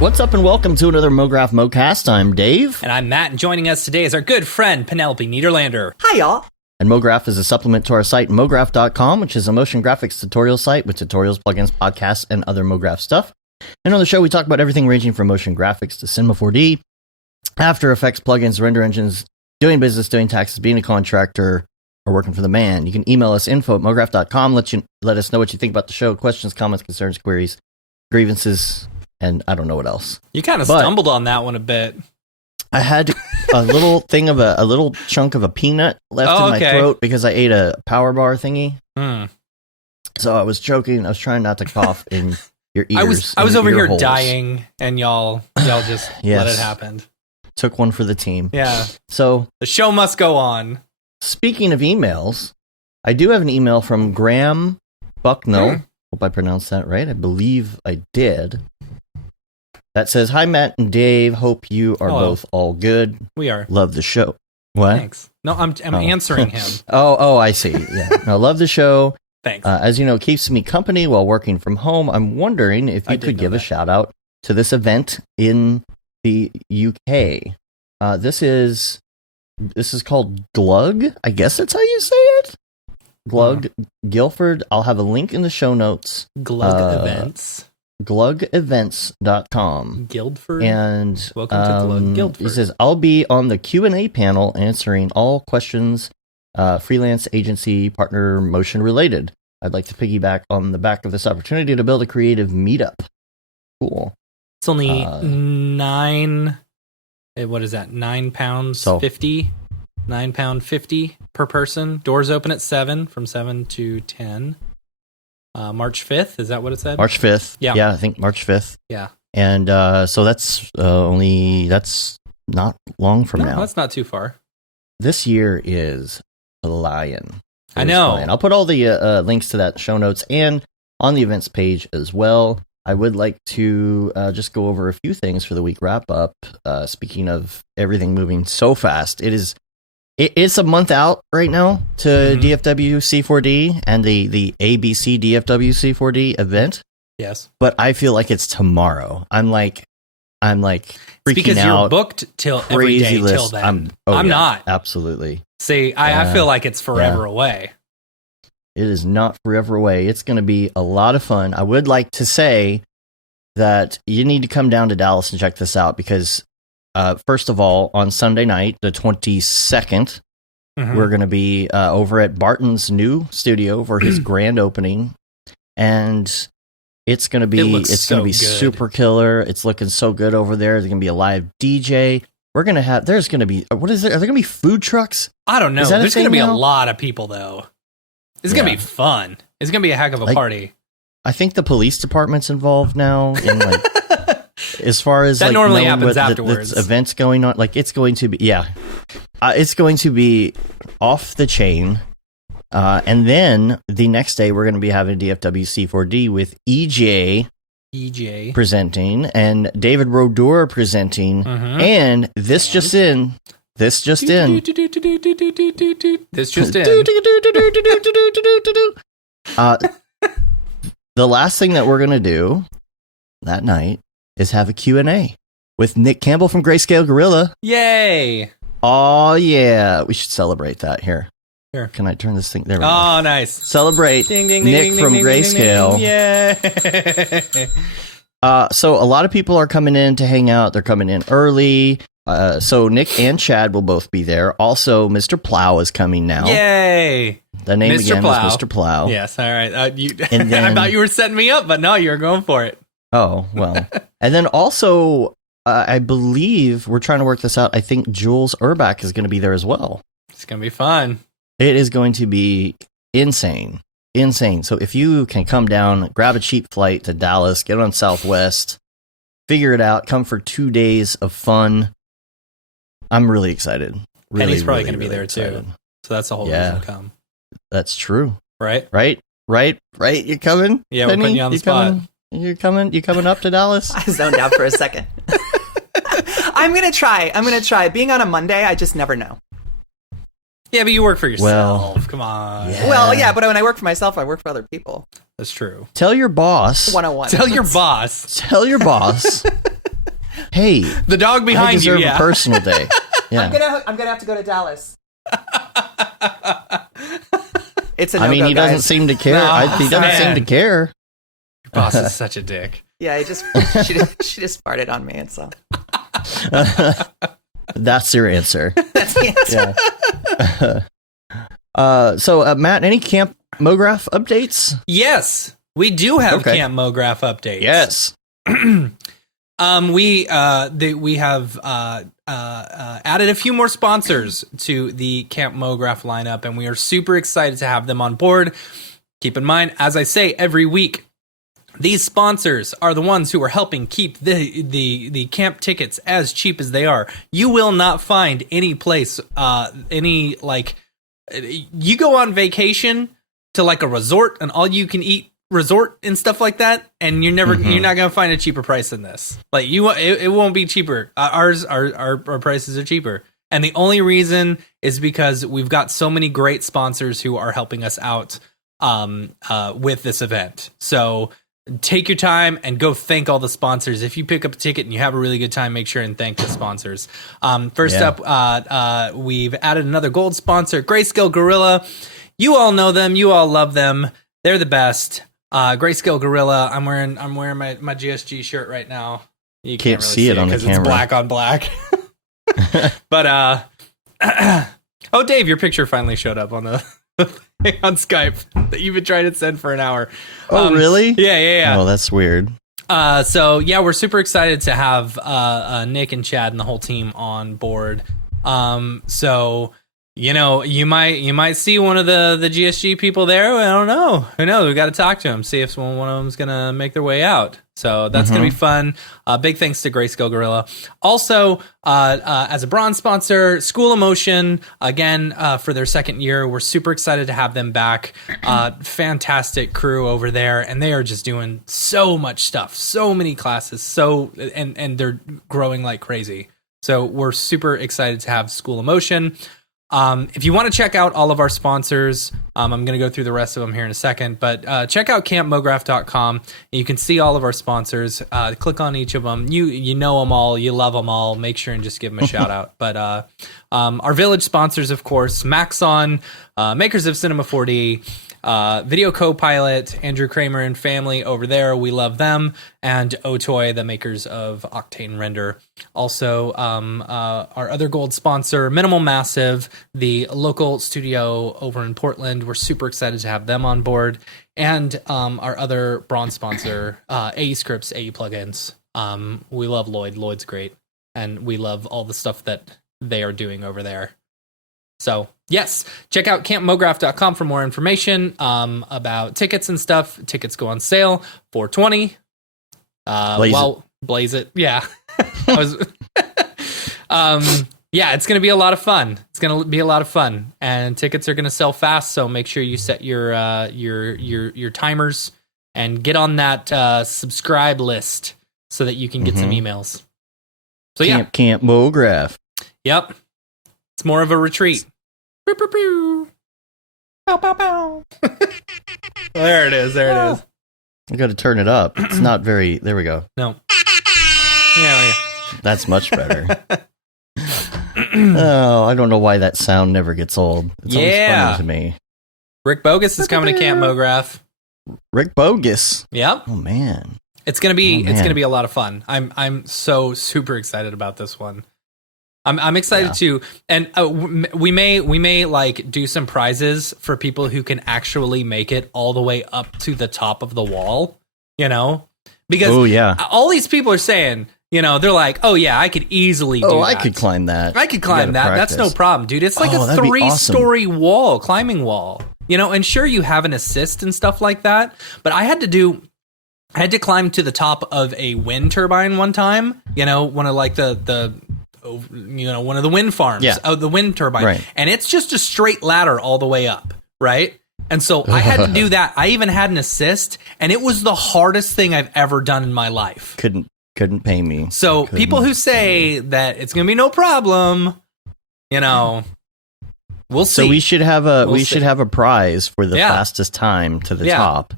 What's up and welcome to another Mograph Mocast. I'm Dave. And I'm Matt, and joining us today is our good friend, Penelope Nederlander. Hi, y'all. And Mograph is a supplement to our site, mograph.com, which is a motion graphics tutorial site with tutorials, plugins, podcasts, and other Mograph stuff. And on the show, we talk about everything ranging from motion graphics to Cinema 4D, After Effects, plugins, render engines, doing business, doing taxes, being a contractor, or working for the man. You can email us info@mograph.com. Let us know what you think about the show. Questions, comments, concerns, queries, grievances, and I don't know what else. You kind of stumbled on that one a bit. I had a little thing of a little chunk of a peanut left in my throat because I ate a power bar thingy. So I was choking. I was trying not to cough in your ears. I was over here dying, and y'all just let it happen. Took one for the team. Yeah. So the show must go on. Speaking of emails, I do have an email from Graham Bucknell. Hope I pronounced that right. I believe I did. That says, "Hi, Matt and Dave. Hope you are both all good. We are. Love the show." What? Thanks. No, I'm answering him. Oh, I see. Yeah. I love the show. Thanks. As you know, it keeps me company while working from home. I'm wondering if you could give a shout out to this event in the UK. This is called Glug. I guess that's how you say it. Glug Guildford. I'll have a link in the show notes. Glug Events. glugevents.com. Guildford. And welcome to Glug Guildford. He says, "I'll be on the Q&A panel answering all questions freelance agency partner motion related. I'd like to piggyback on the back of this opportunity to build a creative meetup." Cool. It's only what is that? £9.50? £9.50 per person. Doors open at 7, from 7 to 10. March 5th, is that what it said? March 5th. Yeah, I think March 5th. Yeah. And so that's not long from now. That's not too far. This year is flying. I know. I'll put all the links to that show notes and on the events page as well. I would like to just go over a few things for the week wrap up. Speaking of everything moving so fast, it's a month out right now to DFW C4D and the ABC DFW C4D event. Yes, but I feel like it's tomorrow. I'm like freaking because out. You're booked till every day till then. I'm not. Absolutely. See, I feel like it's forever away. It is not forever away. It's going to be a lot of fun. I would like to say that you need to come down to Dallas and check this out because, first of all, on Sunday night, the 22nd, we're going to be over at Barton's new studio for his grand opening, and it's going to be super killer. It's looking so good over there. There's going to be a live DJ. There's going to be, what is it? Are there going to be food trucks? I don't know. There's going to be a lot of people though. It's going to be fun. It's going to be a heck of a party. I think the police department's involved now in as far as that normally happens afterwards. Events going on, it's going to be it's going to be off the chain. And then the next day we're going to be having DFW C4D with EJ presenting and David Rodur presenting, and this just in. The last thing that we're going to do that night is have a Q&A with Nick Campbell from Grayscale Gorilla. Yay! Oh, yeah. We should celebrate that here. Here. Can I turn this thing? There we go. Oh, nice. Celebrate Nick from Grayscale. Yay! So a lot of people are coming in to hang out. They're coming in early. So Nick and Chad will both be there. Also, Mr. Plow is coming now. Yay! The name again is Mr. Plow. Yes, all right. I thought you were setting me up, but no, you were going for it. Oh, well. And then also, I believe we're trying to work this out. I think Jules Urbach is going to be there as well. It's going to be fun. It is going to be insane. Insane. So if you can come down, grab a cheap flight to Dallas, get on Southwest, figure it out, come for 2 days of fun. I'm really excited. Penny's probably going to be there too. So that's the whole reason to come. That's true. Right? You coming? Yeah, Penny? We're putting you on the spot. You coming up to Dallas? I zoned out for a second. I'm going to try. Being on a Monday, I just never know. Yeah, but you work for yourself. Come on. Yeah. Well, yeah, but when I work for myself, I work for other people. That's true. Tell your boss. 101. Tell your boss. Tell your boss Hey, the dog behind I deserve you. Yeah. a personal day. Yeah. I'm gonna have to go to Dallas. It's a I mean, no-go, he doesn't guys. seem to care. No, He doesn't seem to care. Your boss is such a dick. Yeah, she just farted on me, and so That's your answer. that's the answer. So, Matt, any Camp Mograph updates? Yes, we do have Okay. Camp Mograph updates. Yes. We have added a few more sponsors to the Camp Mograph lineup, and we are super excited to have them on board. Keep in mind, as I say every week, these sponsors are the ones who are helping keep the camp tickets as cheap as they are. You will not find any place, you go on vacation to like a resort, an all you can eat resort and stuff like that, and you're not gonna find a cheaper price than this. Like it won't be cheaper. Our prices are cheaper, and the only reason is because we've got so many great sponsors who are helping us out with this event. So take your time and go thank all the sponsors. If you pick up a ticket and you have a really good time, make sure and thank the sponsors. First up, we've added another gold sponsor, Grayscale Gorilla. You all know them. You all love them. They're the best. Grayscale Gorilla. I'm wearing my GSG shirt right now. You Can't really see it on the because camera. it's black on black. But oh, Dave, your picture finally showed up on the on Skype that you've been trying to send for an hour. Oh, really? Yeah. Oh, that's weird. So yeah, we're super excited to have Nick and Chad and the whole team on board. So you know, you might see one of the GSG people there. I don't know. Who knows? We got to talk to them, see if one of them's gonna make their way out. So that's gonna be fun. Big thanks to Grayscale Gorilla. Also, as a bronze sponsor, School of Motion, again, for their second year. We're super excited to have them back. Fantastic crew over there, and they are just doing so much stuff, so many classes, and they're growing like crazy. So we're super excited to have School of Motion. If you want to check out all of our sponsors, I'm going to go through the rest of them here in a second, but check out campmograph.com. You can see all of our sponsors. Click on each of them. You know them all. You love them all. Make sure and just give them a shout out. But our village sponsors, of course, Maxon, makers of Cinema 4D, Video Copilot, Andrew Kramer and family over there. We love them. And Otoy, the makers of Octane Render. Also, our other gold sponsor, Minimal Massive, the local studio over in Portland. We're super excited to have them on board. And our other bronze sponsor, AE Scripts, AE Plugins. We love Lloyd. Lloyd's great. And we love all the stuff that they are doing over there. So, yes, check out campmograph.com for more information about tickets and stuff. Tickets go on sale $4.20. Blaze it. Yeah. Yeah, it's going to be a lot of fun. It's going to be a lot of fun, and tickets are going to sell fast. So make sure you set your timers and get on that subscribe list so that you can get some emails. So Camp Mograph. Yep. It's more of a retreat. Pew, pew, pew. Pow, pow, pow. There it is. I got to turn it up. It's not very. There we go. No. Yeah. That's much better. Oh, I don't know why that sound never gets old. It's always funny to me. Rick Bogus is coming to Camp Mograph. Rick Bogus. Yep. Oh man. It's gonna be a lot of fun. I'm so super excited about this one. I'm excited too, and we may like do some prizes for people who can actually make it all the way up to the top of the wall. You know, because all these people are saying, you know, they're like, oh yeah, I could easily do that. I could climb that. I could climb that. Practice. That's no problem, dude. It's like a 3-story wall, climbing wall. You know, and sure you have an assist and stuff like that, but I had to climb to the top of a wind turbine one time. You know, one of like one of the wind farms, the wind turbine, right. And it's just a straight ladder all the way up, right? And so I had to do that. I even had an assist, and it was the hardest thing I've ever done in my life. Couldn't pay me. So people who say that it's gonna be no problem, you know, we'll see. So we should have a prize for the fastest time to the top.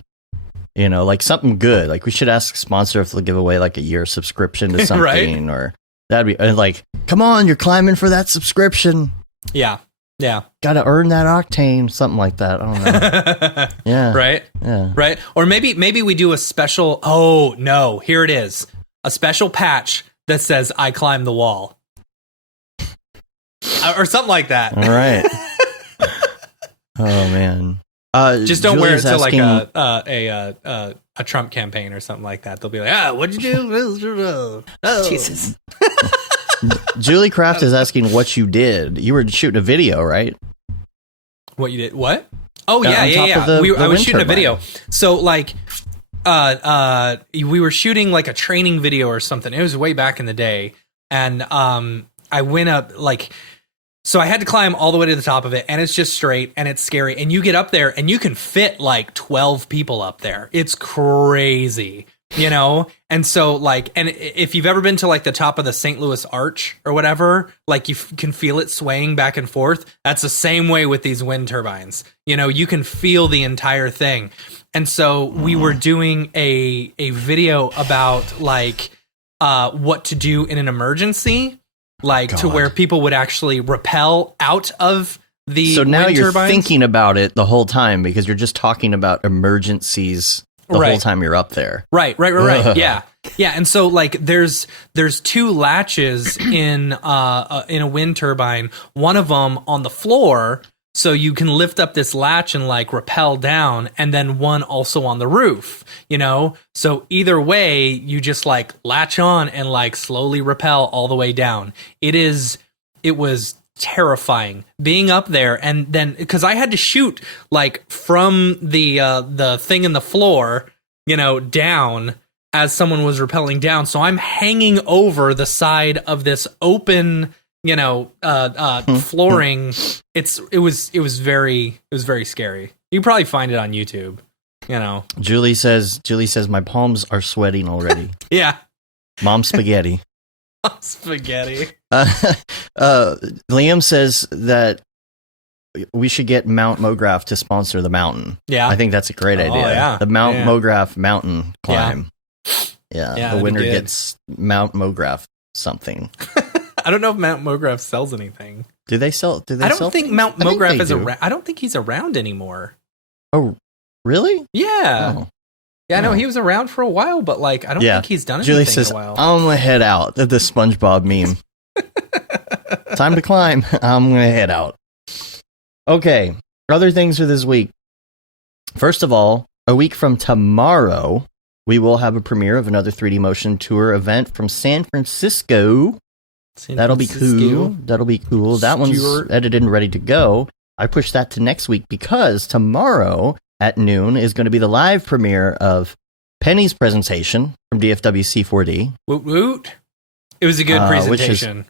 You know, like something good. Like we should ask sponsor if they'll give away like a year subscription to something, or that'd be like, come on, you're climbing for that subscription. Yeah. Got to earn that octane, something like that. I don't know. Yeah. Right. Yeah. Right. Or maybe we do a special. Oh no, here it is. A special patch that says "I climbed the wall," or something like that. All right. Oh man. Just don't wear it to like asking- a Trump campaign or something like that. They'll be like, what'd you do? Oh. Jesus. Julie Craft is asking what you did. You were shooting a video, right? What you did? What? Oh On yeah. top of the I was wind shooting a turbine. video. So like, we were shooting like a training video or something. It was way back in the day, and I went up like. So I had to climb all the way to the top of it, and it's just straight, and it's scary. And you get up there, and you can fit like 12 people up there. It's crazy, you know? And so, like, and if you've ever been to like the top of the St. Louis Arch or whatever, like you can feel it swaying back and forth. That's the same way with these wind turbines. You know, you can feel the entire thing. And so we were doing a video about like what to do in an emergency. Like to where people would actually rappel out of the So now wind you're turbines. thinking about it the whole time because you're just talking about emergencies the whole time you're up there. Right. Yeah. And so like there's two latches in a wind turbine. One of them on the floor, so you can lift up this latch and like rappel down, and then one also on the roof, you know? So either way, you just like latch on and like slowly rappel all the way down. It was terrifying being up there, and then because I had to shoot like from the thing in the floor, you know, down as someone was rappelling down. So I'm hanging over the side of this open, you know, flooring. It was very scary. You can probably find it on YouTube, you know. Julie says my palms are sweating already. Yeah. Mom spaghetti. Spaghetti. Liam says that we should get Mount Mograph to sponsor the mountain. Yeah. I think that's a great idea. Yeah. The Mount Mograph mountain climb. Yeah. The winner good. gets Mount Mograph something. I don't know if Mount Mograph sells anything. Do they sell? I don't think things? Mount I think Mograph they is do. around. I don't think he's around anymore. Oh, really? Yeah. Oh. Yeah, I know Oh. he was around for a while, but like I don't think he's done anything Julie says, in a while. I'm gonna head out. The SpongeBob meme. Time to climb. I'm gonna head out. Okay. Other things for this week. First of all, a week from tomorrow, we will have a premiere of another 3D motion tour event from San Francisco. That'll be cool. That one's Stuart. edited and ready to go. I pushed that to next week because tomorrow at noon is going to be the live premiere of Penny's presentation from DFW C4D. Woot woot. It was a good presentation.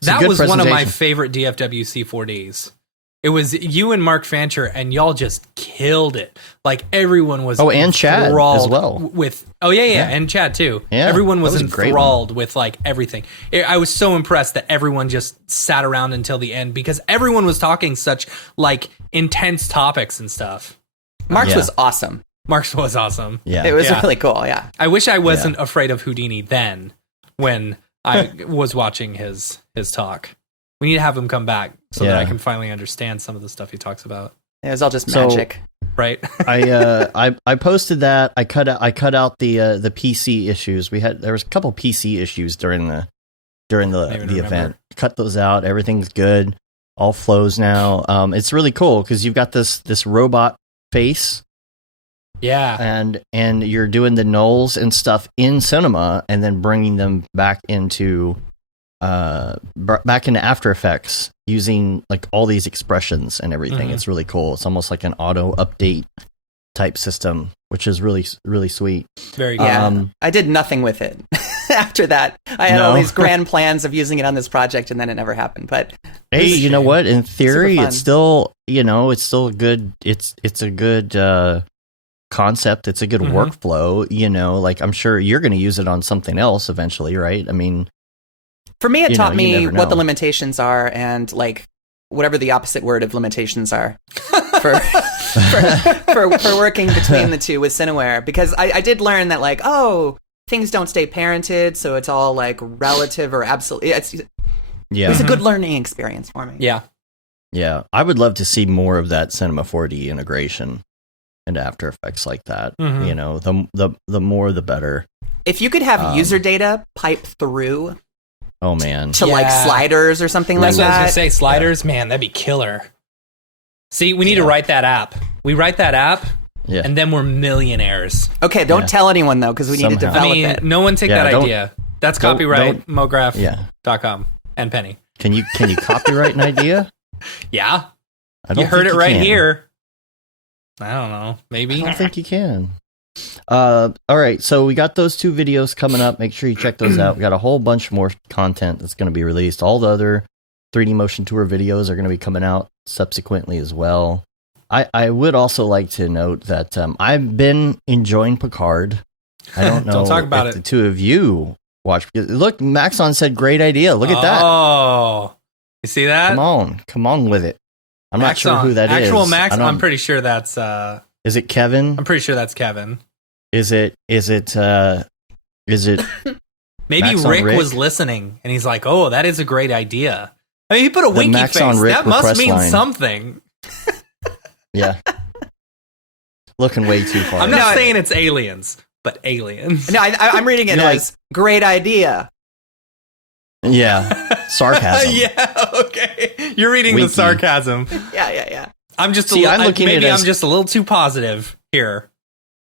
That was one of my favorite DFW C4Ds. It was you and Mark Fancher, and y'all just killed it. Like everyone was. Oh, and Chad as enthralled well. With and Chad too. Yeah, everyone was that was a great enthralled with like everything. I was so impressed that everyone just sat around until the end because everyone was talking such like intense topics and stuff. Mark's was awesome. Mark's was awesome. Yeah, It was really cool. Yeah. I wish I wasn't afraid of Houdini then when I was watching his talk. We need to have him come back so that I can finally understand some of the stuff he talks about. It was all just magic. Right. I posted that. I cut out the PC issues. There was a couple PC issues during the event. Cut those out. Everything's good. All flows now. It's really cool because you've got this robot face. Yeah. And you're doing the nulls and stuff in cinema and then bringing them back into After Effects using like all these expressions and everything. Mm-hmm. It's really cool. It's almost like an auto update type system, which is really, really sweet. Very good. Yeah. I did nothing with it after that. I had all these grand plans of using it on this project and then it never happened. But hey, you know what? In theory, Super fun. it's still, it's still a good, it's a good, concept. It's a good workflow, like I'm sure you're going to use it on something else eventually, right? I mean, for me, it taught me never what the know. limitations are and like whatever the opposite word of limitations are. for working between the two with Cineware, because I did learn that like, oh, things don't stay parented, so it's all like relative or absolute. It was a good learning experience for me. Yeah, I would love to see more of that Cinema 4D integration into After Effects like that. You know, the more the better. If you could have user data pipe through, oh man, to like sliders or something like that. That's what I was gonna say. Sliders, man, that'd be killer. See, we need to write that app. We write that app, and then we're millionaires. Okay, don't tell anyone though, because we need to develop it. No one take that idea. That's copyright Mograph.com and Penny. Can you copyright an idea? Yeah, you heard it right here. I don't know. Maybe. I don't think you can. All right, so we got those 2 videos coming up. Make sure you check those out. We got a whole bunch more content that's going to be released. All the other 3D Motion Tour videos are going to be coming out subsequently as well. I would also like to note that I've been enjoying Picard. I don't know don't talk about if it. the 2 of you watch. Look, Maxon said great idea. Look at that. Oh, you see that? Come on with it. I'm not sure who that is. Actual Max, I'm pretty sure that's... is it Kevin? I'm pretty sure that's Kevin. Is it maybe Rick was listening and he's like, oh, that is a great idea. I mean, he put a winky Max face. on Rick That must mean line. something. Yeah. Looking way too far. I'm not saying it's aliens, but aliens. No, I'm reading it as great idea. Yeah. Sarcasm. Yeah, okay. You're reading the sarcasm. Yeah. I'm just I'm just a little too positive here.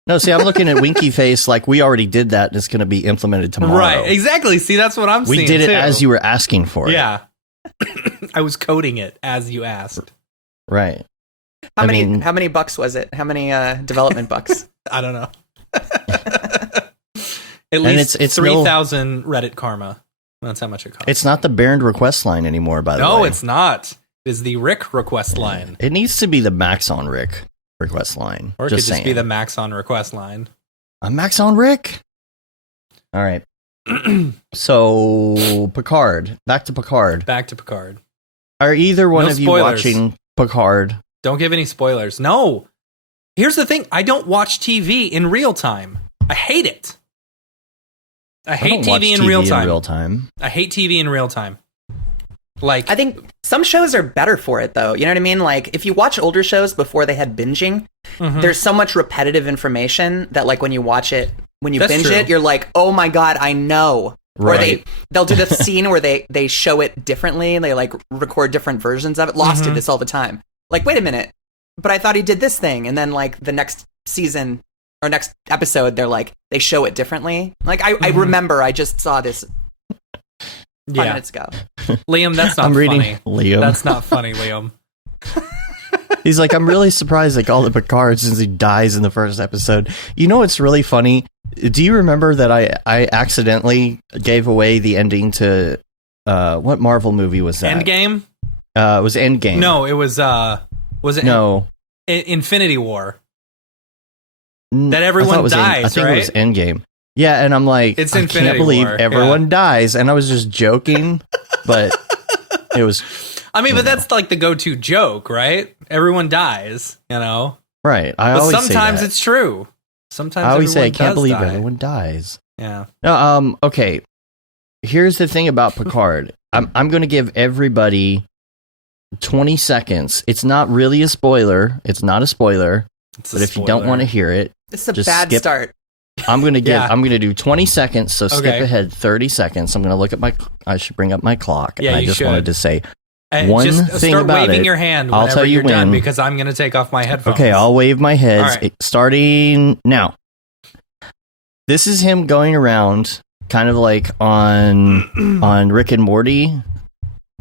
No, see, I'm looking at Winky Face like we already did that and it's going to be implemented tomorrow. Right, exactly. See, that's what I'm seeing. We did it as you were asking for it. Yeah. I was coding it as you asked. Right. How many bucks was it? How many development bucks? I don't know. At least it's 3,000 Reddit karma. That's how much it costs. It's not the Bernd request line anymore, by the way. No, it's not. It is the Rick request line. It needs to be the Max on Rick request line. Or it could just be the Max on request line. A Max on Rick? All right. So, Picard. Back to Picard. Are either one of you watching Picard? Don't give any spoilers. No. Here's the thing. I don't watch TV in real time. I hate it. I hate TV in real time. I hate TV in real time. Like, I think some shows are better for it, though. You know what I mean? Like, if you watch older shows before they had binging, there's so much repetitive information that, like, when you watch it, when you binge it, you're like, oh my God, I know. Right. Or they'll do the scene where they show it differently and they, like, record different versions of it. Lost did this all the time. Like, wait a minute, but I thought he did this thing. And then, like, the next season or next episode, they show it differently. Like, I remember I just saw this 5 minutes ago. Liam, that's not funny. Liam. That's not funny, Liam. He's like, I'm really surprised they called it Picard since he dies in the first episode. You know what's really funny? Do you remember that I accidentally gave away the ending to what Marvel movie was that? Endgame? It was Endgame. No, it was it? No. Infinity War. That everyone dies, I think it was Endgame. Yeah, and I'm like, it's I can't believe everyone dies. And I was just joking, but it was... I mean, but that's like the go-to joke, right? Everyone dies, you know? Right. But sometimes it's true. Sometimes I always say, I can't believe die. everyone dies. Yeah. No, okay. Here's the thing about Picard. I'm going to give everybody 20 seconds. It's not really a spoiler. It's not a spoiler. But if you don't want to hear it, it's a bad start. I'm going to do 20 seconds. So skip ahead 30 seconds. I'm going to look at I should bring up my clock. Yeah, and I just wanted to say one just thing start about waving it. your hand I'll whenever tell you you're done when. because I'm going to take off my headphones. Okay, I'll wave my head Right. starting now. This is him going around kind of like on Rick and Morty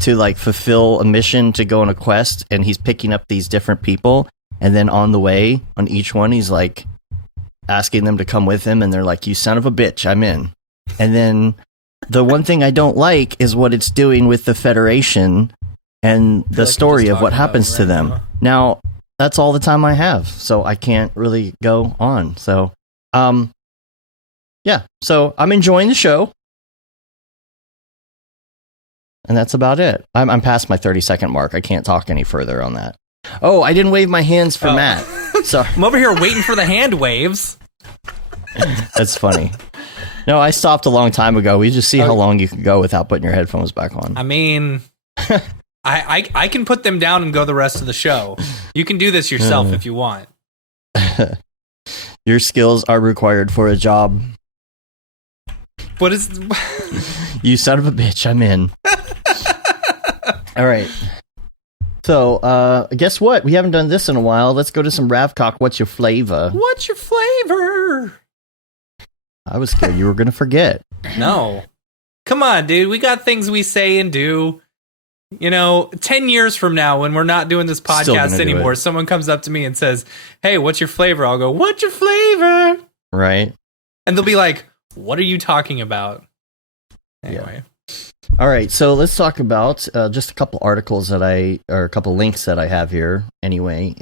to like fulfill a mission to go on a quest, and he's picking up these different people, and then on the way on each one he's like asking them to come with him, and they're like, you son of a bitch, I'm in. And then the one thing I don't like is what it's doing with the Federation and the story of what happens to them. Now, that's all the time I have, so I can't really go on. So, yeah, so I'm enjoying the show. And that's about it. I'm past my 30-second mark. I can't talk any further on that. Oh, I didn't wave my hands for Matt. Sorry. I'm over here waiting for the hand waves. That's funny. No, I stopped a long time ago. We just see how long you can go without putting your headphones back on. I mean, I can put them down and go the rest of the show. You can do this yourself if you want. Your skills are required for a job. What is... You son of a bitch, I'm in. All right. So, guess what? We haven't done this in a while. Let's go to some Ravcock. What's your flavor? What's your flavor? I was scared you were going to forget. No. Come on, dude. We got things we say and do. 10 years from now, when we're not doing this podcast anymore, someone comes up to me and says, hey, what's your flavor? I'll go, what's your flavor? Right. And they'll be like, what are you talking about? Anyway. Yeah. All right. So let's talk about just a couple articles or a couple links that I have here anyway,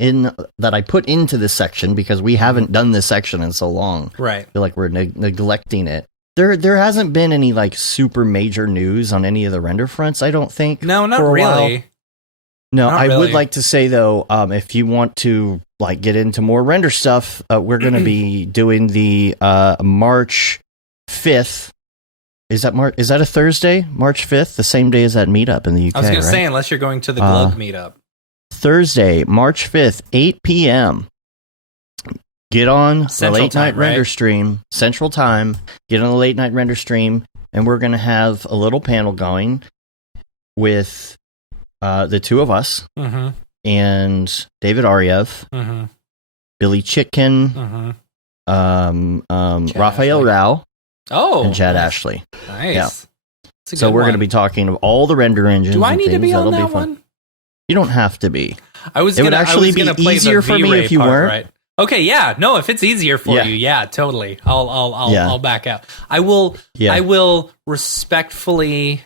that I put into this section because we haven't done this section in so long. Right. I feel like we're neglecting it. There hasn't been any like super major news on any of the render fronts, I don't think. No, not really. No, I would like to say though, if you want to like get into more render stuff, we're going to be doing the March 5th. Is that a Thursday? March 5th, the same day as that meetup in the UK. I was going to say, unless you're going to the Glug meetup. Thursday, March 5th, 8 p.m. Get on the late night render stream, Central Time. Get on the late night render stream, and we're going to have a little panel going with the two of us and David Ariev, Billy Chitkin, Raphael Rao, and Chad Ashley. Nice. Yeah. So we're going to be talking of all the render engines. Do I need to be on that one? You don't have to be. It would actually be easier for me if you weren't. Right? Okay, yeah, no, if it's easier for you, yeah, totally. I'll back out. I will respectfully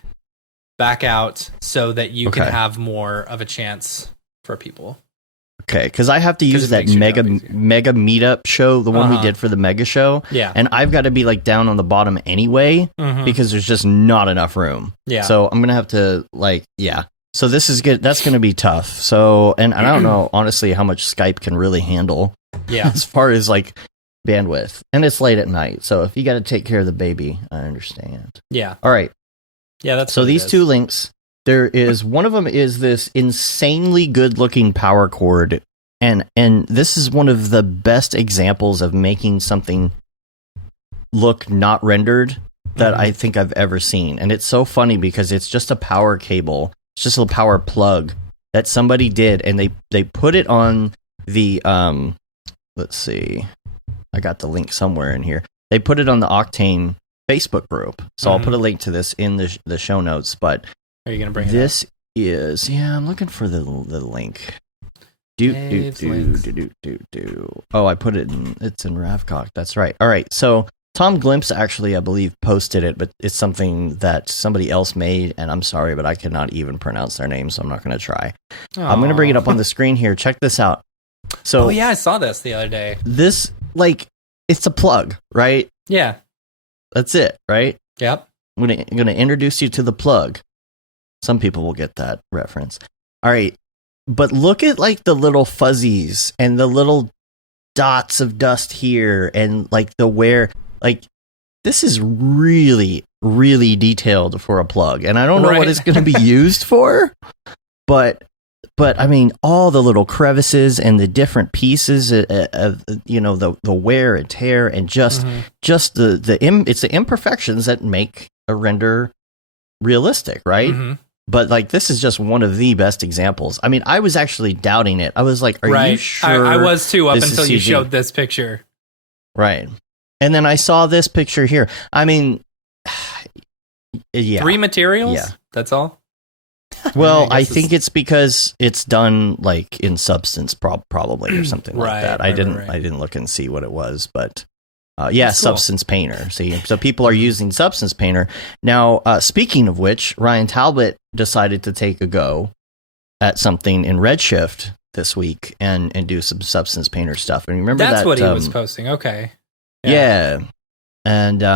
back out so that you can have more of a chance for people. Okay, because I have to use that mega meetup show, the one we did for the mega show. Yeah. And I've got to be like down on the bottom anyway because there's just not enough room. Yeah. So I'm gonna have to So this is good. That's gonna be tough. So and I don't know honestly how much Skype can really handle. Yeah. As far as like bandwidth, and it's late at night, so if you got to take care of the baby, I understand. Yeah. All right. Yeah, that's so these two links. There is one of them is this insanely good looking power cord, and this is one of the best examples of making something look not rendered that I think I've ever seen. And it's so funny because it's just a power cable, it's just a power plug that somebody did, and they put it on the let's see, I got the link somewhere in here. They put it on the Octane Facebook group, so I'll put a link to this in the show notes. But are you gonna bring this up? I'm looking for the link. Oh, I put it in. It's in Ravcock. That's right. All right. So Tom Glimpse actually, I believe, posted it, but it's something that somebody else made, and I'm sorry, but I cannot even pronounce their name, so I'm not going to try. Aww. I'm going to bring it up on the screen here. Check this out. So, I saw this the other day. This, it's a plug, right? Yeah. That's it, right? Yep. I'm going to introduce you to the plug. Some people will get that reference. All right. But look at, the little fuzzies and the little dots of dust here and, the wear. This is really, really detailed for a plug. And I don't know what it's going to be used for, but I mean, all the little crevices and the different pieces of the wear and tear and just it's the imperfections that make a render realistic, right? But this is just one of the best examples. I mean, I was actually doubting it. I was like, "Are you sure?" I was too up until you showed this picture. Right, and then I saw this picture here. I mean, yeah, 3 materials. Yeah, that's all. Well, I think it's because it's done in substance, probably or something like that. I didn't look and see what it was, but Substance Painter. See, so people are using Substance Painter now. Speaking of which, Ryan Talbot decided to take a go at something in Redshift this week and do some Substance Painter stuff. And remember that's that what he was posting. Okay, yeah, and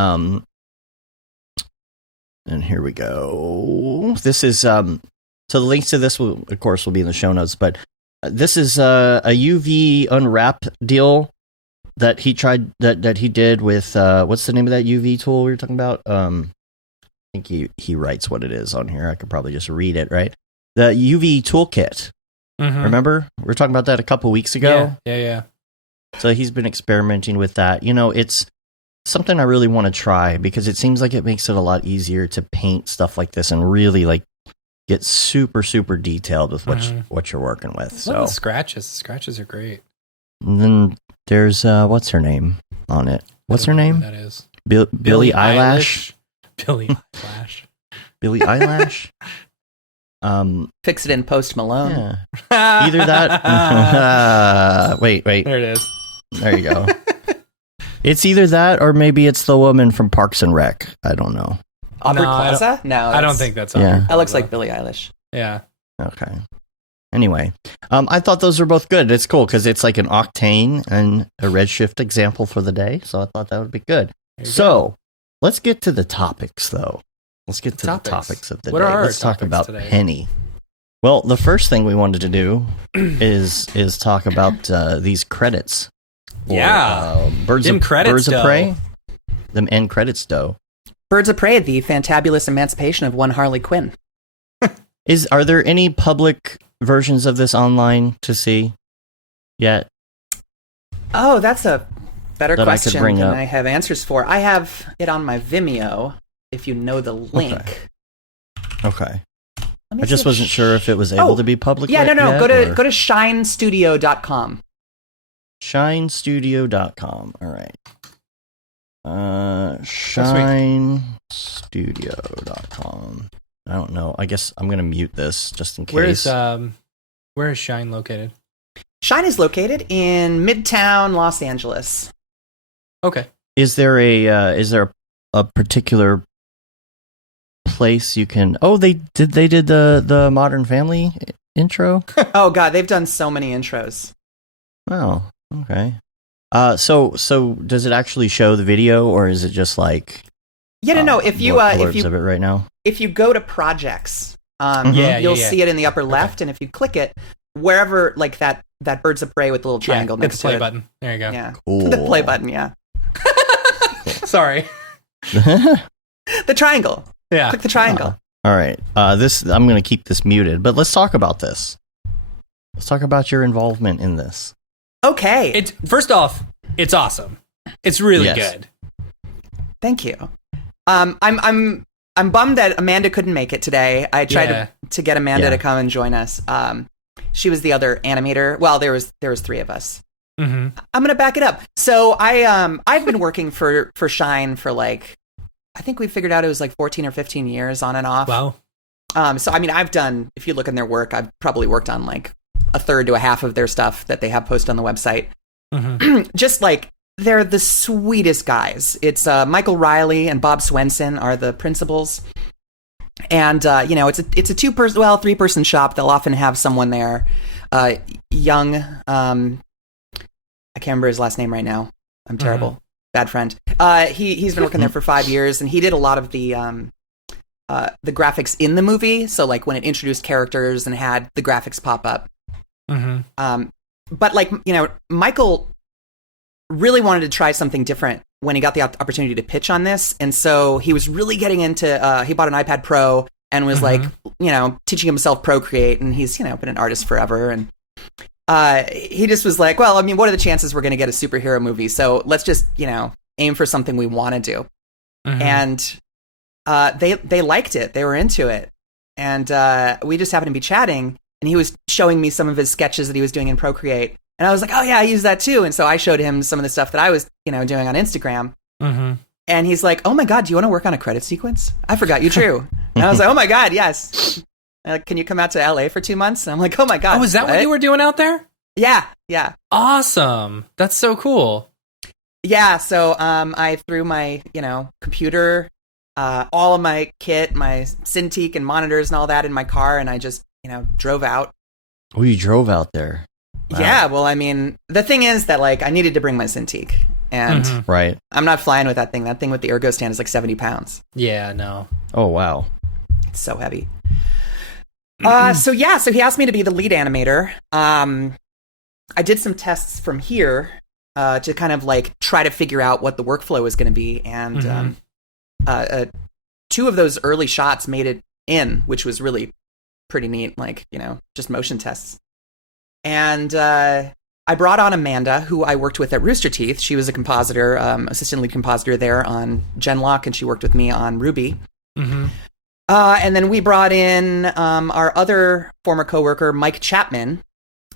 here we go. This is so the links to this will be in the show notes, but This is a UV unwrap deal that he tried that he did with what's the name of that UV tool we were talking about? I think he writes what it is on here. I could probably just read it, right? The UV toolkit. Mm-hmm. Remember? We were talking about that a couple weeks ago. Yeah. So he's been experimenting with that. You know, it's something I really want to try because it seems like it makes it a lot easier to paint stuff like this and really like get super, super detailed with what you're working with. So the scratches are great. And then there's what's her name on it? What's her name? That is Billie Eyelash. Billie Eyelash. Billie Eyelash. Fix it in Post Malone. Yeah. Either that. Wait. There it is. There you go. It's either that or maybe it's the woman from Parks and Rec. I don't know. Aubrey Plaza? No, I don't think that's Aubrey Yeah. That looks like Billie Eilish. Yeah. Okay. Anyway, I thought those were both good. It's cool because it's like an octane and a redshift example for the day. So I thought that would be good. So let's get to the topics, though. Let's get to the topics of the day. Let's talk about today? Penny. Well, the first thing we wanted to do is talk about these credits. For, Birds of Prey. Them end credits, though. Birds of Prey, the fantabulous emancipation of one Harley Quinn. Are there any public versions of this online to see yet? Oh, that's a better question than up. I have answers for. I have it on my Vimeo, if you know the link. Okay. I just wasn't sure if it was able to be public. Yeah, no. Go to shinestudio.com. Shinestudio.com. All right. Shinestudio.com. I don't know. I guess I'm going to mute this just in case. Where is Shine located? Shine is located in Midtown Los Angeles. Okay. Is there a particular place you can? Oh, they did the Modern Family intro. Oh God, they've done so many intros. Oh, okay. So does it actually show the video, or is it just like? Yeah, no. If you of it right now, if you go to projects, you'll see it in the upper left, and if you click it, wherever like that Birds of Prey with the little triangle next to it, the play button. There you go. Yeah, cool. The play button. Yeah. Sorry. The triangle. Yeah. Click the triangle. All right. I'm going to keep this muted, but let's talk about this. Let's talk about your involvement in this. Okay. First off, it's awesome. It's really good. Thank you. I'm bummed that Amanda couldn't make it today. I tried to get Amanda to come and join us. She was the other animator. Well, there was 3 of us. Mm-hmm. I'm gonna back it up. So I've been working for Shine for like, I think we figured out it was like 14 or 15 years on and off. Wow. So I mean, I've done, if you look in their work, I've probably worked on like a third to a half of their stuff that they have posted on the website. Mm-hmm. Just like, they're the sweetest guys. It's Michael Riley and Bob Swenson are the principals. And, it's a 3-person shop. They'll often have someone there. Young, I can't remember his last name right now. I'm terrible. Mm-hmm. Bad friend. He's been working there for 5 years, and he did a lot of the graphics in the movie. So like when it introduced characters and had the graphics pop up. Mm-hmm. But like, Michael really wanted to try something different when he got the opportunity to pitch on this. And so he was really getting into, he bought an iPad Pro and was like, teaching himself Procreate. And he's, been an artist forever. And he just was like, well, I mean, what are the chances we're going to get a superhero movie? So let's just, aim for something we want to do. Mm-hmm. And they liked it. They were into it. And we just happened to be chatting. And he was showing me some of his sketches that he was doing in Procreate. And I was like, oh, yeah, I use that too. And so I showed him some of the stuff that I was, doing on Instagram. Mm-hmm. And he's like, oh, my God, do you want to work on a credit sequence? I forgot you drew. And I was like, oh, my God, yes. Like, can you come out to LA for 2 months? And I'm like, oh, my God. Oh, is that what you were doing out there? Yeah. Awesome. That's so cool. Yeah. So I threw my, computer, all of my kit, my Cintiq and monitors and all that in my car. And I just, drove out. Oh, you drove out there. Wow. Yeah, well, I mean, the thing is that, like, I needed to bring my Cintiq, and right. I'm not flying with that thing. That thing with the ergo stand is like 70 pounds. Yeah, no. Oh, wow. It's so heavy. So he asked me to be the lead animator. I did some tests from here to kind of like try to figure out what the workflow is going to be, and two of those early shots made it in, which was really pretty neat. Like, just motion tests. And I brought on Amanda, who I worked with at Rooster Teeth. She was a compositor, assistant lead compositor there on Genlock, and she worked with me on Ruby. Mm-hmm. And then we brought in our other former coworker, Mike Chapman,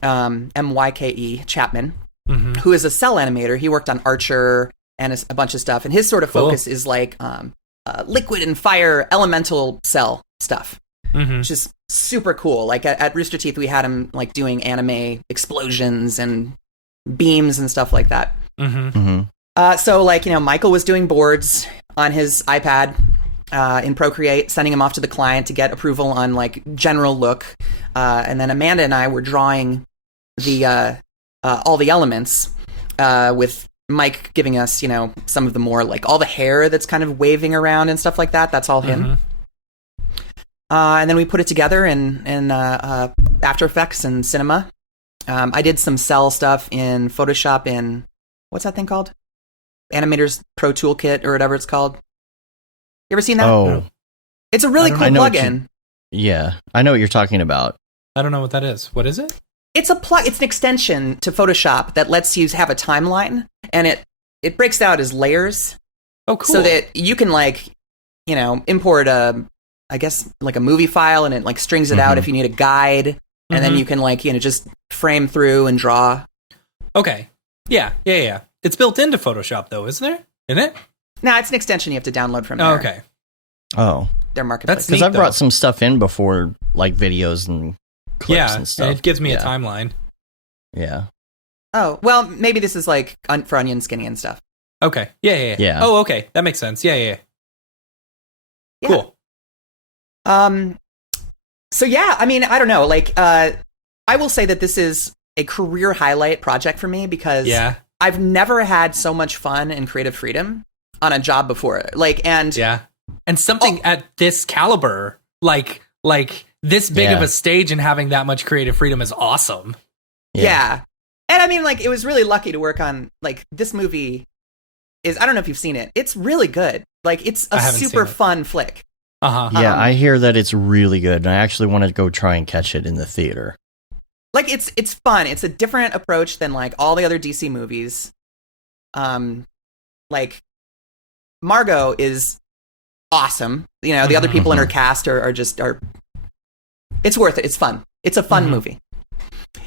Myke Chapman, who is a cell animator. He worked on Archer and a bunch of stuff, and his sort of focus is like liquid and fire elemental cell stuff, which is super cool. Like at Rooster Teeth, we had him like doing anime explosions and beams and stuff like that. So like, Michael was doing boards on his iPad in Procreate, sending them off to the client to get approval on like general look, and then Amanda and I were drawing the all the elements, with Mike giving us, some of the more like all the hair that's kind of waving around and stuff like that. That's all him. And then we put it together in After Effects and Cinema. I did some cell stuff in Photoshop in, what's that thing called? Animator's Pro Toolkit or whatever it's called. You ever seen that? Oh. It's a really cool plugin. Yeah, I know what you're talking about. I don't know what that is. What is it? It's it's an extension to Photoshop that lets you have a timeline, and it breaks out as layers. Oh, cool. So that you can like, import I guess like a movie file, and it like strings it out if you need a guide, and then you can like, just frame through and draw. Okay. Yeah. It's built into Photoshop though, isn't it? No, it's an extension you have to download from there. Oh, okay. Oh. Their marketplace. Because I brought some stuff in before, like videos and clips and stuff. And it gives me a timeline. Yeah. Oh, well, maybe this is like for Onion Skinny and stuff. Okay. Yeah. Oh, okay. That makes sense. Yeah. Cool. So yeah, I mean, I don't know. Like, I will say that this is a career highlight project for me because I've never had so much fun and creative freedom on a job before. Like, and something at this caliber, like this big of a stage and having that much creative freedom is awesome. Yeah. And I mean, like, it was really lucky to work on, like, this movie is, I don't know if you've seen it. It's really good. Like, it's a super fun flick. Yeah, I hear that it's really good, and I actually want to go try and catch it in the theater. Like, it's fun. It's a different approach than, like, all the other DC movies. Like, Margot is awesome. The other people in her cast are it's worth it. It's fun. It's a fun movie.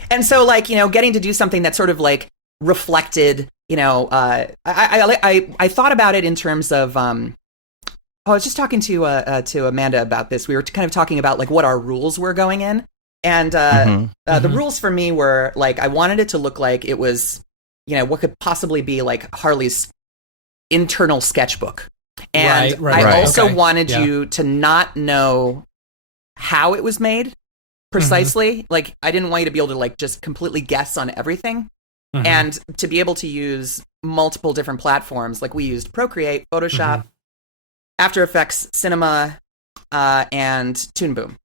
And so, like, getting to do something that sort of, like, reflected, I thought about it in terms of, I was just talking to Amanda about this. We were kind of talking about, like, what our rules were going in. And the rules for me were, like, I wanted it to look like it was, what could possibly be, like, Harley's internal sketchbook. And I also wanted you to not know how it was made precisely. Like, I didn't want you to be able to, like, just completely guess on everything. And to be able to use multiple different platforms. Like, we used Procreate, Photoshop, After Effects, Cinema, and Toon Boom.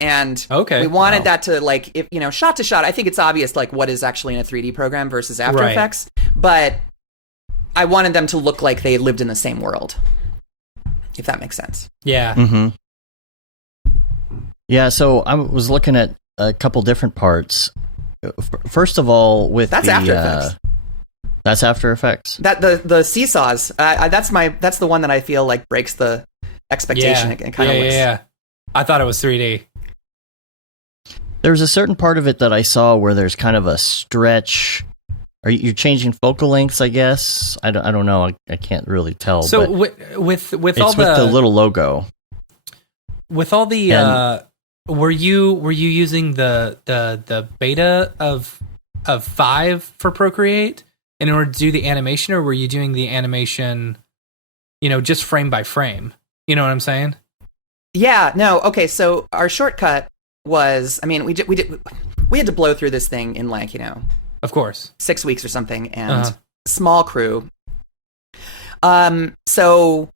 And we wanted that to, like, if shot to shot, I think it's obvious, like, what is actually in a 3D program versus After Effects. But I wanted them to look like they lived in the same world, if that makes sense. Yeah. Yeah, so I was looking at a couple different parts. First of all, with After Effects. That's After Effects. That the seesaws. That's the one that I feel like breaks the expectation. It kind of looks. Yeah. I thought it was 3D. There's a certain part of it that I saw where there's kind of a stretch. You're changing focal lengths, I guess. I don't know. I can't really tell. So but with it's all with the little logo. With all the were you using the beta of 5 for Procreate in order to do the animation, or were you doing the animation, just frame by frame? You know what I'm saying? Yeah. No. Okay. So our shortcut was, I mean, we had to blow through this thing in, like, of course, 6 weeks or something, and small crew. So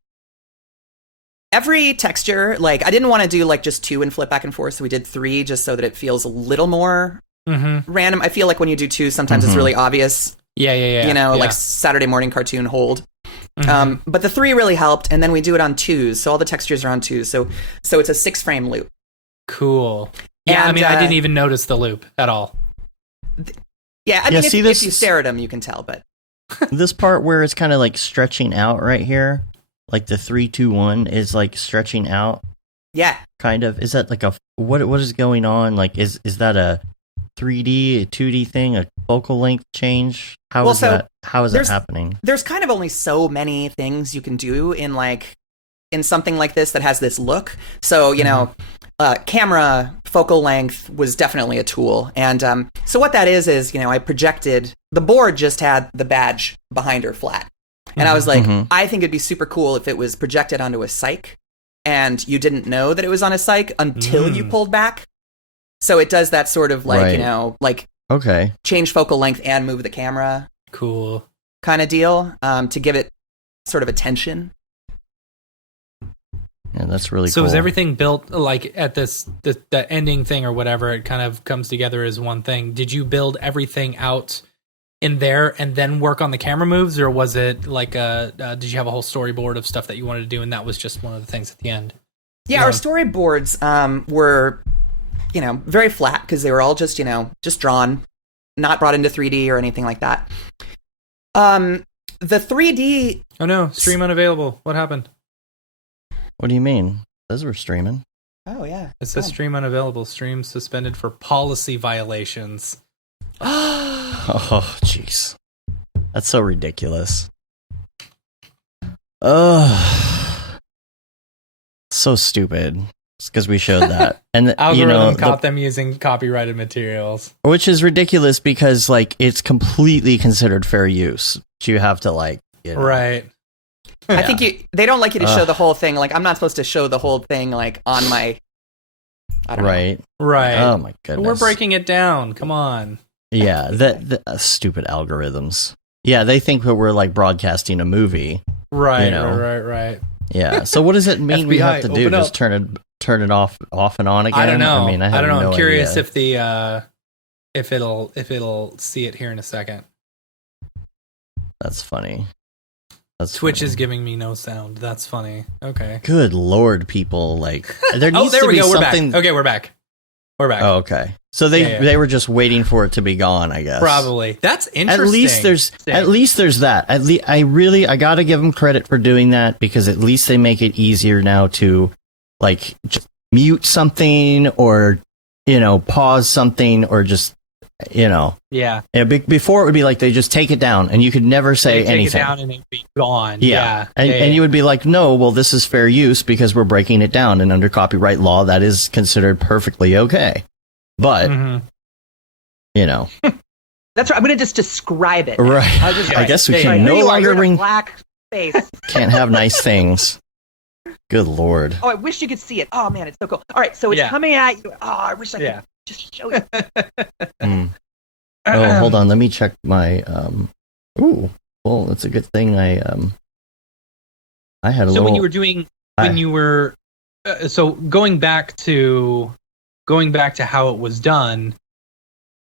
every texture, like I didn't want to do like just 2 and flip back and forth, so we did 3 just so that it feels a little more random. I feel like when you do 2, sometimes it's really obvious. Yeah. You know, like Saturday morning cartoon hold. But the 3 really helped, and then we do it on 2s, so all the textures are on 2s. So it's a 6-frame loop. Cool. Yeah, and, I mean, I didn't even notice the loop at all. Yeah, I mean, if you stare at them, you can tell, but... This part where it's kind of like stretching out right here, like the 3, 2, 1 is like stretching out. Yeah. Kind of. Is that like what is going on? Like, is that a 3D, a 2D thing, a focal length change? How is that happening? There's kind of only so many things you can do in something like this that has this look. So, you know, camera focal length was definitely a tool. And so what that is, you know, I projected, the board just had the badge behind her flat. And I was like, I think it'd be super cool if it was projected onto a cyc and you didn't know that it was on a cyc until you pulled back. So it does that sort of like, you know, like change focal length and move the camera. Cool. Kind of deal to give it sort of attention. Yeah, that's really cool. So is everything built like at the ending thing or whatever, it kind of comes together as one thing? Did you build everything out in there and then work on the camera moves, or was it like did you have a whole storyboard of stuff that you wanted to do and that was just one of the things at the end? Yeah, our storyboards were, you know, very flat because they were all just, you know, just drawn, not brought into 3D or anything like that. The 3D... Oh no, stream unavailable. What happened? What do you mean? Those were streaming. Oh, yeah. It says stream unavailable. Stream suspended for policy violations. Oh, jeez. That's so ridiculous. Oh, so stupid. It's because we showed that. And algorithm caught them using copyrighted materials. Which is ridiculous because, like, it's completely considered fair use. You have to, like, you know. Right. I think they don't like you to show the whole thing. Like, I'm not supposed to show the whole thing, like, on my... I don't know. Right. Oh, my goodness. We're breaking it down. Come on. Yeah, the stupid algorithms. Yeah, they think that we're, like, broadcasting a movie. Right, you know? right. Yeah, so what does it mean we have to do? Up. Just turn it off and on again? I don't know. I mean, I don't know. I'm curious if if it'll see it here in a second. That's funny. Twitch is giving me no sound. That's funny. Okay. Good Lord, people! Like there needs there to we be go. something. We're back. Okay, we're back. Oh, okay. So they were just waiting for it to be gone, I guess. Probably. That's interesting. At least there's that. I gotta give them credit for doing that because at least they make it easier now to like just mute something or pause something or just Yeah. Before it would be like they just take it down and you could never say anything. Take it down and it'd be gone. Yeah. And you would be like, no, well, this is fair use because we're breaking it down, and under copyright law, that is considered perfectly okay. But, That's right. I'm going to just describe it. Right. I guess we can no longer ring. Black face. Can't have nice things. Good Lord. Oh, I wish you could see it. Oh, man, it's so cool. All right, so it's coming at you. Oh, I wish I could just show you. Oh, hold on. Let me check my. Ooh, well, that's a good thing. I had a little. So when you were doing, so going back to how it was done.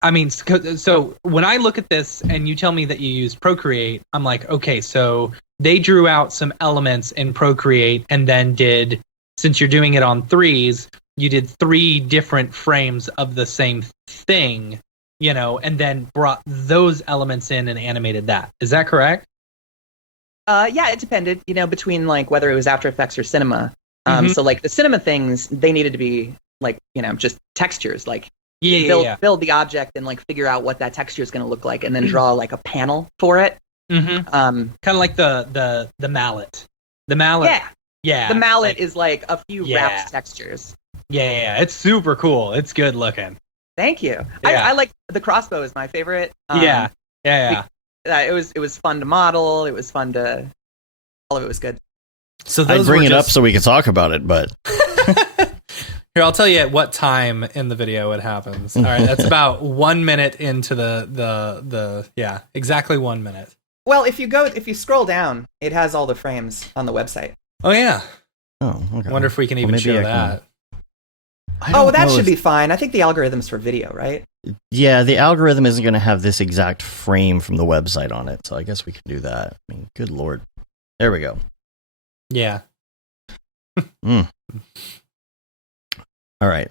I mean, so when I look at this and you tell me that you used Procreate, I'm like, okay, so they drew out some elements in Procreate and then since you're doing it on 3s, you did 3 different frames of the same thing, and then brought those elements in and animated that. Is that correct? Yeah, it depended, between like whether it was After Effects or Cinema. So like the Cinema things, they needed to be like, just textures, like build the object and like figure out what that texture is going to look like, and then draw like a panel for it. Kind of like the mallet. The mallet. Yeah. The mallet is like a few wrapped textures. Yeah. It's super cool. It's good looking. Thank you. Yeah. I like the crossbow is my favorite. Yeah. It was fun to model. It was fun to. All of it was good. So I'd bring it up so we could talk about it, but. Here, I'll tell you at what time in the video it happens. All right, that's about 1 minute into the exactly 1 minute. Well, if you scroll down, it has all the frames on the website. Oh yeah. Oh, okay. I wonder if we can even show that. Oh, that should be fine. I think the algorithm's for video, right? Yeah, the algorithm isn't going to have this exact frame from the website on it, so I guess we can do that. I mean, good lord. There we go. Yeah. All right.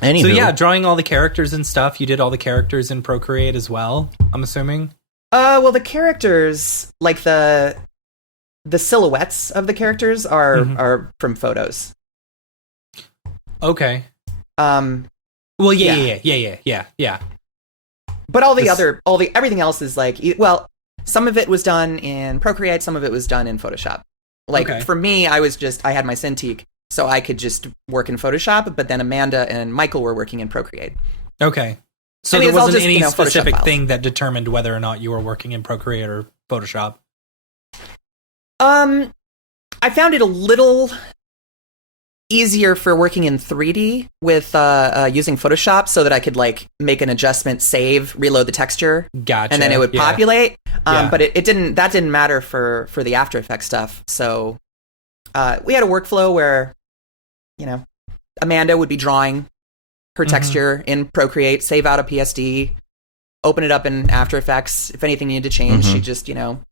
Anywho. So yeah, drawing all the characters and stuff. You did all the characters in Procreate as well, I'm assuming? Well, the characters, like the silhouettes of the characters are from photos. Okay. Well, yeah. But everything else is like, well, some of it was done in Procreate, some of it was done in Photoshop. Like for me, I had my Cintiq, so I could just work in Photoshop, but then Amanda and Michael were working in Procreate. Okay. So there wasn't any specific thing that determined whether or not you were working in Procreate or Photoshop? I found it a little easier for working in 3D with using Photoshop, so that I could like make an adjustment, save, reload the texture, gotcha, and then it would populate. But it didn't matter for the After Effects stuff. So we had a workflow where, Amanda would be drawing her texture in Procreate, save out a PSD, open it up in After Effects. If anything needed to change, she'd just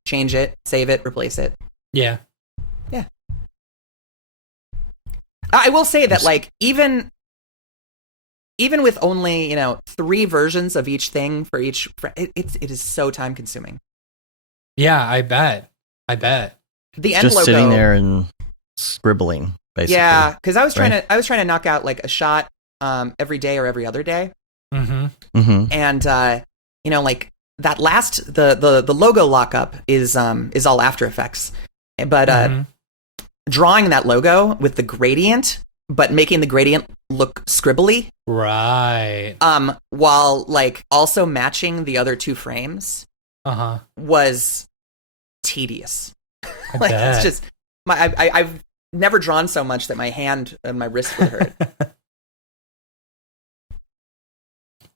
change it, save it, replace it. Yeah. I will say that, like, even with only 3 versions of each thing for each, it is so time consuming. Yeah, I bet. The end just logo, sitting there and scribbling, basically. Yeah, because I was trying to knock out like a shot every day or every other day. And like that last the logo lockup is all After Effects, but drawing that logo with the gradient, but making the gradient look scribbly, right? While like also matching the other 2 frames, was tedious. Like it's just I've never drawn so much that my hand and my wrist would hurt.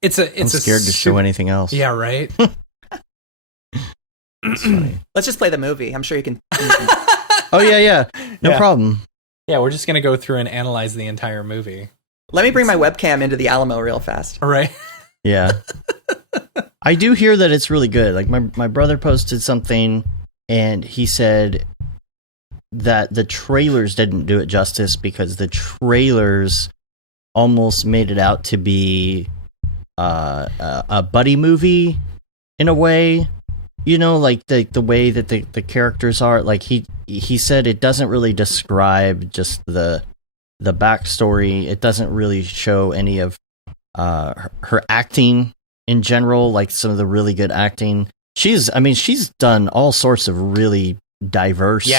I'm scared to show anything else. Yeah, right. Let's just play the movie. I'm sure you can. Oh yeah. No problem. Yeah, we're just gonna go through and analyze the entire movie. Let me bring my webcam into the Alamo real fast. All right. Yeah. I do hear that it's really good. Like my brother posted something, and he said that the trailers didn't do it justice because the trailers almost made it out to be a buddy movie in a way. Like the way that the characters are. Like he said it doesn't really describe just the backstory. It doesn't really show any of her acting in general, like some of the really good acting. She's done all sorts of really diverse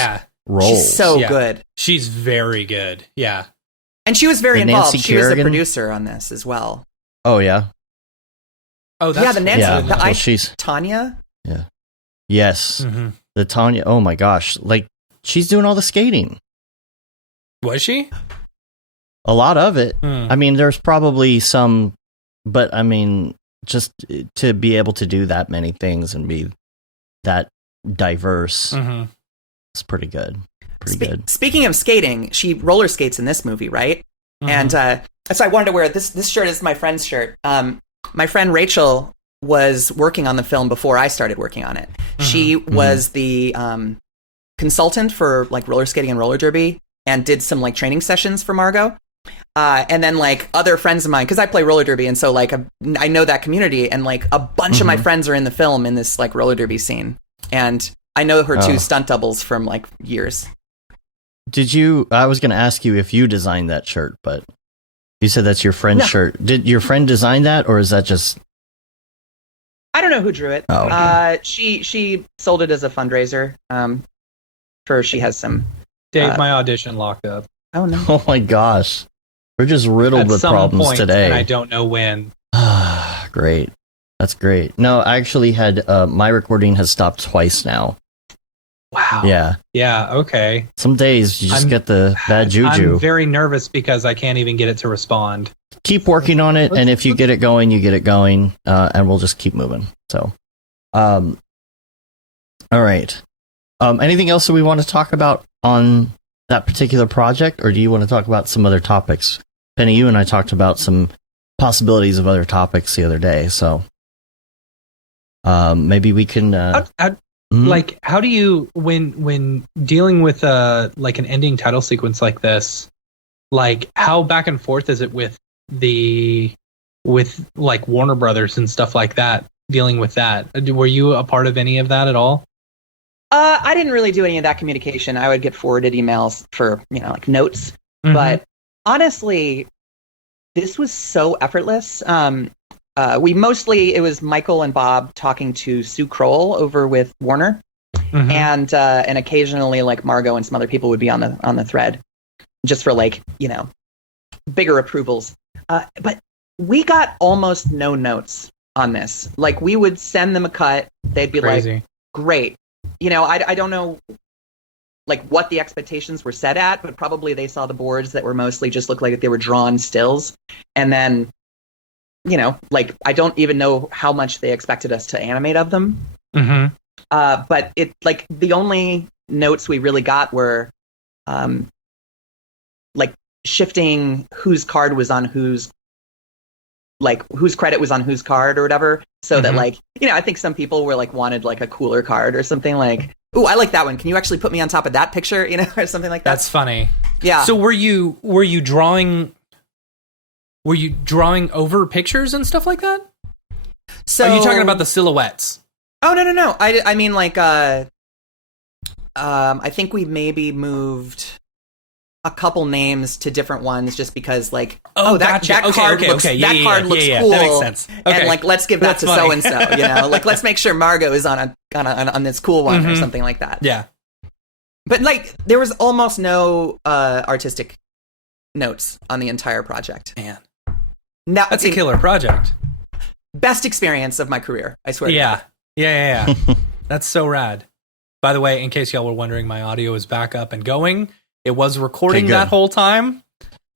roles. She's so good. She's very good. Yeah. And she was very involved. She was the Kerrigan producer on this as well. Oh yeah. Oh, that's the Nancy. She's Tanya. Yeah. Yes. The Tanya. Oh my gosh. Like she's doing all the skating. Was she? A lot of it. I mean, there's probably some, but I mean, just to be able to do that many things and be that diverse, it's pretty good. Good. Speaking of skating, she roller skates in this movie, right? And so I wanted to wear it. This shirt is my friend's shirt. My friend Rachel was working on the film before I started working on it. She was the consultant for like roller skating and roller derby, and did some like training sessions for Margot. And then like other friends of mine, because I play roller derby, and so like I know that community, and like a bunch of my friends are in the film in this like roller derby scene, and I know her 2 stunt doubles from like years. I was going to ask you if you designed that shirt, but you said that's your friend's shirt. Did your friend design that, or is that just... I don't know who drew it. Oh, okay. She sold it as a fundraiser. She has some... Dave, my audition locked up. Oh no. Oh my gosh. We're just riddled with problems today. And I don't know when. Great. That's great. No, I actually had my recording has stopped twice now. Wow. Yeah. Yeah, okay. Some days you just get the bad juju. I'm very nervous because I can't even get it to respond. Keep working on it, and if you get it going, you get it going, and we'll just keep moving. So, all right. Anything else that we want to talk about on that particular project, or do you want to talk about some other topics? Penny, you and I talked about some possibilities of other topics the other day, so maybe we can. Like, how do you when dealing with like an ending title sequence like this? Like, how back and forth is it with like Warner Brothers and stuff like that? Dealing with that, were you a part of any of that at all? I didn't really do any of that communication. I would get forwarded emails for, like notes. Mm-hmm. But honestly, this was so effortless. It was Michael and Bob talking to Sue Kroll over with Warner, and occasionally like Margot and some other people would be on the thread, just for like bigger approvals. But we got almost no notes on this. Like, we would send them a cut, they'd be Crazy. Like, great. I don't know like what the expectations were set at, but probably they saw the boards that were mostly just looked like they were drawn stills. And then, like, I don't even know how much they expected us to animate of them. Mm-hmm. But it, like, the only notes we really got were like shifting whose card was on whose credit was on whose card or whatever. So that, like, I think some people were like wanted like a cooler card or something, like, ooh, I like that one. Can you actually put me on top of that picture? Or something like that. That's funny. Yeah. So were you drawing over pictures and stuff like that? So are you talking about the silhouettes? Oh, no. I mean, like, I think we maybe moved a couple names to different ones just because, like, that card looks cool. That makes sense. Okay. And, like, let's give that to so and so. Like, let's make sure Margot is on this cool one or something like that. Yeah. But, like, there was almost no artistic notes on the entire project. Man, now, that's a killer project. Best experience of my career, I swear. Yeah. That's so rad. By the way, in case y'all were wondering, my audio is back up and going. It was recording that whole time.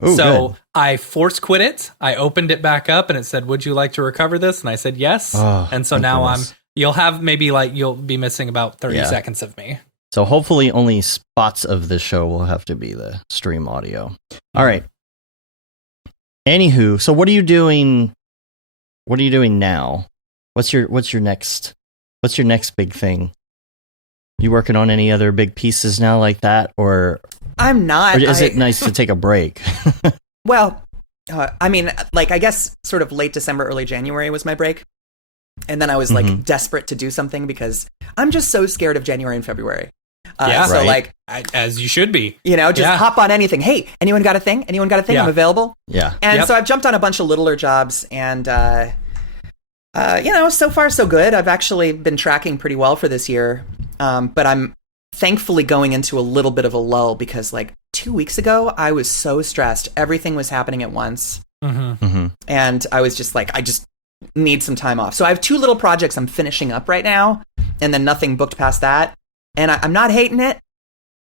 Ooh, so good. I force quit it. I opened it back up and it said, "Would you like to recover this?" And I said yes. Oh, and so now you'll be missing about 30 seconds of me. So hopefully only spots of the show will have to be the stream audio. All right. Anywho, so what are you doing? What are you doing now? What's your next big thing? You working on any other big pieces now like that, or I'm not. Or is it nice to take a break? Well, I mean, like, I guess sort of late December, early January was my break. And then I was like desperate to do something because I'm just so scared of January and February. So like, as you should be, just hop on anything. Hey, anyone got a thing? Anyone got a thing? I'm available. Yeah. And so I've jumped on a bunch of littler jobs, and so far so good. I've actually been tracking pretty well for this year. But I'm thankfully going into a little bit of a lull because, like, 2 weeks ago, I was so stressed. Everything was happening at once. And I was just like, I just need some time off. So I have 2 little projects I'm finishing up right now, and then nothing booked past that. And I'm not hating it.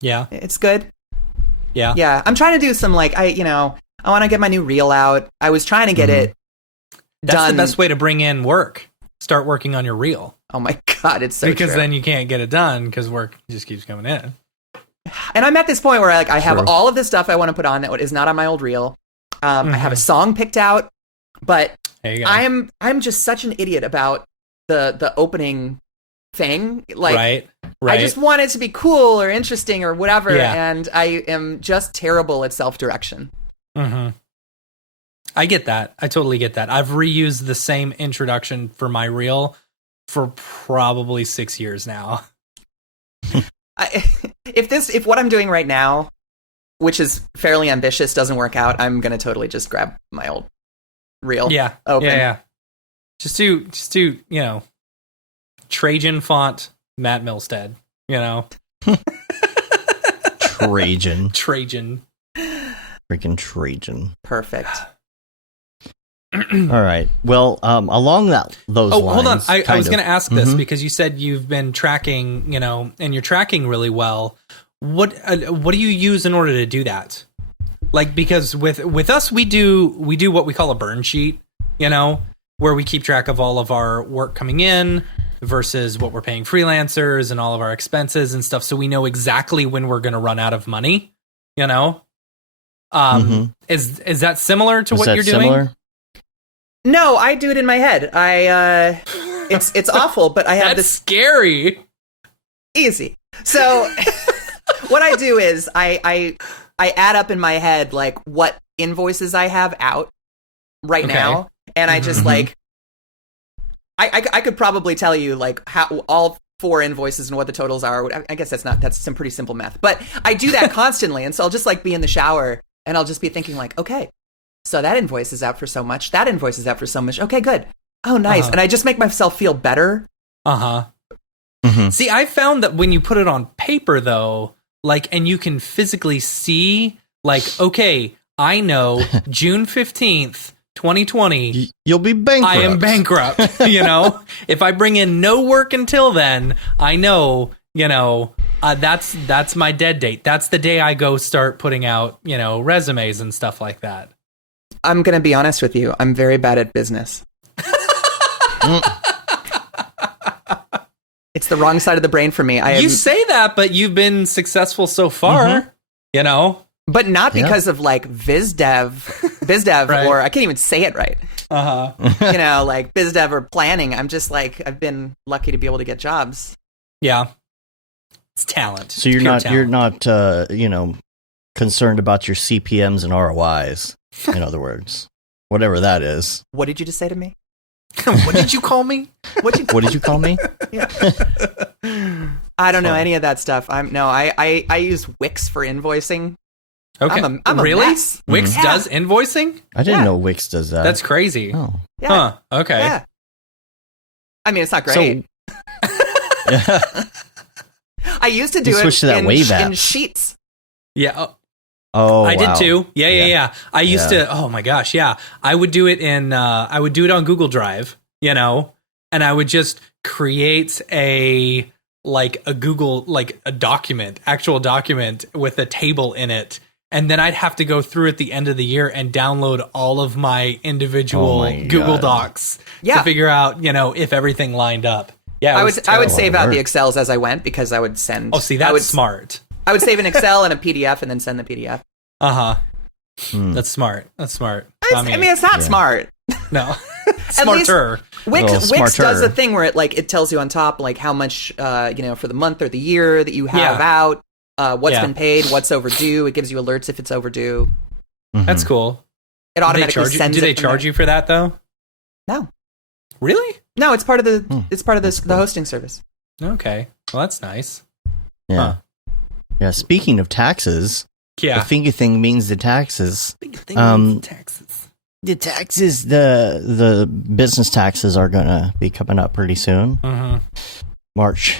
Yeah. It's good. Yeah. Yeah. I'm trying to do some, like, I want to get my new reel out. I was trying to get it done. That's the best way to bring in work. Start working on your reel. Oh my God, it's so because true. then you can't get it done because work just keeps coming in. And I'm at this point where I have all of this stuff I want to put on that is not on my old reel. I have a song picked out, but I'm just such an idiot about the opening thing. Like, right. I just want it to be cool or interesting or whatever, and I am just terrible at self-direction. I get that. I totally get that. I've reused the same introduction for my reel for probably 6 years now. If what I'm doing right now, which is fairly ambitious, doesn't work out, I'm gonna totally just grab my old reel. Open. Yeah. Just do Trajan font, Matt Milstead. Trajan. Freaking Trajan. Perfect. All right. Well, along those lines. Hold on. I was going to ask this because you said you've been tracking, and you're tracking really well. What do you use in order to do that? Like, because with us, we do what we call a burn sheet, where we keep track of all of our work coming in versus what we're paying freelancers and all of our expenses and stuff. So we know exactly when we're going to run out of money. you know. Is that similar to what you're doing? Similar? No, I do it in my head. It's awful, but I have That's this scary. easy. So what I do is I add up in my head like what invoices I have out right now, and I just like I could probably tell you like how all 4 invoices and what the totals are. I guess that's some pretty simple math, but I do that constantly, and so I'll just like be in the shower and I'll just be thinking like, okay, so that invoice is out for so much. That invoice is out for so much. Okay, good. Oh, nice. And I just make myself feel better. See, I found that when you put it on paper, though, like, and you can physically see, like, okay, I know June 15th, 2020. You'll be bankrupt. I am bankrupt. You know, if I bring in no work until then, I know, you know, that's my dead date. That's the day I go start putting out, you know, resumes and stuff like that. I'm going to be honest with you. I'm very bad at business. It's the wrong side of the brain for me. You say that, but you've been successful so far, you know? But not because of like BizDev, Right. or I can't even say it right. You know, like BizDev or planning. I'm just like, I've been lucky to be able to get jobs. Yeah. It's talent. So you're not, you know, concerned about your CPMs and ROIs, in other words. Whatever that is. What did you just say to me? What did you call me? What did you call me? Yeah. I don't know any of that stuff. I use Wix for invoicing. Okay. I'm a really? mess. Wix does invoicing? I didn't know Wix does that. That's crazy. Oh. Yeah. Huh. Okay. Yeah. I mean, it's not great. Yeah. I used to do You it switched to that Wave app. in Sheets. Yeah. Oh, I wow. did too. Yeah. I used to. Oh my gosh. Yeah. I would do it on Google Drive, you know, and I would just create a actual document with a table in it. And then I'd have to go through at the end of the year and download all of my individual Google Docs to figure out, you know, if everything lined up. Yeah, I would save out the Excels as I went because I would send. Oh, see, that's smart. I would save an Excel and a PDF and then send the PDF. That's smart. I mean, it's not smart. No, smarter. Wix smarter. does the thing where it tells you on top like how much you know, for the month or the year that you have out, what's been paid, what's overdue. It gives you alerts if it's overdue. That's cool. It automatically sends. Do they charge you for that though? No. Really? No, it's part of the hosting service. Okay. Well, that's nice. Yeah. Huh. Yeah. Speaking of taxes, the thingy thing means the taxes. Taxes. The taxes, the business taxes are gonna be coming up pretty soon. March,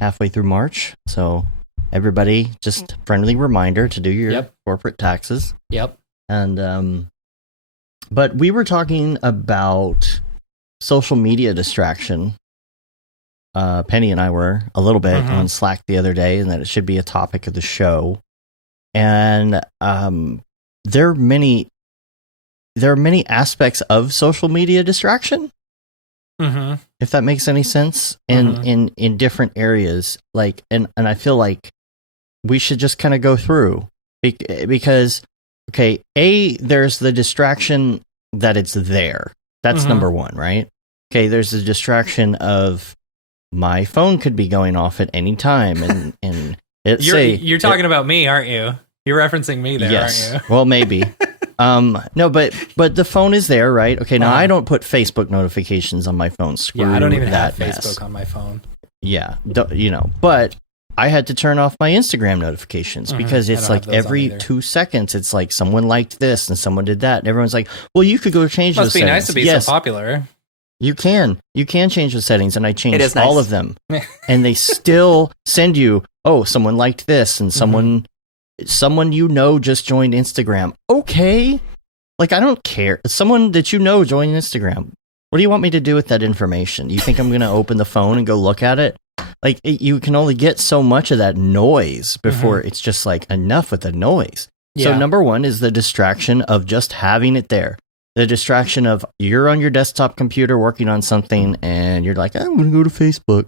halfway through March. So everybody, just friendly reminder to do your corporate taxes. Yep. And but we were talking about social media distraction. Penny and I were a little bit on Slack the other day, and that it should be a topic of the show. And there are many aspects of social media distraction. If that makes any sense, in different areas, like, and I feel like we should just kind of go through because, okay, there's the distraction that it's there. That's number one, right? Okay, there's the distraction of my phone could be going off at any time, and you're talking about me, aren't you? You're referencing me there, yes. aren't you? Well, maybe. No, but the phone is there, right? Okay, now I don't put Facebook notifications on my phone. Screw I don't even have that Facebook mess. on my phone. Yeah, you know, but I had to turn off my Instagram notifications because it's like every 2 seconds, it's like someone liked this and someone did that, and everyone's like, "Well, you could go change those settings." Must be nice to be so popular. You can change the settings, and I changed all of them, and they still send you, "Oh, someone liked this," and someone you know just joined Instagram. Okay, like I don't care. Someone that you know joined Instagram. What do you want me to do with that information? You think I'm going to open the phone and go look at it? Like, you can only get so much of that noise before it's just like enough with the noise. Yeah. So number one is the distraction of just having it there. The distraction of you're on your desktop computer working on something and you're like, I'm going to go to Facebook.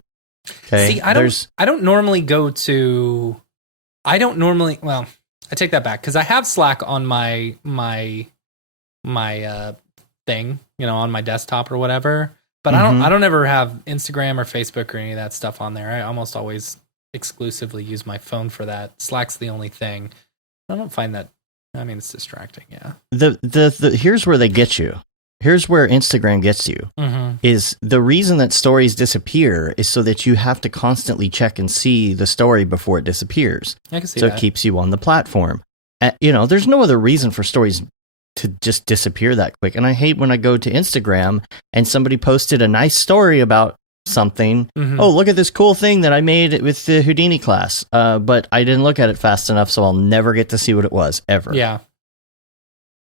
Okay. See, I don't normally go to I don't normally. Well, I take that back because I have Slack on my thing, on my desktop or whatever. But I don't ever have Instagram or Facebook or any of that stuff on there. I almost always exclusively use my phone for that. Slack's the only thing. I don't find that. I mean, it's distracting. Yeah. The here's where they get you. Here's where Instagram gets you. Is the reason that stories disappear is so that you have to constantly check and see the story before it disappears. I can see so that. It keeps you on the platform. There's no other reason for stories to just disappear that quick. And I hate when I go to Instagram and somebody posted a nice story about something. Oh, look at this cool thing that I made with the Houdini class. But I didn't look at it fast enough, so I'll never get to see what it was ever. Yeah.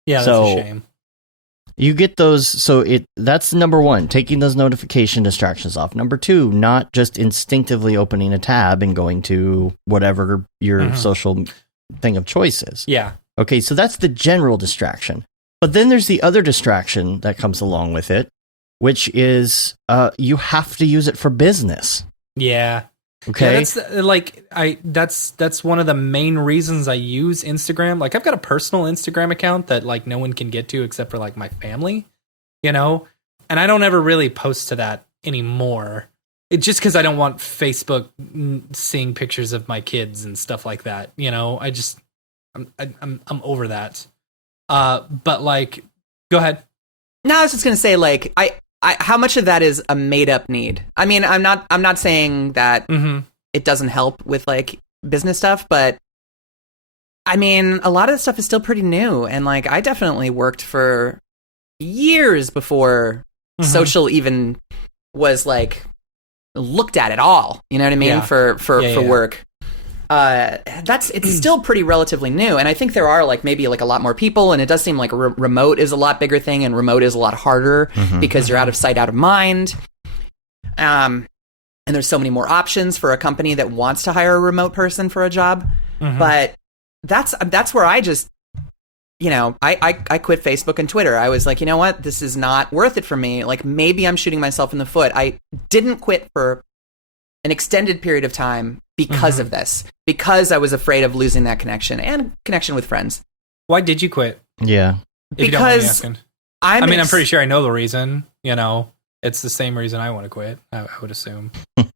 Yeah, that's a shame. You get those, that's number one, taking those notification distractions off. Number two, not just instinctively opening a tab and going to whatever your social thing of choice is. Yeah. Okay, so that's the general distraction. But then there's the other distraction that comes along with it, which is you have to use it for business. Yeah. Okay. Yeah, that's one of the main reasons I use Instagram. Like, I've got a personal Instagram account that like no one can get to except for like my family, and I don't ever really post to that anymore. It's just because I don't want Facebook seeing pictures of my kids and stuff like that. I'm over that. But like, go ahead. No, I was just gonna say, like, I how much of that is a made up need? I mean, I'm not saying that it doesn't help with like business stuff, but I mean, a lot of the stuff is still pretty new, and like, I definitely worked for years before social even was like looked at all. You know what I mean? For work. It's still pretty relatively new, and I think there are like maybe like a lot more people, and it does seem like remote is a lot bigger thing, and remote is a lot harder because you're out of sight, out of mind. And there's so many more options for a company that wants to hire a remote person for a job. But that's where I just, I quit Facebook and Twitter. I was like, you know what, this is not worth it for me. Like, maybe I'm shooting myself in the foot. I didn't quit for an extended period of time because of this, because I was afraid of losing that connection and connection with friends. Why did you quit? Yeah. Because I'm pretty sure I know the reason. It's the same reason I want to quit, I would assume.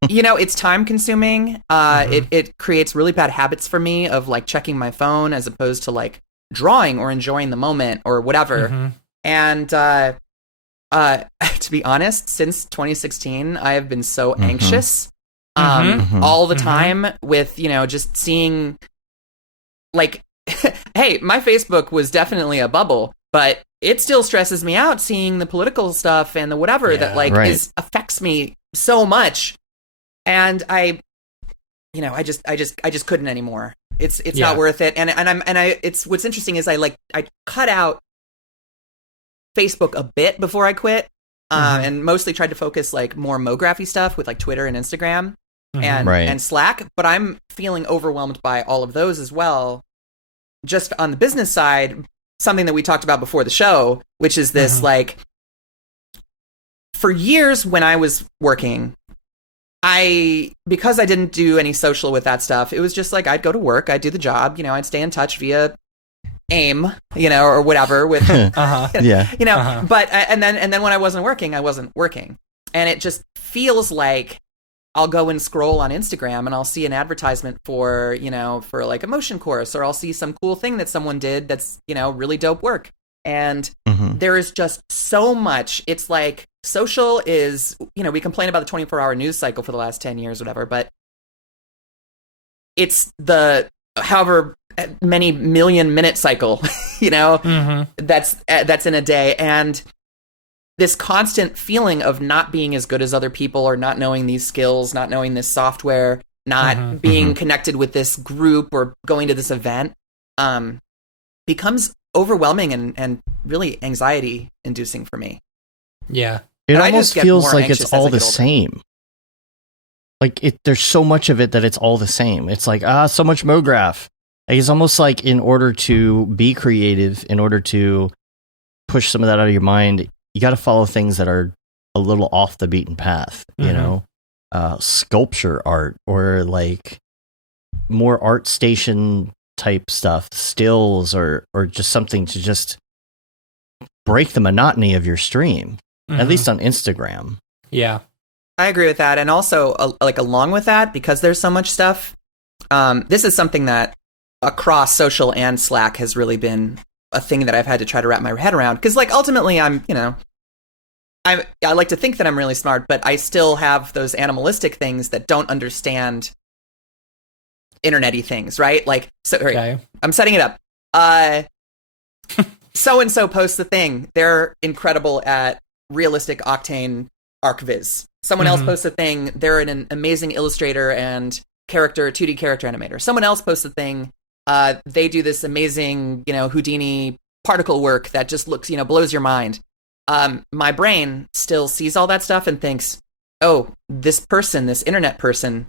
It's time consuming. It creates really bad habits for me of like checking my phone as opposed to like drawing or enjoying the moment or whatever. And to be honest, since 2016, I have been so anxious all the time with, just seeing like, hey, my Facebook was definitely a bubble, but it still stresses me out seeing the political stuff and the whatever that like affects me so much. And I just couldn't anymore. It's not worth it. And it's what's interesting is I cut out Facebook a bit before I quit. And mostly tried to focus like more Mography stuff with like Twitter and Instagram and Slack. But I'm feeling overwhelmed by all of those as well. Just on the business side, something that we talked about before the show, which is this like, for years when I was working, because I didn't do any social with that stuff, it was just like I'd go to work, I'd do the job, I'd stay in touch via AIM, or whatever with, but and then when I wasn't working, and it just feels like I'll go and scroll on Instagram and I'll see an advertisement for like a motion course, or I'll see some cool thing that someone did that's, really dope work. And there is just so much. It's like social is, we complain about the 24-hour news cycle for the last 10 years, whatever, but it's the however many million minute cycle, that's in a day. And this constant feeling of not being as good as other people, or not knowing these skills, not knowing this software, not being connected with this group or going to this event, becomes overwhelming and really anxiety inducing for me. Yeah. It almost feels like it's all the same. Like there's so much of it that it's all the same. It's like, so much Mograph. Like, it's almost like in order to be creative, in order to push some of that out of your mind, you got to follow things that are a little off the beaten path, sculpture art, or like more art station type stuff, stills, or just something to just break the monotony of your stream, at least on Instagram. Yeah. I agree with that. And also, like, along with that, because there's so much stuff, this is something that across social and Slack has really been a thing that I've had to try to wrap my head around. Because, like, ultimately, I like to think that I'm really smart, but I still have those animalistic things that don't understand internet-y things, right? Like, so Okay. I'm setting it up. So-and-so posts the thing. They're incredible at realistic Octane ArcViz. Someone else posts a thing. They're an amazing illustrator and 2D character animator. Someone else posts a thing. They do this amazing, Houdini particle work that just looks, blows your mind. My brain still sees all that stuff and thinks, oh, this internet person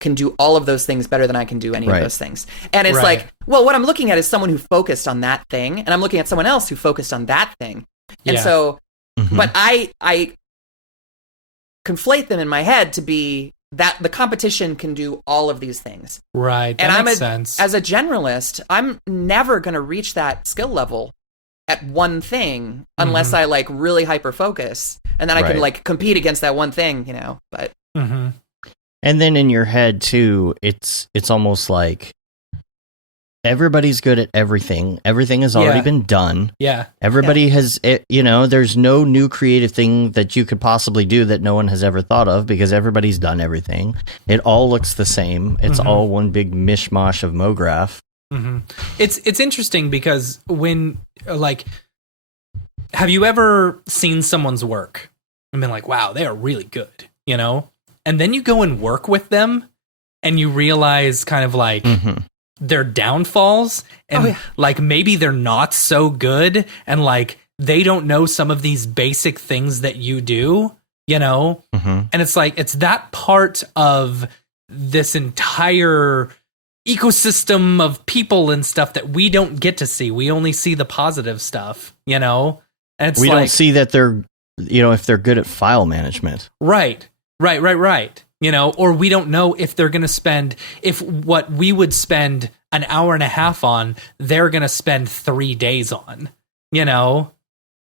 can do all of those things better than I can do any of those things. And it's like, well, what I'm looking at is someone who focused on that thing, and I'm looking at someone else who focused on that thing. And so, but I conflate them in my head to be that the competition can do all of these things. Right. That makes sense. As a generalist, I'm never going to reach that skill level at one thing unless I like really hyper focus, and then I can like compete against that one thing, but. And then in your head too, it's almost like everybody's good at everything. Everything has already been done. Yeah. Everybody has, there's no new creative thing that you could possibly do that no one has ever thought of because everybody's done everything. It all looks the same. It's all one big mishmash of Mograph. It's interesting because when, like, have you ever seen someone's work and been like, wow, they are really good, And then you go and work with them and you realize kind of like their downfalls and like maybe they're not so good and like they don't know some of these basic things that you do, And it's like, it's that part of this entire ecosystem of people and stuff that we don't get to see. We only see the positive stuff, And it's we don't see that they're, if they're good at file management. Right. Or we don't know if they're going to spend, if what we would spend an hour and a half on, they're going to spend 3 days on,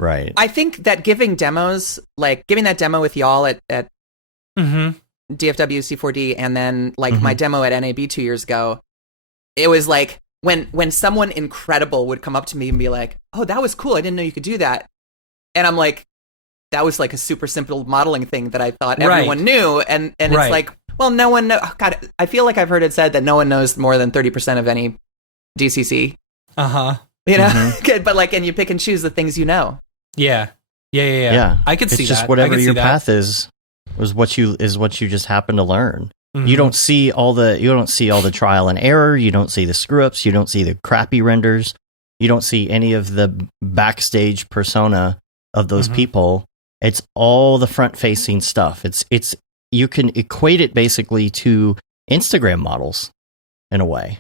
Right. I think that giving demos, like giving that demo with y'all at DFW C4D, and then like my demo at NAB 2 years ago, it was like when someone incredible would come up to me and be like, oh, that was cool. I didn't know you could do that. And I'm like, that was like a super simple modeling thing that I thought everyone knew. And it's like, well, no one knows. God, I feel like I've heard it said that no one knows more than 30% of any DCC. But like, and you pick and choose the things you know. Yeah. I could see that. It's just whatever your path is what you just happen to learn. You don't see all the trial and error. You don't see the screw ups. You don't see the crappy renders. You don't see any of the backstage persona of those people. It's all the front-facing stuff. It's you can equate it basically to Instagram models in a way.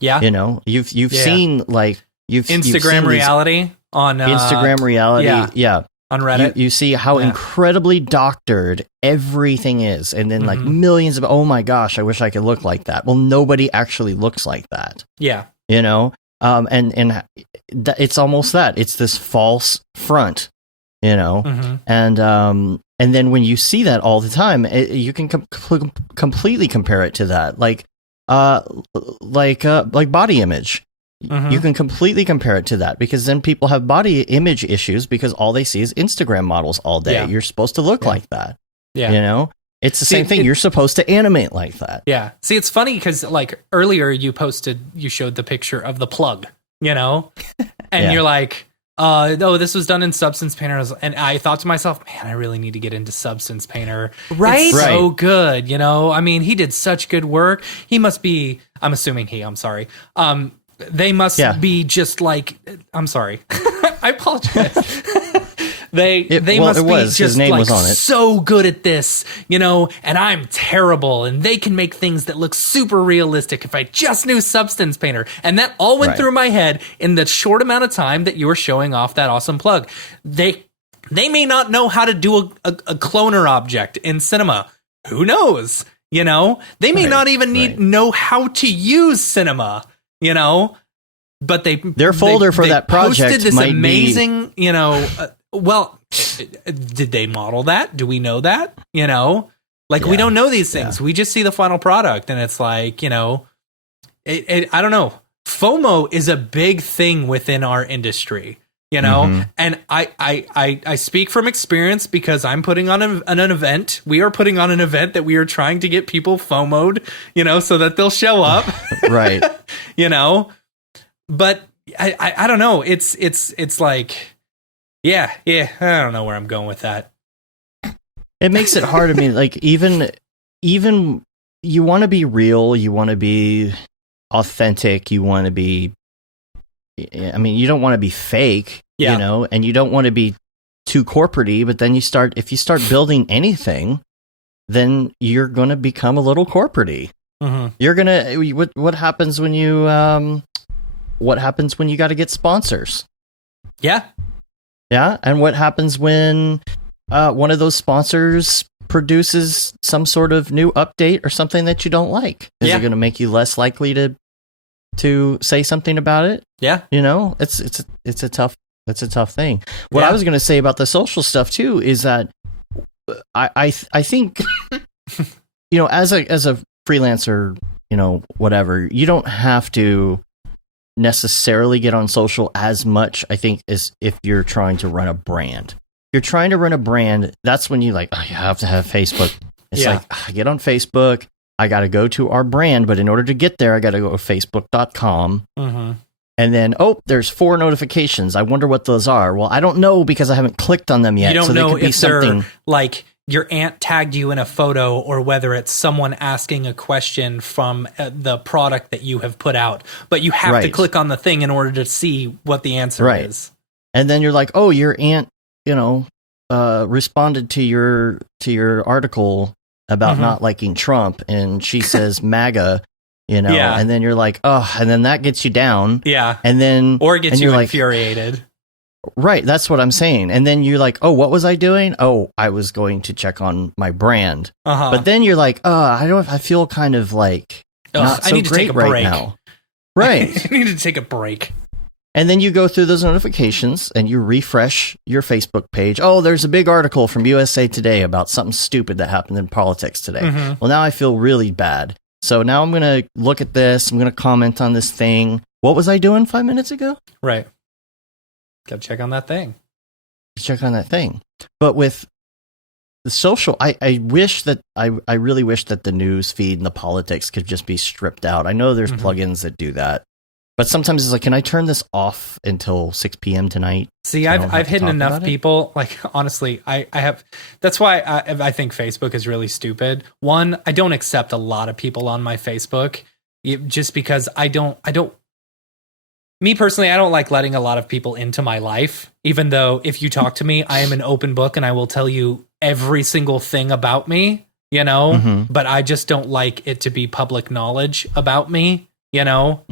Yeah. You've seen like Instagram reality on Instagram reality. Yeah. On Reddit. You see how incredibly doctored everything is, and then like millions of, oh my gosh, I wish I could look like that. Well, nobody actually looks like that. Yeah. And it's almost that. It's this false front. And then when you see that all the time, you can completely compare it to that, like body image. You can completely compare it to that because then people have body image issues because all they see is Instagram models all day. You're supposed to look like that. It's the same thing. You're supposed to animate like that. Yeah. See, it's funny because like earlier you showed the picture of the plug, and you're like, this was done in Substance Painter. And I thought to myself, man, I really need to get into Substance Painter. Right? It's so good, I mean, he did such good work. He must be, I'm assuming I'm sorry. They must be just like, I'm sorry. I apologize. They must be just his name like was on it. So good at this, and I'm terrible, and they can make things that look super realistic if I just knew Substance Painter. And that all went through my head in the short amount of time that you were showing off that awesome plug. They may not know how to do a cloner object in cinema. Who knows? You know, they may not even know how to use cinema, you know, but their folder for that project posted this might amazing, you know, well, did they model that? Do we know that? You know, like we don't know these things. We just see the final product, and it's like, you know, I don't know. FOMO is a big thing within our industry, you know, and I speak from experience because I'm putting on an event. We are putting on an event that we are trying to get people FOMO'd, you know, so that they'll show up. Right. You know, but I don't know. It's like, yeah. I don't know where I'm going with that. It makes it hard. I mean, like even you want to be real, you want to be authentic, you want to be, I mean, you don't want to be fake, you know, and you don't want to be too corporate-y, but then if you start building anything, then you're going to become a little corporate-y. You're going to, what happens when you got to get sponsors? Yeah. And what happens when one of those sponsors produces some sort of new update or something that you don't like? Is it going to make you less likely to say something about it? Yeah. You know, it's a tough thing. What I was going to say about the social stuff too is that I think you know, as a freelancer, you know, whatever, you don't have to necessarily get on social as much, I think, as if you're trying to run a brand. You're trying to run a brand, that's when you like, oh, you have to have Facebook. It's like, I get on Facebook, I got to go to our brand, but in order to get there, I got to go to facebook.com. And then, there's 4 notifications. I wonder what those are. Well, I don't know because I haven't clicked on them yet. You don't know if they're like your aunt tagged you in a photo or whether it's someone asking a question from the product that you have put out. But you have to click on the thing in order to see what the answer is. And then you're like, oh, your aunt, you know, responded to your article about not liking Trump, and she says MAGA, you know, and then you're like, oh, and then that gets you down. And then, or gets you infuriated. Right, that's what I'm saying. And then you're like, oh, what was I doing? Oh, I was going to check on my brand. But then you're like, I feel kind of like not so I need to take a great break now. Right. I need to take a break. And then you go through those notifications and you refresh your Facebook page. Oh, there's a big article from USA Today about something stupid that happened in politics today. Well, now I feel really bad. So now I'm going to look at this. I'm going to comment on this thing. What was I doing 5 minutes ago? Right. Got to check on that thing. But with the social, I wish that I really wish that the news feed and the politics could just be stripped out. I know there's plugins that do that. But sometimes it's like, can I turn this off until 6 p.m. tonight? See, I've hidden enough people. Like, honestly, I have. That's why I think Facebook is really stupid. One, I don't accept a lot of people on my Facebook just because I don't. Me personally, I don't like letting a lot of people into my life, even though if you talk to me, I am an open book and I will tell you every single thing about me, you know, but I just don't like it to be public knowledge about me, you know?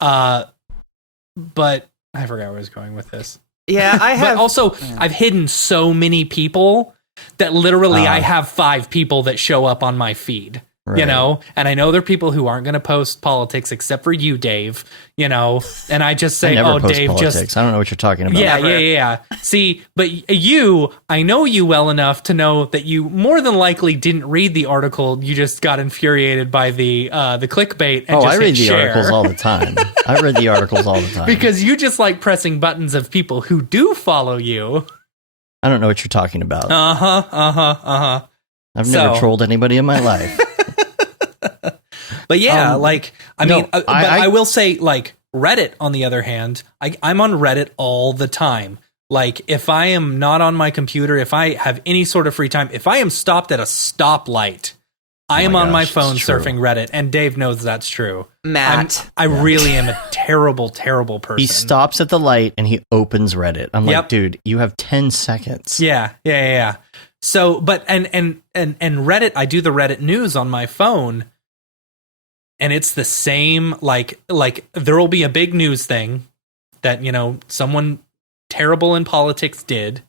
But I forgot where I was going with this. Yeah, I have. But also, I've hidden so many people that literally I have 5 people that show up on my feed. Right. You know, and I know there are people who aren't going to post politics except for you, Dave, you know, and I just say, oh, Dave, politics. I don't know what you're talking about. Yeah. See, but I know you well enough to know that you more than likely didn't read the article. You just got infuriated by the clickbait. And I read the articles all the time. I read the articles all the time. Because you just like pressing buttons of people who do follow you. I don't know what you're talking about. I've never So- trolled anybody in my life. But yeah, I will say, like, Reddit, on the other hand, I'm on Reddit all the time. Like, if I am not on my computer, if I have any sort of free time, if I am stopped at a stoplight, I am on my phone surfing Reddit, and Dave knows that's true. Matt. I really am a terrible, terrible person. He stops at the light and he opens Reddit. I'm like, dude, you have 10 seconds. Yeah. So, but and Reddit, I do the Reddit news on my phone, and it's the same. Like there will be a big news thing that, you know, someone terrible in politics did,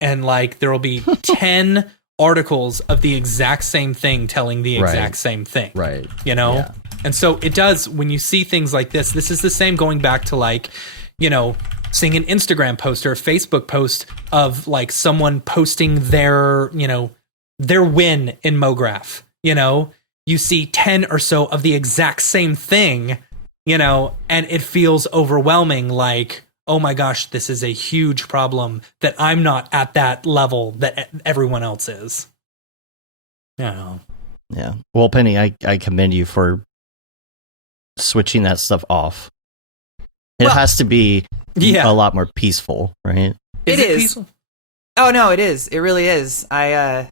and like there will be 10 articles of the exact same thing telling the exact same thing. Right. You know? Yeah. And so it does, when you see things like this is the same going back to like, you know, seeing an Instagram post or a Facebook post of like someone posting their, you know, their win in Mograph. You know, you see 10 or so of the exact same thing, you know, and it feels overwhelming. Like, oh my gosh, this is a huge problem that I'm not at that level that everyone else is. Yeah. Yeah. Well, Penny, I commend you for switching that stuff off. It has to be a lot more peaceful, right? It is. Peaceful? Oh no, it is. It really is. I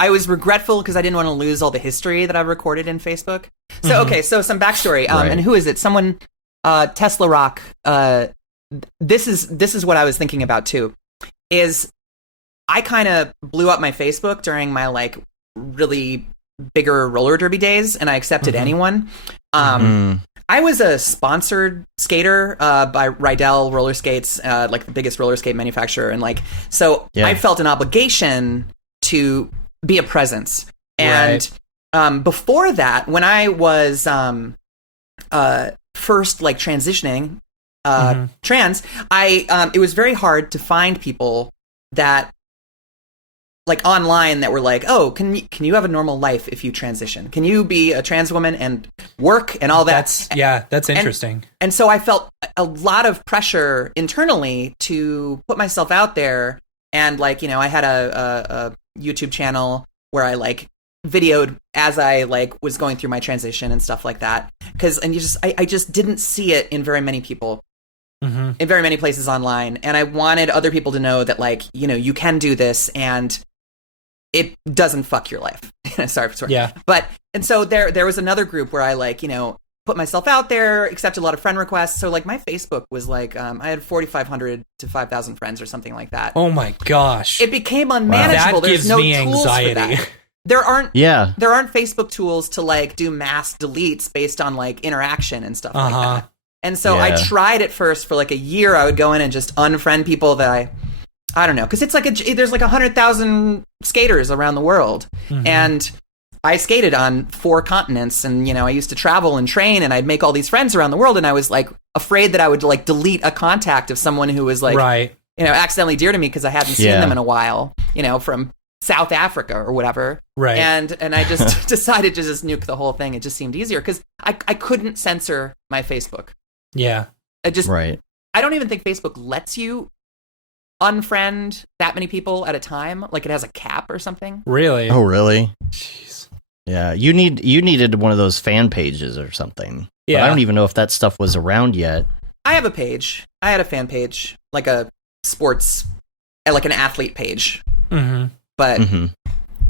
was regretful because I didn't want to lose all the history that I've recorded in Facebook. So okay, so some backstory. And who is it? Someone, Tesla Rock. This is what I was thinking about too. Is I kind of blew up my Facebook during my like really bigger roller derby days, and I accepted anyone. I was a sponsored skater by Rydell Roller Skates, like the biggest roller skate manufacturer, and like so I felt an obligation to be a presence. And before that, when I was first like transitioning trans, it was very hard to find people that like online that were like, oh, can you have a normal life if you transition? Can you be a trans woman and work and all that? That's interesting. And so I felt a lot of pressure internally to put myself out there. And like, you know, I had a YouTube channel where I like videoed as I like was going through my transition and stuff like that. I just didn't see it in very many people. In very many places online. And I wanted other people to know that like, you know, you can do this and it doesn't fuck your life. Sorry for swearing. Yeah. But, and so there was another group where I like, you know, put myself out there, accepted a lot of friend requests. So like my Facebook was like, I had 4,500 to 5,000 friends or something like that. Oh my gosh. It became unmanageable. That There's gives no me tools anxiety. for that. There aren't Facebook tools to like do mass deletes based on like interaction and stuff like that. And so I tried it first for like a year. I would go in and just unfriend people that I don't know, because it's like there's like 100,000 skaters around the world, and I skated on 4 continents, and you know I used to travel and train, and I'd make all these friends around the world, and I was like afraid that I would like delete a contact of someone who was like you know accidentally dear to me because I hadn't seen them in a while, you know, from South Africa or whatever, and I just decided to just nuke the whole thing. It just seemed easier because I couldn't censor my Facebook. Yeah, I don't even think Facebook lets you unfriend that many people at a time. Like it has a cap or something. Really? Oh, really? Jeez. Yeah, you needed one of those fan pages or something. Yeah, but I don't even know if that stuff was around yet. I have a page. I had a fan page, like a sports, like an athlete page. But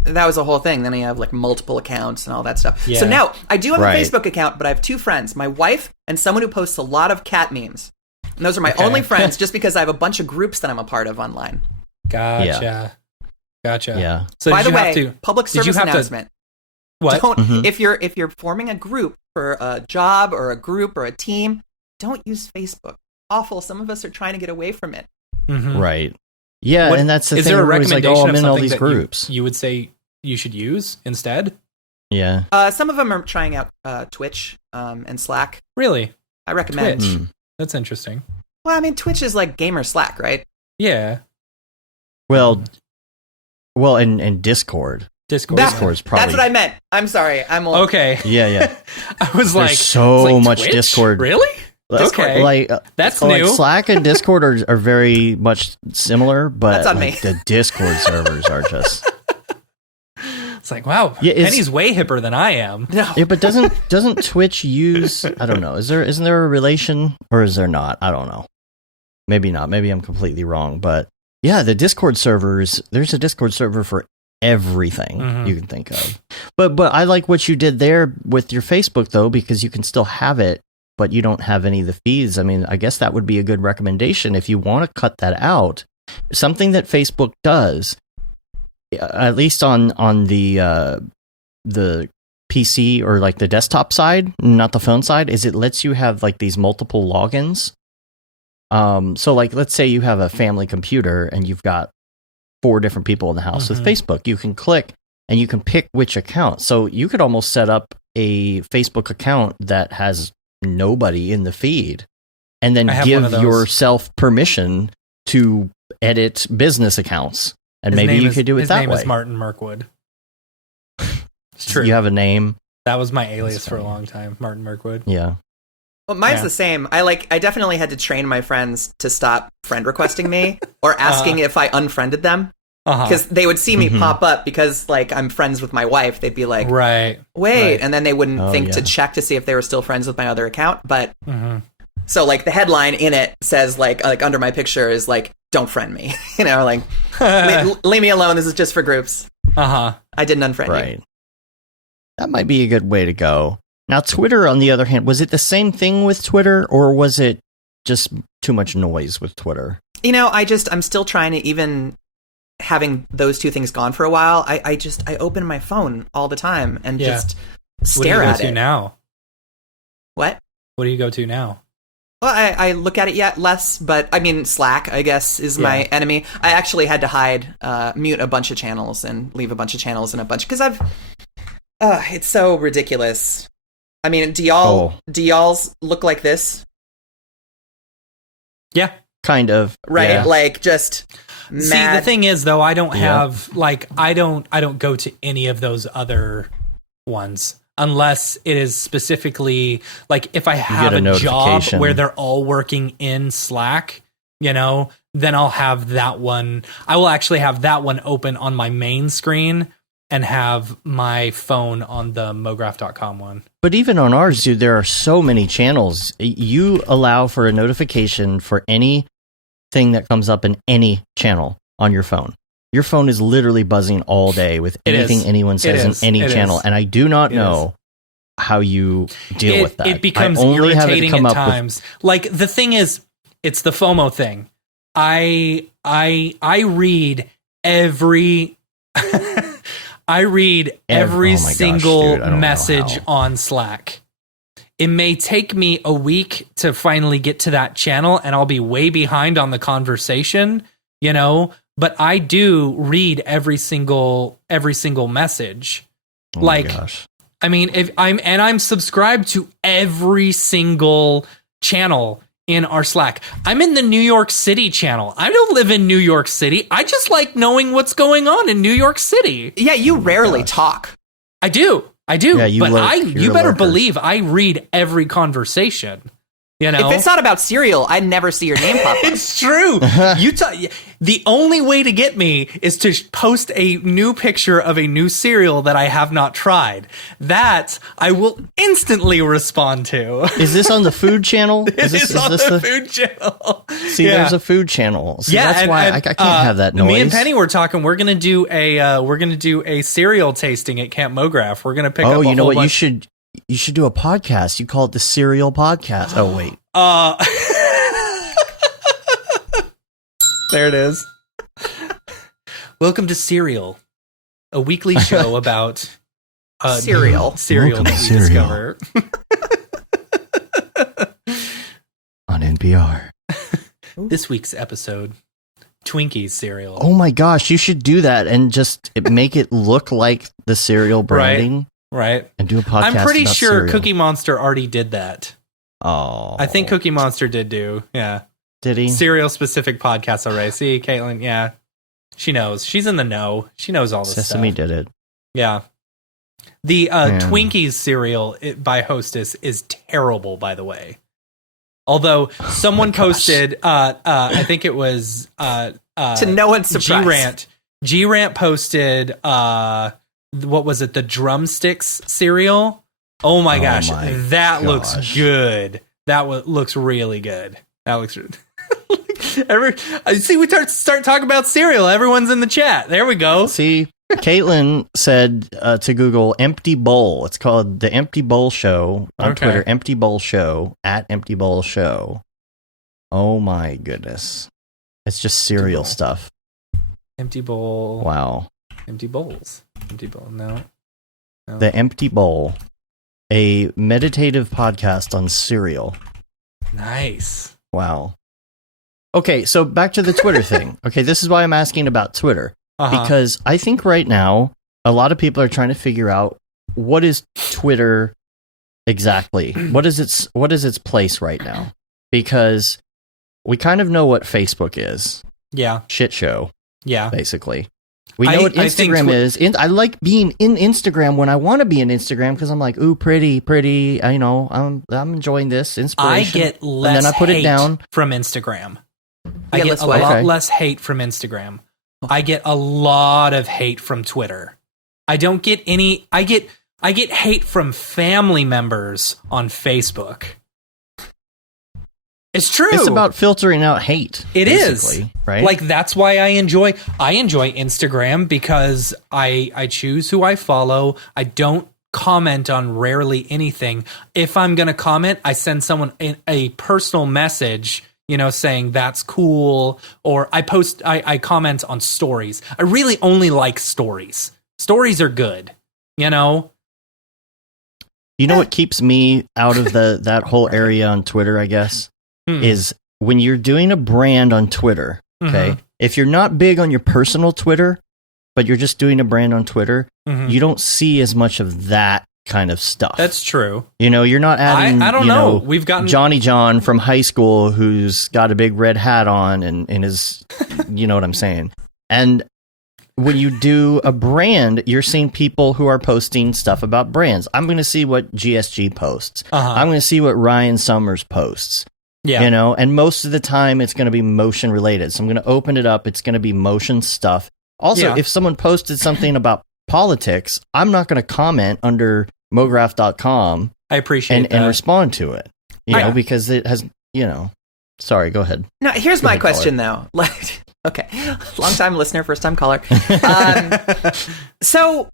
that was a whole thing. Then I have like multiple accounts and all that stuff. Yeah. So now I do have a Facebook account, but I have 2 friends: my wife and someone who posts a lot of cat memes. And those are my only friends, just because I have a bunch of groups that I'm a part of online. Gotcha. Yeah. So by the way, public service announcement. What? Don't if you're forming a group for a job or a group or a team, don't use Facebook. Awful. Some of us are trying to get away from it. Right. Yeah, and that's the thing. Is there a recommendation like, I'm in all these groups? You would say you should use instead? Yeah. Some of them are trying out Twitch and Slack. Really? I recommend. Twitch. That's interesting. Well, I mean, Twitch is like gamer Slack, right? Yeah. Well, and Discord. Discord's probably. That's what I meant. I'm sorry. I'm old. Okay. Yeah. I was There's like, so much Twitch? Discord. Really? Discord. Okay. Like that's like new. Slack and Discord are very much similar, but that's on like, me. the Discord servers are just. It's like, wow, Penny's way hipper than I am. No. Yeah, but doesn't Twitch use? I don't know. Isn't there a relation, or is there not? I don't know. Maybe not. Maybe I'm completely wrong. But yeah, the Discord servers. There's a Discord server for everything you can think of. But I like what you did there with your Facebook though, because you can still have it, but you don't have any of the feeds. I mean, I guess that would be a good recommendation if you want to cut that out. Something that Facebook does, at least on the PC or like the desktop side, not the phone side, is it lets you have like these multiple logins. So like, let's say you have a family computer and you've got 4 different people in the house. With Facebook, you can click and you can pick which account. So you could almost set up a Facebook account that has nobody in the feed and then give yourself permission to edit business accounts. And maybe you could do it that way. His name is Martin Mirkwood. It's true. You have a name? That was my alias for a long time, Martin Mirkwood. Yeah. Well, mine's the same. I definitely had to train my friends to stop friend requesting me or asking if I unfriended them. Because they would see me pop up because, like, I'm friends with my wife. They'd be like, wait. And then they wouldn't think to check to see if they were still friends with my other account. But, so, like, the headline in it says, like under my picture is, like, don't friend me. You know, like, leave me alone. This is just for groups. I didn't unfriend you. That might be a good way to go. Now, Twitter, on the other hand, was it the same thing with Twitter, or was it just too much noise with Twitter? You know, I'm still trying to, even having those two things gone for a while, I open my phone all the time and just stare at it. What do you go to now? What? What do you go to now? Well, I look at it less, but I mean, Slack, I guess, is my enemy. I actually had to mute a bunch of channels and leave a bunch of channels and a bunch, because it's so ridiculous. I mean, do y'all's look like this? Yeah. Kind of. Right? Yeah. Like, just mad. See, the thing is, though, I don't have, like, I don't go to any of those other ones unless it is specifically, like, if I have a job where they're all working in Slack, you know, then I'll have that one. I will actually have that one open on my main screen and have my phone on the mograph.com one. But even on ours, dude, there are so many channels. You allow for a notification for anything that comes up in any channel on your phone. Your phone is literally buzzing all day with anything anyone says in any channel. And I do not know how you deal with that. It becomes irritating at times. Like, the thing is, it's the FOMO thing. I read every... I read every single message on Slack. It may take me a week to finally get to that channel, and I'll be way behind on the conversation, you know, but I do read every single message. Oh my gosh. I mean, I'm subscribed to every single channel in our Slack. I'm in the New York City channel. I don't live in New York City. I just like knowing what's going on in New York City. Yeah, you rarely talk. I do. Yeah, you better believe I read every conversation. You know, if it's not about cereal, I never see your name pop up. It's true. The only way to get me is to post a new picture of a new cereal that I have not tried. That I will instantly respond to. Is this on the food channel? Is the food channel. See, there's a food channel. See, that's why I can't have that noise. Me and Penny were talking. We're gonna do a cereal tasting at Camp Mograph. We're gonna pick up. Oh, you know what? You should do a podcast. You call it the Cereal Podcast. Oh, wait. There it is. Welcome to Cereal, a weekly show about cereal that we discover on NPR. This week's episode, Twinkies cereal. Oh my gosh, you should do that and just make it look like the cereal branding. Right. And do a podcast. I'm pretty about sure cereal. Cookie Monster already did that. Oh. I think Cookie Monster did do. Yeah. Did he? Cereal specific podcast already. See, Caitlin, yeah. She knows. She's in the know. She knows all this Sesame stuff. did it. Yeah. The Twinkies cereal by Hostess is terrible, by the way. Although someone posted, I think it was to no one's surprise. G-Rant posted, what was it? The Drumsticks cereal. Oh my gosh, that looks good. That looks really good. That looks. See, we start talking about cereal. Everyone's in the chat. There we go. See, Caitlin said to Google "empty bowl." It's called the Empty Bowl Show on Twitter. Empty Bowl Show at Empty Bowl Show. Oh my goodness, it's just cereal stuff. Empty bowl. Wow. Empty bowls. Empty bowl. No. The Empty Bowl, a meditative podcast on cereal. Nice. Wow. Okay, so back to the Twitter thing. Okay, this is why I'm asking about Twitter. Because I think right now, a lot of people are trying to figure out what is Twitter exactly? What is its place right now? Because we kind of know what Facebook is. Yeah. Shit show. Yeah. Basically. We know what Instagram is. I like being in Instagram when I want to be in Instagram because I'm like, ooh, pretty. You know, I'm enjoying this inspiration. I get less and then I put hate it down from Instagram. I Yeah, get let's a what? lot Okay. less hate from Instagram. I get a lot of hate from Twitter. I don't get any. I get hate from family members on Facebook. It's true. It's about filtering out hate. It is, basically, right? Like that's why I enjoy Instagram because I choose who I follow. I don't comment on rarely anything. If I'm going to comment, I send someone a personal message, you know, saying that's cool, or I comment on stories. I really only like stories. Stories are good, you know? You know what keeps me out of that whole area on Twitter, I guess, is when you're doing a brand on Twitter, okay? Mhm. If you're not big on your personal Twitter, but you're just doing a brand on Twitter, you don't see as much of that kind of stuff. That's true. You know, you're not adding, I don't know. We've gotten Johnny John from high school who's got a big red hat on and is, you know what I'm saying? And when you do a brand, you're seeing people who are posting stuff about brands. I'm going to see what GSG posts. I'm going to see what Ryan Summers posts. Yeah. You know, and most of the time it's going to be motion related. So I'm going to open it up. It's going to be motion stuff. Also, if someone posted something about politics, I'm not going to comment under mograph.com I appreciate that. and respond to it, you know, because it has, you know, sorry, go ahead. Now, here's my question, though. Like, okay, long-time listener, first-time caller. So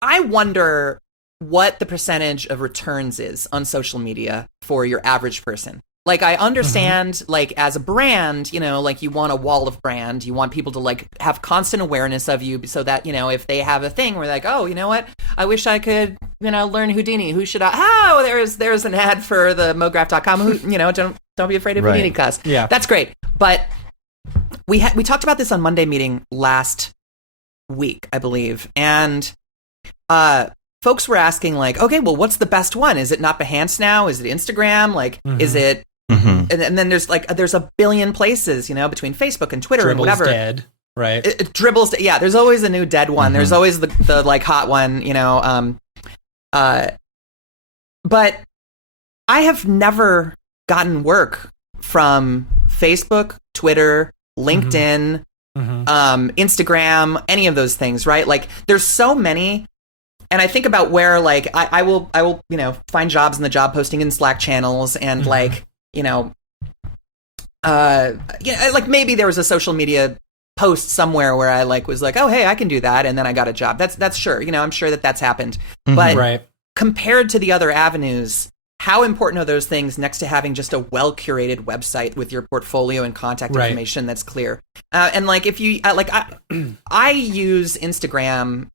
I wonder what the percentage of returns is on social media for your average person. Like, I understand, like, as a brand, you know, like, you want a wall of brand. You want people to, like, have constant awareness of you so that, you know, if they have a thing where, like, oh, you know what? I wish I could, you know, learn Houdini. Who should I? Oh, there's an ad for the Mograph.com. Who, you know, don't be afraid of Houdini cuss. Yeah. That's great. But we talked about this on Monday meeting last week, I believe. And folks were asking, like, okay, well, what's the best one? Is it Not Behance now? Is it Instagram? Like, is it... And then there's a billion places, you know, between Facebook and Twitter and whatever. Dead, right? Dribbles, yeah. There's always a new dead one. There's always the like hot one, you know. But I have never gotten work from Facebook, Twitter, LinkedIn, Instagram, any of those things, right? Like, there's so many. And I think about where, like, I will, you know, find jobs in the job posting in Slack channels and like, you know, yeah, like maybe there was a social media post somewhere where I like was like, oh, hey, I can do that. And then I got a job. That's sure. You know, I'm sure that's happened. But compared to the other avenues, how important are those things next to having just a well-curated website with your portfolio and contact information that's clear? And like, if you, like, I use Instagram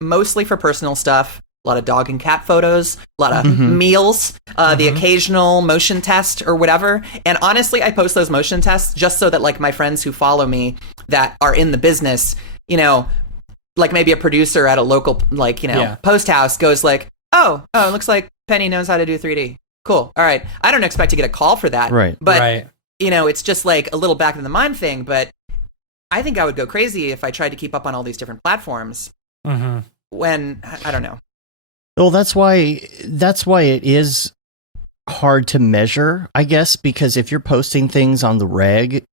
mostly for personal stuff, a lot of dog and cat photos, a lot of meals, the occasional motion test or whatever. And honestly, I post those motion tests just so that, like, my friends who follow me that are in the business, you know, like maybe a producer at a local, like, you know, post house goes like, oh, it looks like Penny knows how to do 3D. Cool. All right. I don't expect to get a call for that. Right. But, you know, it's just like a little back of the mind thing. But I think I would go crazy if I tried to keep up on all these different platforms. When, I don't know. Well, that's why it is hard to measure, I guess, because if you're posting things on the reg,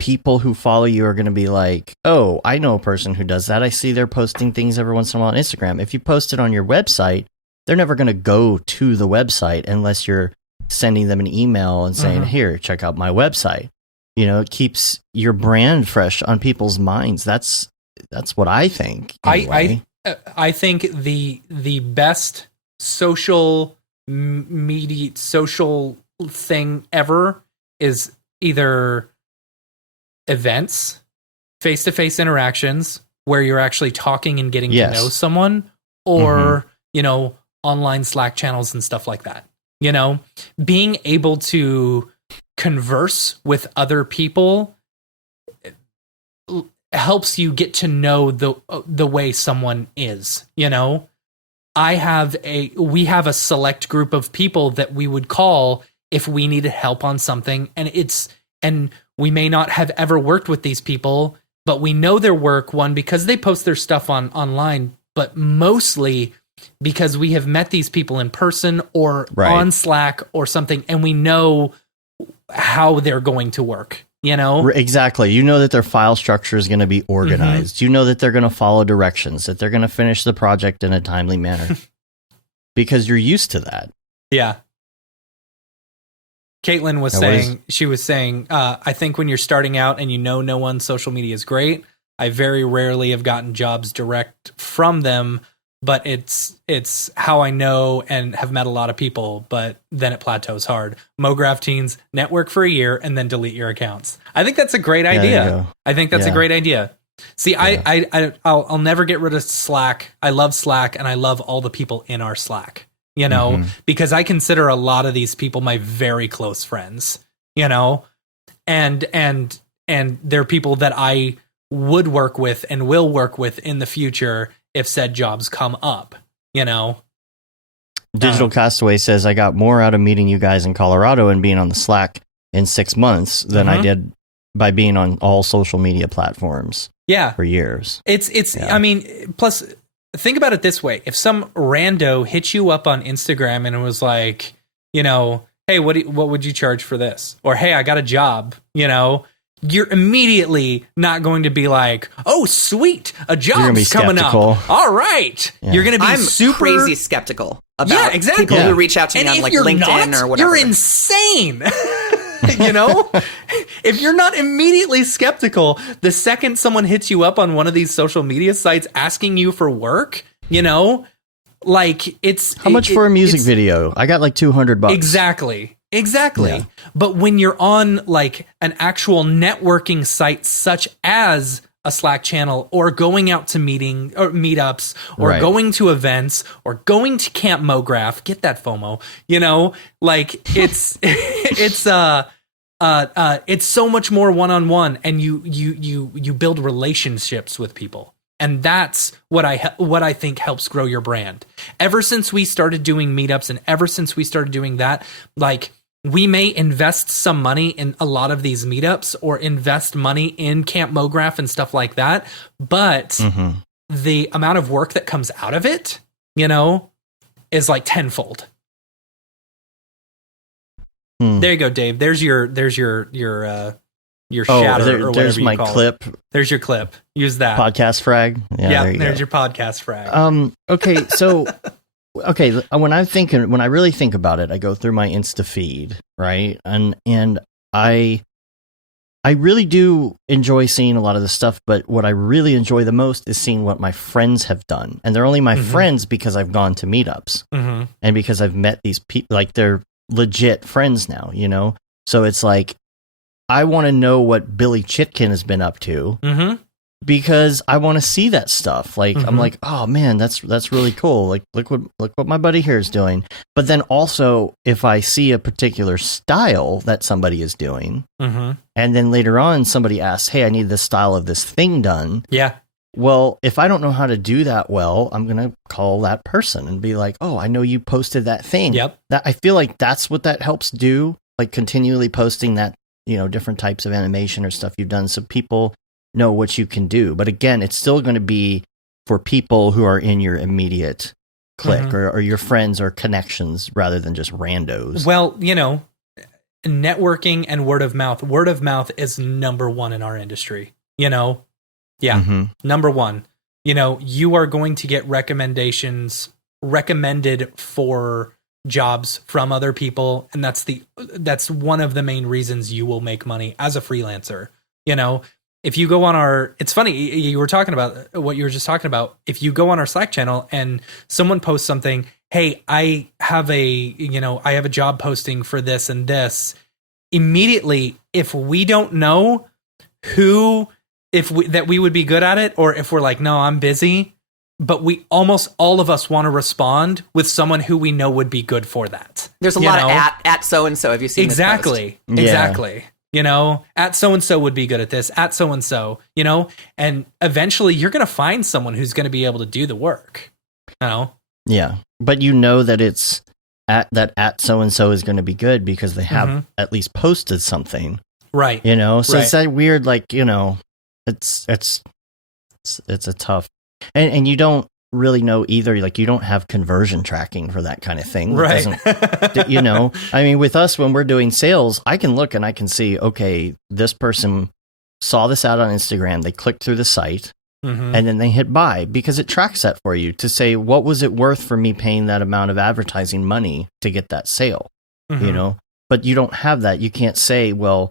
people who follow you are going to be like, oh, I know a person who does that. I see they're posting things every once in a while on Instagram. If you post it on your website, they're never going to go to the website unless you're sending them an email and saying, here, check out my website. You know, it keeps your brand fresh on people's minds. That's what I think. Anyway. I think the best social media social thing ever is either events, face-to-face interactions where you're actually talking and getting to know someone, or you know, online Slack channels and stuff like that. You know, being able to converse with other people helps you get to know the way someone is, you know? We have a select group of people that we would call if we needed help on something, and we may not have ever worked with these people, but we know their work, one, because they post their stuff online, but mostly because we have met these people in person or on Slack or something, and we know how they're going to work, you know? Exactly. You know that their file structure is going to be organized. You know that they're going to follow directions, that they're going to finish the project in a timely manner because you're used to that. Yeah. Caitlin was saying, I think when you're starting out and you know no one's social media is great, I very rarely have gotten jobs direct from them, but it's how I know and have met a lot of people, but then it plateaus hard. Mograph teens, network for a year and then delete your accounts. I think that's a great idea. I think that's a great idea. See, I'll never get rid of Slack. I love Slack and I love all the people in our Slack, you know, because I consider a lot of these people my very close friends, you know, and they're people that I would work with and will work with in the future if said jobs come up, you know. Digital Castaway says, I got more out of meeting you guys in Colorado and being on the Slack in 6 months than I did by being on all social media platforms for years. I mean, plus think about it this way. If some rando hit you up on Instagram and was like, you know, hey, what would you charge for this? Or, hey, I got a job, you know, you're immediately not going to be like, oh, sweet, a job's coming up. All right. Yeah. You're going to be super crazy skeptical about people who reach out to me on like LinkedIn or whatever. You're insane. You know, if you're not immediately skeptical, the second someone hits you up on one of these social media sites asking you for work, you know, like how much for a music video? I got like $200. Exactly. Yeah. But when you're on like an actual networking site, such as a Slack channel, or going out to meetups, or going to events, or going to Camp Mograph, get that FOMO, you know, like it's it's so much more one-on-one, and you build relationships with people. And that's what I think helps grow your brand. Ever since we started doing meetups and ever since we started doing that, like, we may invest some money in a lot of these meetups or invest money in Camp Mograph and stuff like that. But the amount of work that comes out of it, you know, is like tenfold. There you go, Dave. There's your shatter or whatever there's my you call clip. It. There's your clip. Use that. Podcast frag. Yeah, there's your podcast frag. Okay, so when I really think about it, I go through my Insta feed, right? And I really do enjoy seeing a lot of the stuff, but what I really enjoy the most is seeing what my friends have done. And they're only my friends because I've gone to meetups and because I've met these people, like, they're legit friends now, you know? So it's like, I want to know what Billy Chitkin has been up to because I want to see that stuff. Like, I'm like, oh man, that's really cool. Like, look what my buddy here is doing. But then also, if I see a particular style that somebody is doing, and then later on somebody asks, hey, I need this style of this thing done. Yeah. Well, if I don't know how to do that well, I'm going to call that person and be like, oh, I know you posted that thing. Yep. I feel like that's what that helps do. Like, continually posting that, you know, different types of animation or stuff you've done, so people know what you can do. But again, it's still going to be for people who are in your immediate clique or your friends or connections rather than just randos. Well, you know, networking and word of mouth. Word of mouth is number one in our industry, you know? Yeah, number one. You know, you are going to get recommendations recommended for jobs from other people, and that's one of the main reasons you will make money as a freelancer. You know, if you go on it's funny, you were talking about what you were just talking about. If you go on our Slack channel and someone posts something, hey, I have a job posting for this and this, immediately, if we don't know that we would be good at it, or if we're like, no, I'm busy, but we almost all of us want to respond with someone who we know would be good for that. There's a lot of at so-and-so. Have you seen exactly. this post? Exactly. You know, at so-and-so would be good at this, at so-and-so, you know, and eventually you're going to find someone who's going to be able to do the work. You know? Yeah. But you know that it's at so-and-so is going to be good because they have at least posted something. Right. You know, so it's that weird, like, you know, it's a tough, and you don't really know either. Like, you don't have conversion tracking for that kind of thing. Right. You know, I mean, with us, when we're doing sales, I can look and I can see, okay, this person saw this out on Instagram. They clicked through the site and then they hit buy because it tracks that for you to say, what was it worth for me paying that amount of advertising money to get that sale? You know, but you don't have that. You can't say, well,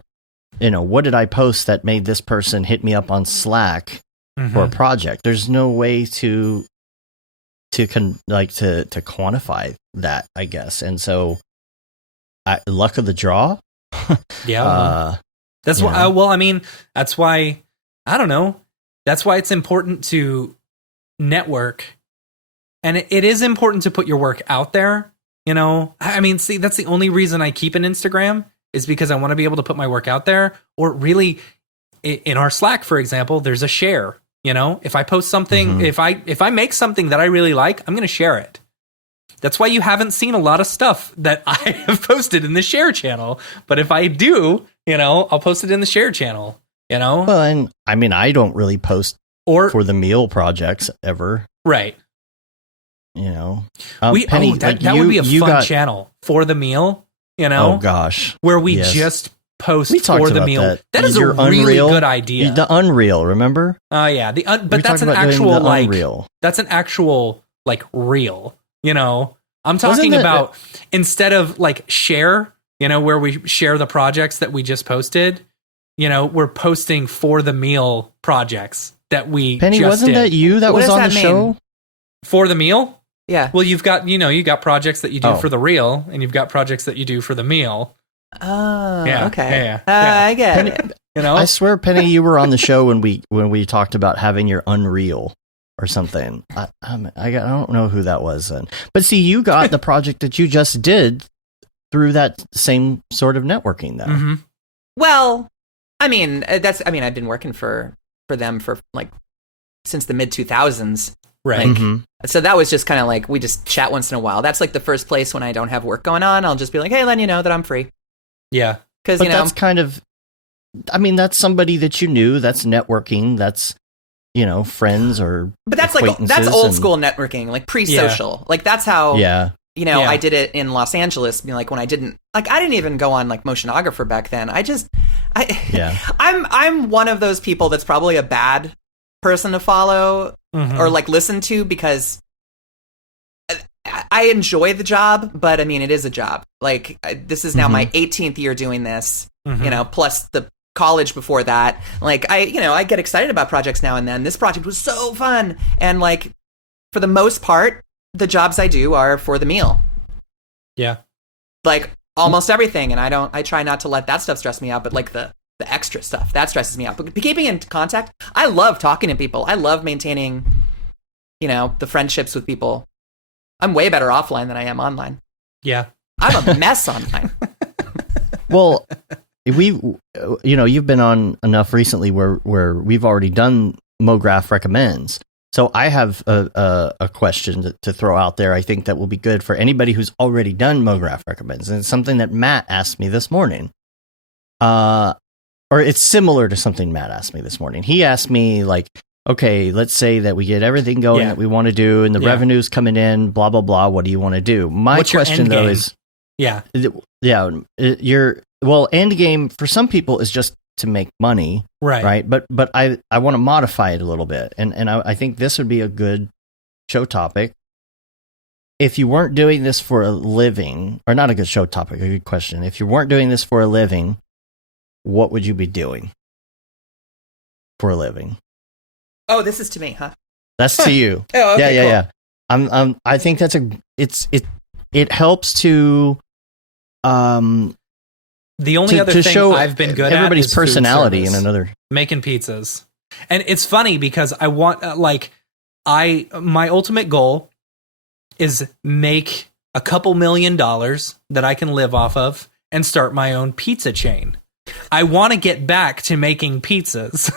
you know, what did I post that made this person hit me up on Slack for a project? There's no way to quantify that, I guess. And so, luck of the draw. Yeah. That's why. Well, I mean, that's why. I don't know. That's why it's important to network, and it is important to put your work out there. You know, I mean, see, that's the only reason I keep an Instagram is because I want to be able to put my work out there. Or really, in our Slack, for example, there's a share. You know, if I post something, if I make something that I really like, I'm going to share it. That's why you haven't seen a lot of stuff that I have posted in the share channel. But if I do, you know, I'll post it in the share channel. You know, well, and I mean, I don't really post for the meal projects ever, right? You know, Penny, that would be a fun channel for the meal. You know, oh gosh, where we just post for the meal. That is a really good idea. The Unreal, remember? Oh yeah, but that's an actual like Unreal. That's an actual like reel. You know, I'm talking about instead of like share. You know, where we share the projects that we just posted. You know, we're posting for the meal projects that we Penny, just wasn't did. that you that was on the show? For the meal? Yeah. Well, you got projects that you do for the reel, and you've got projects that you do for the meal. Oh, yeah, okay. Yeah. I get it. You know, I swear, Penny, you were on the show when we talked about having your Unreal or something. I don't know who that was then. But see, you got the project that you just did through that same sort of networking, though. Well, I mean, I've been working for them for like since the mid 2000s. Right. Like, so that was just kind of like, we just chat once in a while. That's like the first place when I don't have work going on. I'll just be like, hey, letting you know that I'm free. Yeah. Because, you know, that's kind of, I mean, that's somebody that you knew. That's networking. That's, you know, friends or. But that's like, that's old school networking, like pre-social. Yeah. Like that's how. Yeah. You know, I did it in Los Angeles. Like when I didn't even go on like Motionographer back then. I'm one of those people that's probably a bad person to follow or like listen to because I enjoy the job, but I mean, it is a job. Like this is now my 18th year doing this, you know, plus the college before that. Like I get excited about projects now and then. This project was so fun. And like, for the most part, the jobs I do are for the meal. Yeah. Like almost everything. And I try not to let that stuff stress me out, but like the extra stuff, that stresses me out. But keeping in contact, I love talking to people. I love maintaining, you know, the friendships with people. I'm way better offline than I am online. Yeah. I'm a mess online. Well, you've been on enough recently where we've already done Mograph recommends. So I have a question to throw out there. I think that will be good for anybody who's already done Mograph recommends. And it's something that Matt asked me this morning. Or it's similar to something Matt asked me this morning. He asked me like, okay, let's say that we get everything going that we want to do and the revenue's coming in, blah, blah, blah. What do you want to do? My question though is, end game for some people is just to make money, right? But I want to modify it a little bit, and I think this would be a good show topic. If you weren't doing this for a living, or not a good show topic, a good question. If you weren't doing this for a living, what would you be doing for a living? Oh, this is to me, huh? That's to you. Oh, okay, cool. Yeah. I think that's it helps to the only other thing I've been good at everybody's personality in another making pizzas. And it's funny because I want my ultimate goal is make a couple $1 million that I can live off of and start my own pizza chain. I want to get back to making pizzas.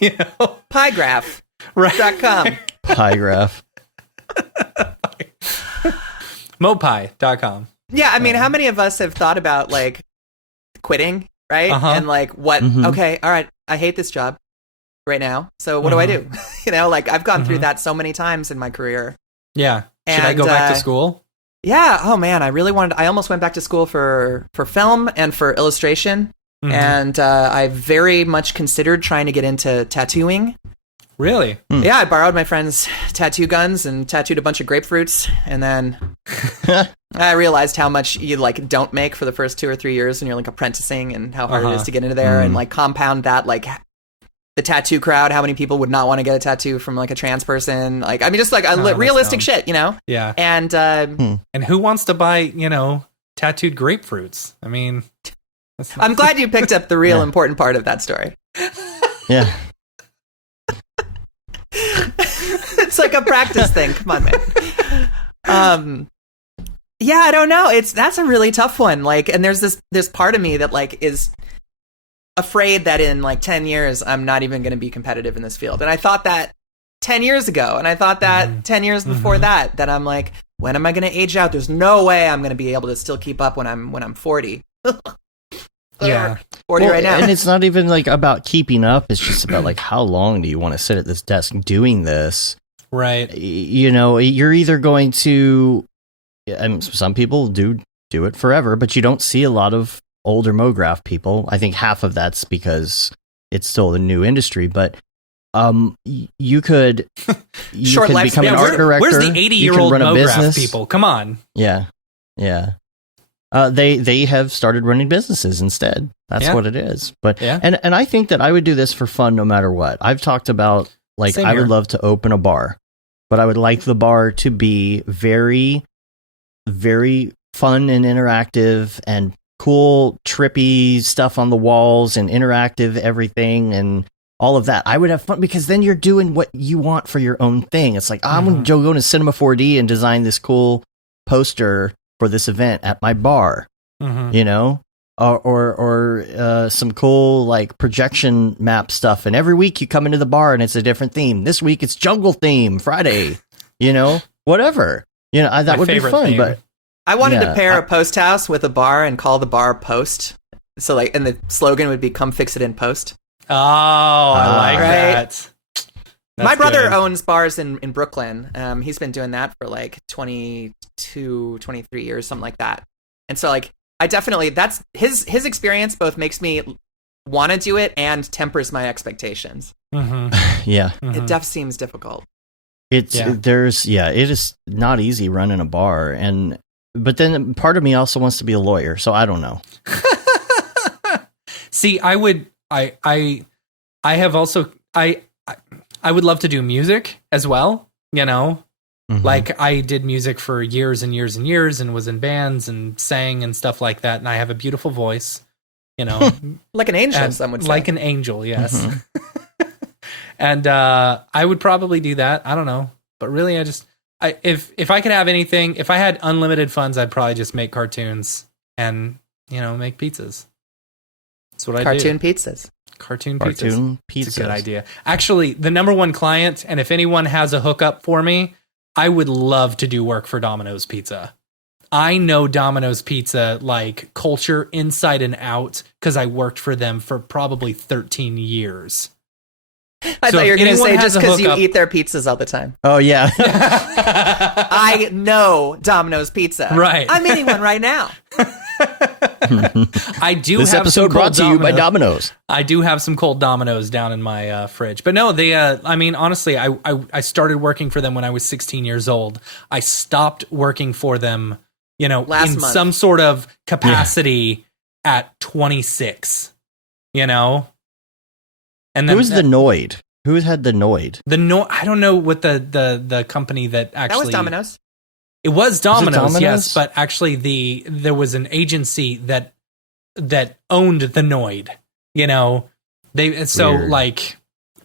You know? Piegraph.com. Right. Piegraph. Mopie.com. Yeah, I mean, how many of us have thought about like quitting, right? And like what? Okay, all right, I hate this job right now. So what do I do? You know, like I've gone through that so many times in my career. Yeah. Should I go back to school? Yeah. Oh man, I really wanted. I almost went back to school for film and for illustration, and I very much considered trying to get into tattooing. Really? Yeah, I borrowed my friend's tattoo guns and tattooed a bunch of grapefruits, and then I realized how much you like don't make for the first 2 or 3 years, and you're like apprenticing, and how hard it is to get into there, and like compound that, like the tattoo crowd, how many people would not want to get a tattoo from like a trans person? Like, I mean, just like realistic shit, you know? Yeah. And who wants to buy, you know, tattooed grapefruits? I mean, I'm glad you picked up the real important part of that story. Yeah. It's like a practice thing. Come on, man. Yeah, I don't know. That's a really tough one. Like, and there's this part of me that like is afraid that in like 10 years I'm not even going to be competitive in this field. And I thought that 10 years ago, and I thought that 10 years before that I'm like, when am I going to age out? There's no way I'm going to be able to still keep up when I'm 40. Yeah. 40 right now. And it's not even like about keeping up. It's just about like, how long do you want to sit at this desk doing this? Right. You know, you're either going to, and some people do it forever, but you don't see a lot of older Mograph people. I think half of that's because it's still a new industry, but you could become an art director. Where's the 80-year-old Mograph people? Come on. Yeah. They have started running businesses instead. That's what it is. But and I think that I would do this for fun no matter what. I've talked about like I would love to open a bar, but I would like the bar to be very, very fun and interactive and cool, trippy stuff on the walls and interactive everything and all of that. I would have fun because then you're doing what you want for your own thing. It's like, I'm going to go to Cinema 4D and design this cool poster for this event at my bar, you know, or some cool like projection map stuff. And every week you come into the bar and it's a different theme. This week it's jungle theme Friday, you know, whatever, you know, that would be fun. Theme. But I wanted to pair a post house with a bar and call the bar Post. So like, and the slogan would be "Come fix it in Post." Oh, I like that. My brother owns bars in Brooklyn. He's been doing that for like 22, 23 years, something like that. And so like, I definitely, that's his experience both makes me want to do it and tempers my expectations. Yeah. It seems difficult. It is not easy running a bar. But then part of me also wants to be a lawyer. So I don't know. See, I would love to do music as well, you know? Like I did music for years and years and years and was in bands and sang and stuff like that. And I have a beautiful voice, you know, like an angel, some would say. Like an angel. Yes. And, I would probably do that. I don't know, but really if I could have anything, if I had unlimited funds, I'd probably just make cartoons and, you know, make pizzas. That's what I do. Cartoon pizzas. Cartoon pizzas. It's a good idea. Actually, the number one client, and if anyone has a hookup for me, I would love to do work for Domino's Pizza. I know Domino's Pizza like culture inside and out because I worked for them for probably 13 years. I thought you were going to say just because you eat their pizzas all the time. Oh, yeah. I know Domino's Pizza. Right. I'm eating one right now. I do. This have episode some brought to you by Domino's. I do have some cold Domino's down in my fridge, but no, they. I mean, honestly, I started working for them when I was 16 years old. I stopped working for them, you know, some sort of capacity at 26. You know, and then who's the Noid? Who had the Noid? I don't know what the company that actually that was Domino's. It was Domino's, yes, but actually there was an agency that owned the Noid. You know,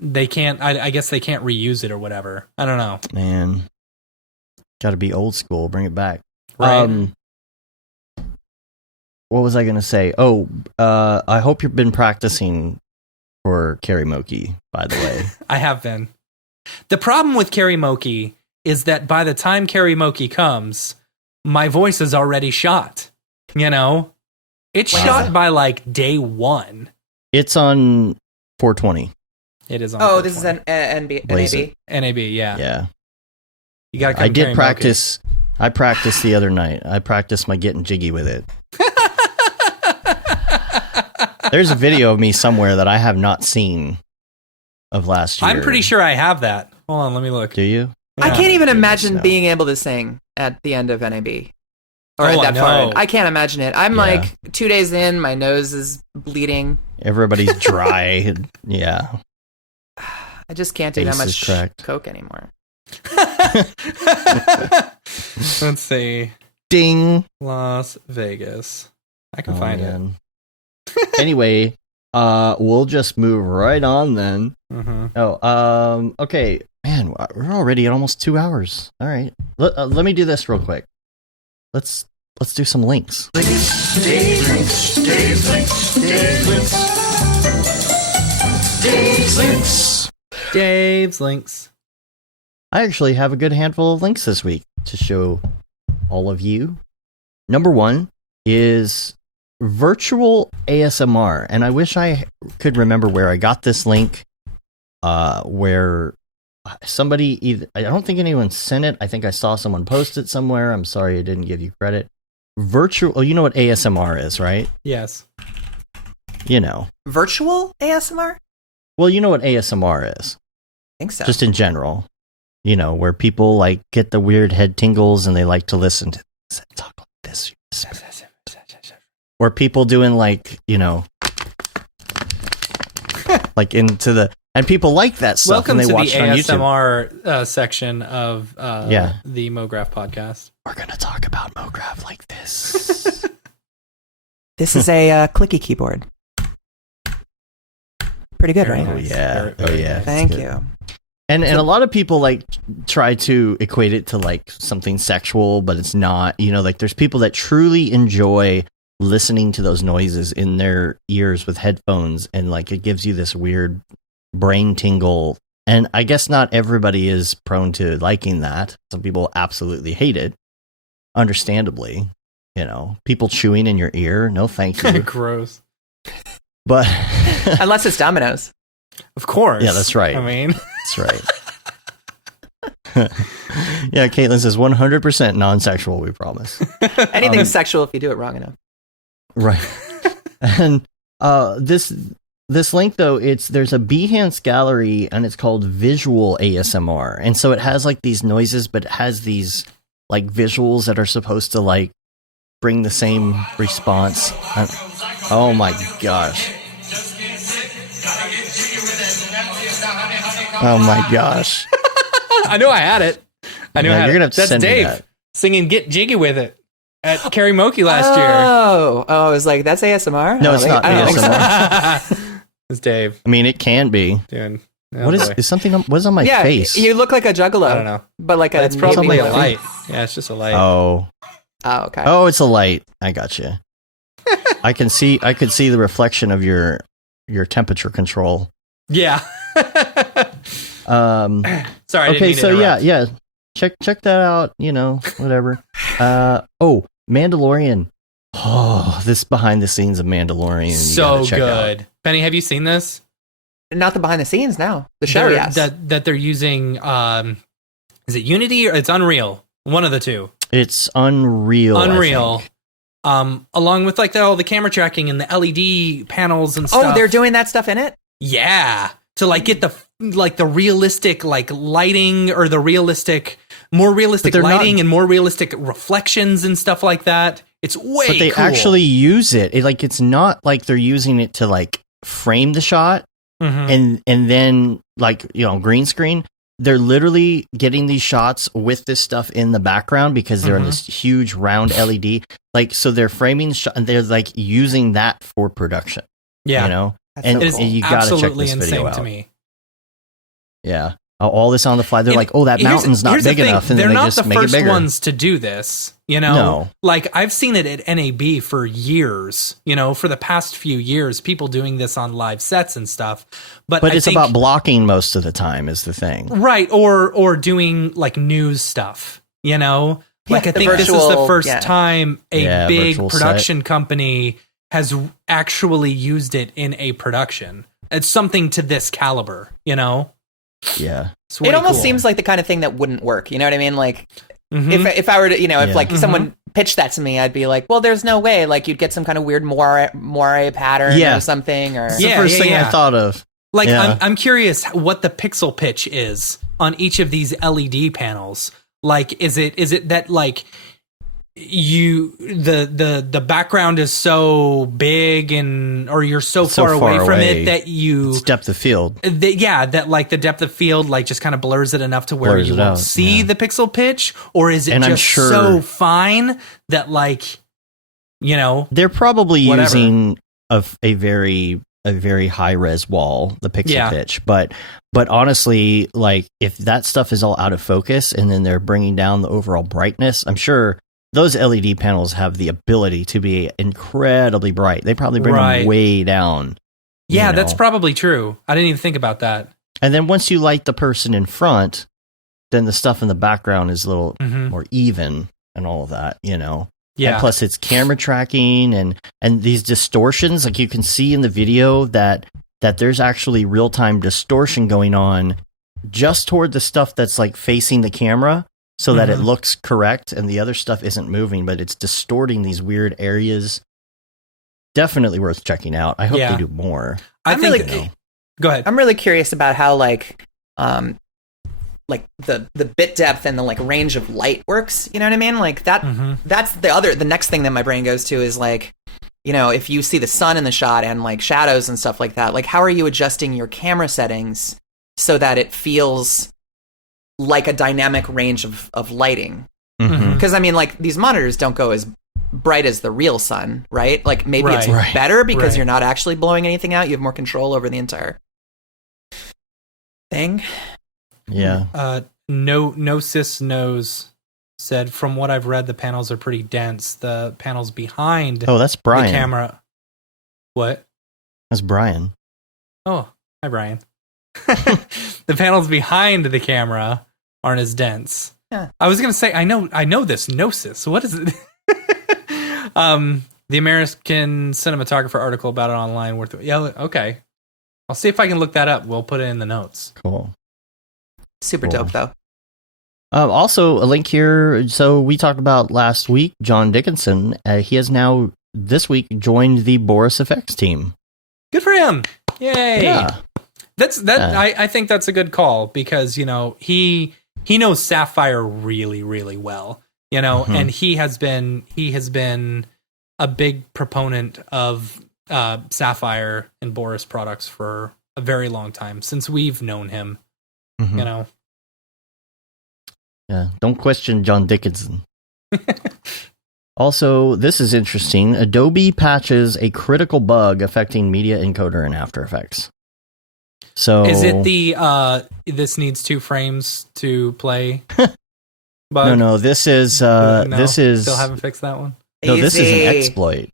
they can't. I guess they can't reuse it or whatever. I don't know. Man, got to be old school. Bring it back. Right. What was I going to say? Oh, I hope you've been practicing for karaoke, by the way. I have been. The problem with karaoke is that by the time karaoke comes, my voice is already shot. You know? It's shot by like day one. It's on 420. It is on 420. This is an NAB? NAB, yeah. Yeah. You gotta come I did karaoke. practice. I practiced the other night. I practiced my getting jiggy with it. There's a video of me somewhere that I have not seen of last year. I'm pretty sure I have that. Hold on, let me look. Do you? I can't even imagine no. being able to sing at the end of NAB. Or at that far in. I can't imagine it. I'm like 2 days in, my nose is bleeding. Everybody's dry. Yeah. I just can't do that much Coke anymore. Let's see. Ding. Las Vegas. I can find it. Anyway, we'll just move right on then. Mm-hmm. Okay. Man, we're already at almost 2 hours. All right. Let me do this real quick. Let's do some links. Dave's links. I actually have a good handful of links this week to show all of you. Number one is virtual ASMR, and I wish I could remember where I got this link. Where somebody I don't think anyone sent it. I think I saw someone post it somewhere. I'm sorry I didn't give you credit. Virtual. You know what ASMR is, right? Yes. You know. Virtual ASMR? Well, you know what ASMR is. I think so. Just in general. You know, where people like get the weird head tingles and they like to listen to talk like this. Or people doing like, you know, like into the, and people like that stuff. Welcome and they to watch the it on YouTube. ASMR section of the Mograph podcast. We're going to talk about Mograph like this. This is a clicky keyboard. Pretty good, right? Oh, yeah. Very yeah. nice. Thank you. And a lot of people like try to equate it to like something sexual, but it's not. You know, like there's people that truly enjoy listening to those noises in their ears with headphones, and like it gives you this weird brain tingle. And I guess not everybody is prone to liking that. Some people absolutely hate it, understandably. You know, people chewing in your ear, no thank you. Gross. But unless it's Domino's. Of course. Yeah, that's right. I mean, that's right. Yeah, Caitlin says 100% non-sexual, we promise. Anything's sexual if you do it wrong enough. Right. And this link though, there's a Behance gallery and it's called Visual ASMR. And so it has like these noises, but it has these like visuals that are supposed to like bring the same response. Oh my gosh. Oh my gosh. I knew I had it. I knew I had you're it. gonna have to That's send me Dave that. singing Get Jiggy With It at karaoke last year. Oh, I was like, that's ASMR? No, it's not ASMR. It's Dave. I mean, it can be. Dude. What is something? What's on my face? You look like a juggalo. I don't know. But like It's probably a light. Yeah, it's just a light. Oh, okay. Oh, it's a light. I got you. I could see the reflection of your temperature control. Yeah. Sorry. I didn't Okay, mean to so interrupt. yeah. Check that out. You know, whatever. Mandalorian. Oh, this behind the scenes of Mandalorian. So good. Out. Penny, have you seen this? Not the behind the scenes now. The show, yes. That they're using. Is it Unity or it's Unreal? One of the two. It's Unreal. Unreal. Along with like all the camera tracking and the LED panels and stuff. Oh, they're doing that stuff in it? Yeah. To like get the realistic like lighting or the more realistic lighting and more realistic reflections and stuff like that. It's way But they cool. actually use it. It's not like they're using it to like frame the shot and then like, you know, green screen. They're literally getting these shots with this stuff in the background because they're in this huge round LED. Like, so they're framing the shot and they're like using that for production. Yeah. You know? That's And so it is cool. you gotta check absolutely this insane video out. to me. Yeah. All this on the fly. They're And like, oh, that mountain's not here's the big thing, enough. And they're then they not just the make it first bigger. ones to do this. You know, No. like I've seen it at NAB for years, you know, for the past few years, people doing this on live sets and stuff. But It's about blocking most of the time is the thing. right. Or doing like news stuff, you know, like I think this is the first time a big production company has actually used it in a production. It's something to this caliber, you know? Yeah. It almost seems like the kind of thing that wouldn't work. You know what I mean? Like, if I were to, you know, if like someone pitched that to me, I'd be like, well, there's no way. Like, you'd get some kind of weird moire pattern or something. Or it's the first thing I thought of. Like, I'm curious what the pixel pitch is on each of these LED panels. Like, is it that like the background is so big or you're so far away from it that it's depth of field. That like the depth of field like just kind of blurs it enough to where you won't see the pixel pitch, or is it just so fine that like, you know, they're probably using a very high res wall, the pixel pitch, but honestly, like if that stuff is all out of focus and then they're bringing down the overall brightness, I'm sure those LED panels have the ability to be incredibly bright. They probably bring them way down. Yeah, that's probably true. I didn't even think about that. And then once you light the person in front, then the stuff in the background is a little more even and all of that, you know. Yeah. And plus it's camera tracking and these distortions, like you can see in the video that there's actually real-time distortion going on just toward the stuff that's like facing the camera, so that it looks correct and the other stuff isn't moving, but it's distorting these weird areas. Definitely worth checking out. I hope they do more. Go ahead. I'm really curious about how like the bit depth and the like range of light works. You know what I mean? Like that. That's the next thing that my brain goes to is like, you know, if you see the sun in the shot and like shadows and stuff like that, like how are you adjusting your camera settings so that it feels like a dynamic range of lighting? Because I mean, like these monitors don't go as bright as the real sun, right? Like maybe it's better because you're not actually blowing anything out. You have more control over the entire thing. Yeah. No sis knows said, from what I've read, the panels are pretty dense. The panels behind that's Brian. The camera. What? That's Brian. Oh, hi Brian. The panels behind the camera aren't as dense. Yeah. I was gonna say I know this Gnosis. What is it? The American Cinematographer article about it online. Okay. I'll see if I can look that up. We'll put it in the notes. Cool. Super dope though. Also, a link here. So we talked about last week, John Dickinson. He has now this week joined the Boris FX team. Good for him! Yay! Yeah. I think that's a good call because you know he knows Sapphire really really well. You know, and he has been a big proponent of Sapphire and Boris products for a very long time since we've known him. You know. Yeah, don't question John Dickinson. Also, this is interesting. Adobe patches a critical bug affecting Media Encoder in After Effects. So is it the this needs 2 frames to play bug? No, this is this is still haven't fixed that one. No, this is an exploit.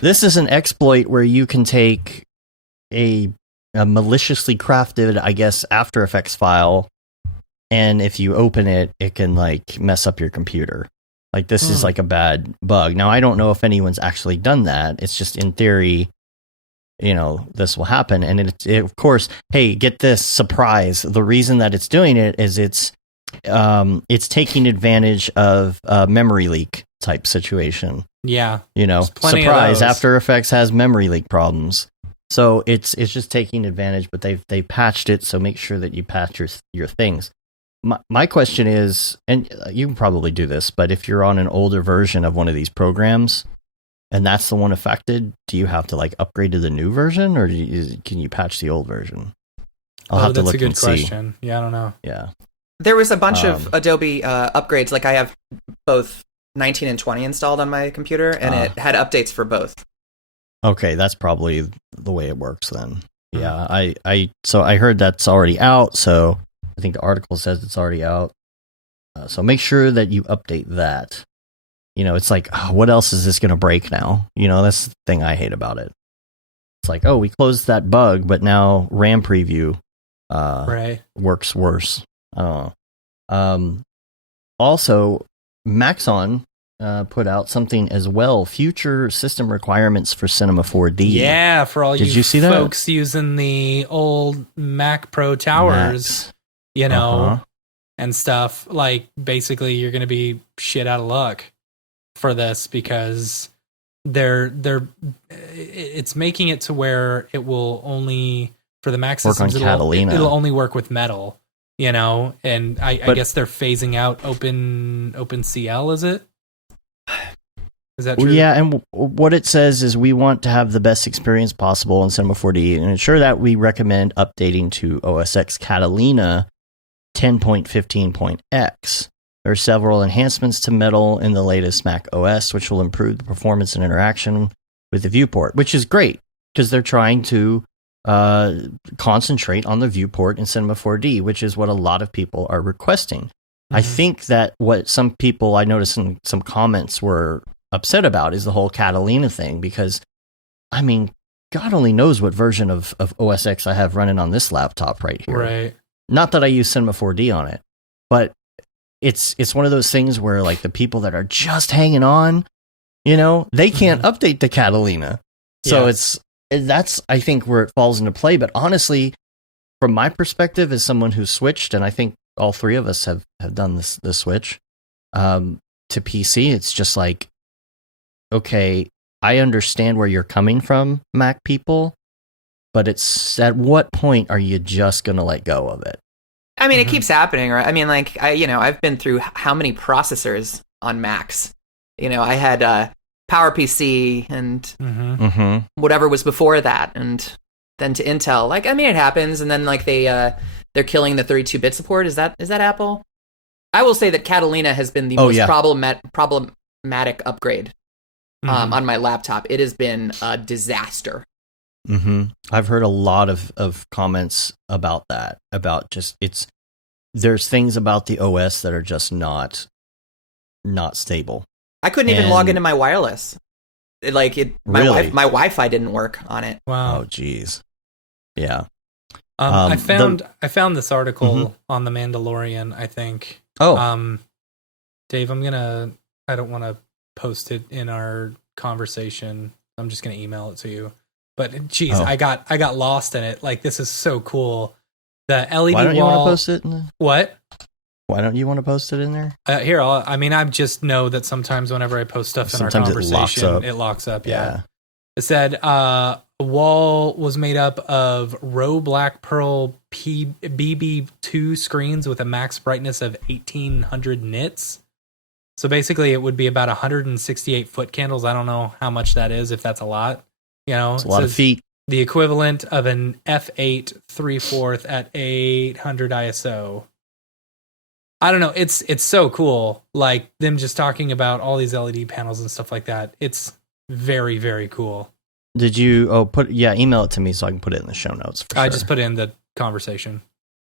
This is an exploit where you can take a maliciously crafted, I guess, After Effects file, and if you open it, it can like mess up your computer. Like this is like a bad bug. Now I don't know if anyone's actually done that. It's just in theory, you know, this will happen. And it of course, hey, get this surprise. The reason that it's doing it is it's taking advantage of a memory leak type situation. Yeah. You know, surprise, After Effects has memory leak problems. So it's just taking advantage, but they've patched it, so make sure that you patch your things. My question is, and you can probably do this, but if you're on an older version of one of these programs, and that's the one affected, do you have to like upgrade to the new version, or can you patch the old version? I'll have to look and see. That's a good question. Yeah, I don't know. Yeah. There was a bunch of Adobe upgrades. Like I have both 19 and 20 installed on my computer, and it had updates for both. Okay, that's probably the way it works then. Yeah, so I heard that's already out. So I think the article says it's already out. So make sure that you update that. It's like, what else is this going to break now? That's the thing I hate about it. It's like, we closed that bug, but now RAM preview works worse. I don't know. Also, Maxon put out something as well. Future system requirements for Cinema 4D. Yeah, for all Did you see that? Folks using the old Mac Pro towers, and stuff. Like, basically, you're going to be shit out of luck for this because it's making it to where it will only, for the Mac systems, it'll only work with Metal. And I guess they're phasing out OpenCL, is it? Is that true? Yeah, and what it says is we want to have the best experience possible in Cinema 4D and ensure that we recommend updating to OS X Catalina 10.15.x. There are several enhancements to Metal in the latest Mac OS, which will improve the performance and interaction with the viewport, which is great because they're trying to concentrate on the viewport in Cinema 4D, which is what a lot of people are requesting. Mm-hmm. I think that what some people I noticed in some comments were upset about is the whole Catalina thing, because God only knows what version of OS X I have running on this laptop right here. Right. Not that I use Cinema 4D on it, but it's one of those things where like the people that are just hanging on, they can't update the Catalina. So that's I think where it falls into play. But honestly, from my perspective as someone who's switched, and I think all three of us have done this switch to PC, it's just like, okay, I understand where you're coming from, Mac people, but it's at what point are you just going to let go of it? It keeps happening, right? I've been through how many processors on Macs. I had PowerPC and whatever was before that, and then to Intel. It happens, and then they're killing the 32-bit support. Is that Apple? I will say that Catalina has been the most problematic upgrade on my laptop. It has been a disaster. I've heard a lot of comments about that. About just there's things about the OS that are just not stable. I couldn't even log into my wireless. My Wi-Fi didn't work on it. Wow. Oh, geez. Yeah. I found this article on The Mandalorian, I think. Oh. Dave, I don't want to post it in our conversation. I'm just going to email it to you. But geez, I got lost in it. Like, this is so cool. The LED Why don't wall. You want to post it? What? Why don't you want to post it in there? Here, I just know that sometimes whenever I post stuff in our conversation, it locks up. Yeah. It said a wall was made up of Row Black Pearl BB2 screens with a max brightness of 1800 nits. So basically, it would be about 168 foot candles. I don't know how much that is, if that's a lot. It's a lot of feet. The equivalent of an F8 3/4 at 800 ISO. I don't know. It's so cool. Like, them just talking about all these LED panels and stuff like that. It's very, very cool. Did you email it to me so I can put it in the show notes for I sure. just put it in the conversation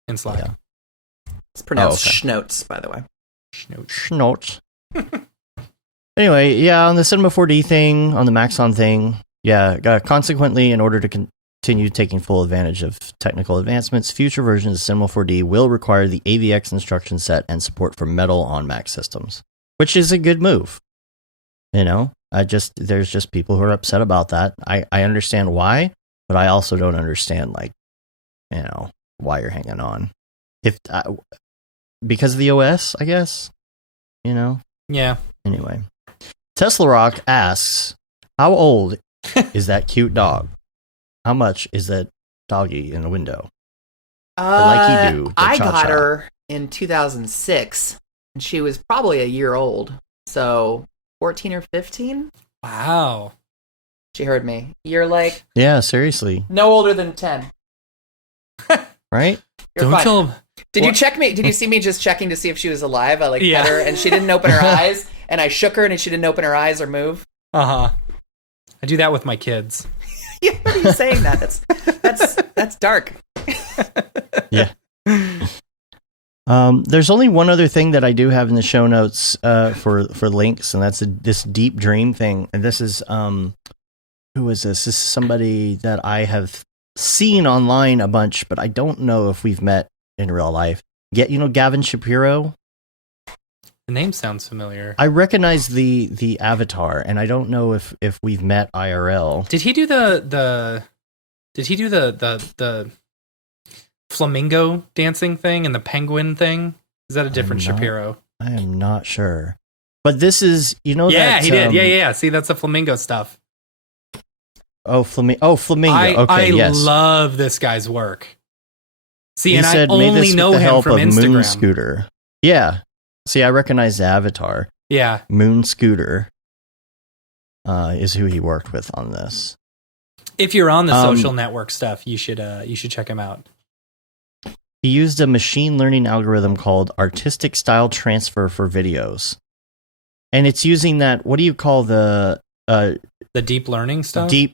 in Slack. Yeah. It's pronounced schnotes, by the way. Schnotes. Anyway, on the Cinema 4D thing, on the Maxon thing, consequently, in order to continue taking full advantage of technical advancements, future versions of Cinema 4D will require the AVX instruction set and support for Metal on Mac systems, which is a good move. There's just people who are upset about that. I understand why, but I also don't understand, why you're hanging on. Because of the OS, I guess, Yeah. Anyway, Tesla Rock asks, how old is that cute dog? How much is that doggy in the window? I got her in 2006, and she was probably a year old. So 14 or 15? Wow. She heard me. You're like... Yeah, seriously. No older than 10. Right? Don't tell him. Did you check me? Did you see me just checking to see if she was alive? I pet her, and she didn't open her eyes, and I shook her, and she didn't open her eyes or move. Uh-huh. I do that with my kids. What are you saying that? That's dark. Yeah. There's only one other thing that I do have in the show notes for links, and that's this Deep Dream thing. And this is who is this? This is somebody that I have seen online a bunch, but I don't know if we've met in real life. Gavin Shapiro? The name sounds familiar. I recognize the avatar, and I don't know if we've met IRL. Did he do the flamingo dancing thing and the penguin thing? Is that a different Shapiro? I am not sure. But this is, Yeah, that, he did. Yeah. See, that's the flamingo stuff. Flamingo. Okay, yes. I love this guy's work. See, He and I said, "Made only this with know the him help from of Moon Instagram. Scooter." Yeah. See, I recognize the avatar. Yeah. Moon Scooter is who he worked with on this. If you're on the social network stuff, you should check him out. He used a machine learning algorithm called artistic style transfer for videos. And it's using that, what do you call the deep learning stuff? Deep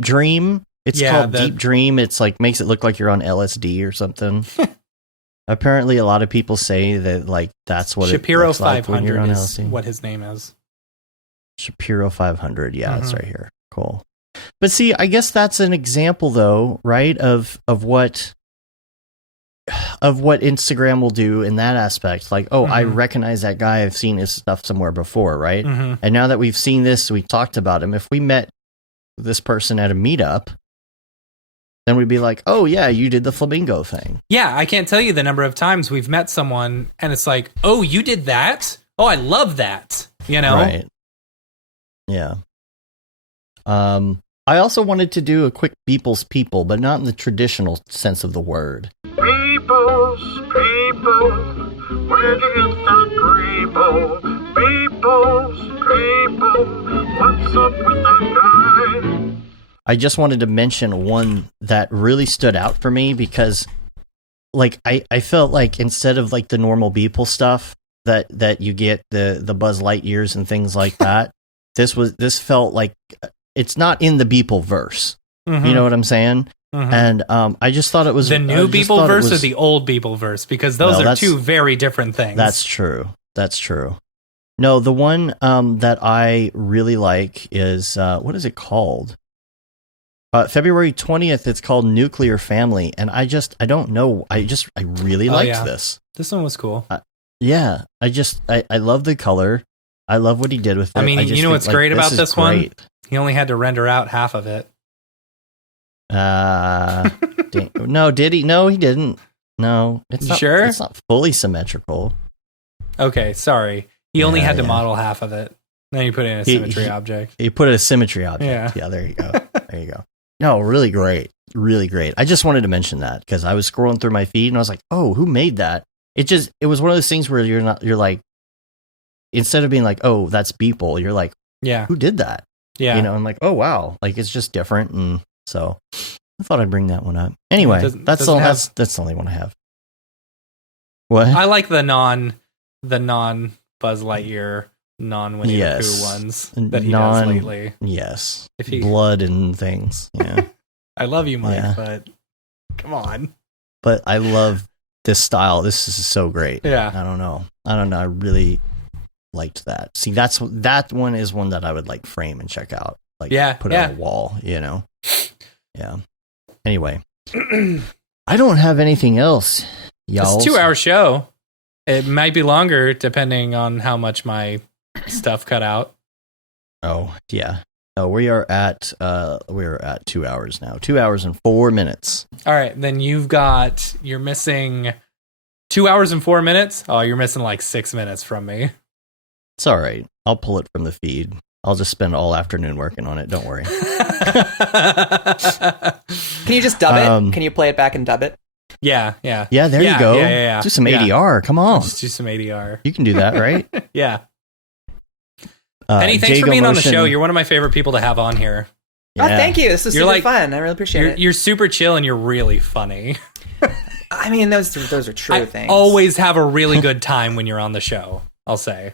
Dream? It's called Deep Dream. It's like makes it look like you're on LSD or something. Apparently a lot of people say that that's what Shapiro it looks like when you're 500 on is LSD. what his name is. Shapiro 500. Yeah, it's right here. Cool. But see, I guess that's an example though, right? Of what Instagram will do in that aspect. Like, I recognize that guy. I've seen his stuff somewhere before, right? And now that we've seen this, we talked about him. If we met this person at a meetup, then we'd be like, oh yeah, you did the flamingo thing. Yeah, I can't tell you the number of times we've met someone and it's like, oh, you did that? Oh, I love that. Right. Yeah. I also wanted to do a quick Beeple's People, but not in the traditional sense of the word. Peoples, people, where'd you get that Grebo? Peoples, people, what's up with that guy? I just wanted to mention one that really stood out for me because, I felt like instead of the normal Beeple stuff that you get the Buzz Lightyears and things like that, this felt like it's not in the Beeple verse. You know what I'm saying? And I just thought it was the new Beeple verse or the old Beeple verse, because those are two very different things. That's true. No, the one that I really like is what is it called? February 20th. It's called Nuclear Family, and I don't know. I really liked this. This one was cool. Yeah, I love the color. I love what he did with it. I mean, you know what's great about this one? He only had to render out half of it. No, did he? No, he didn't. No, it's not. Sure? It's not fully symmetrical. Okay, sorry. He only had to model half of it. Then you put in a symmetry object. He put a symmetry object. Yeah, there you go. There you go. No, really great. Really great. I just wanted to mention that because I was scrolling through my feed and I was like, oh, who made that? It was one of those things where you're like, instead of being like, oh, that's Beeple, you're like, yeah, who did that? Yeah. I'm like, oh, wow. It's just different. And so I thought I'd bring that one up. Anyway, that's the only one I have. What? I like the non Buzz Lightyear, non Winnie the Pooh ones that he does lately. Yes. Blood and things. Yeah. I love you, Mike, but come on. But I love this style. This is so great. Yeah. I don't know. I really liked that. See, that one is one that I would frame and check out. Put it on a wall, Yeah. Anyway. I don't have anything else, y'all. It's a 2-hour show. It might be longer depending on how much my stuff cut out. Oh, yeah. No, we are at 2 hours now. 2 hours and 4 minutes. All right, then you're missing 2 hours and 4 minutes. Oh, you're missing 6 minutes from me. It's all right. I'll pull it from the feed. I'll just spend all afternoon working on it. Don't worry. Can you just dub it? Can you play it back and dub it? Yeah. Yeah, there you go. Yeah. Do some ADR. Come on. Just do some ADR. You can do that, right? Yeah. Penny, thanks for being on the show. You're one of my favorite people to have on here. Yeah. Oh, thank you. This was super fun. I really appreciate it. You're super chill and you're really funny. I mean, those are true things. Always have a really good time when you're on the show, I'll say.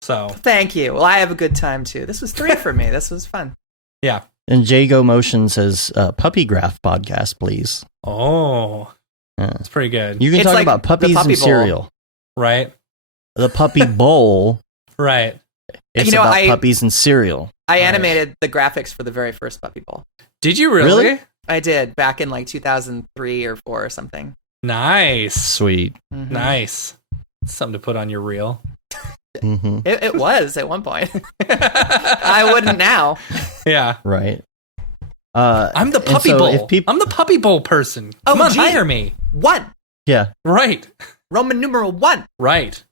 So thank you. Well, I have a good time too. This was 3 for me. This was fun. Yeah. And Jago Motion says, Puppy Graph podcast, please. Oh, Yeah. that's pretty good. You can It's talk like about the puppies Puppy and Bowl. cereal. Right? The Puppy Bowl, Right. it's You know, about puppies and cereal. I animated the graphics for the very first Puppy Bowl. Did you really? Really? I did back in like 2003 or 4 or something. Nice. Sweet. Mhm. Nice. Something to put on your reel. Hmm. It was at one point. I wouldn't now. Yeah. Right. I'm the and Puppy so Bowl. if peop- I'm the Puppy Bowl person. Oh, Come on, gee. hire me. 1. Yeah. Right. Roman numeral 1. Right.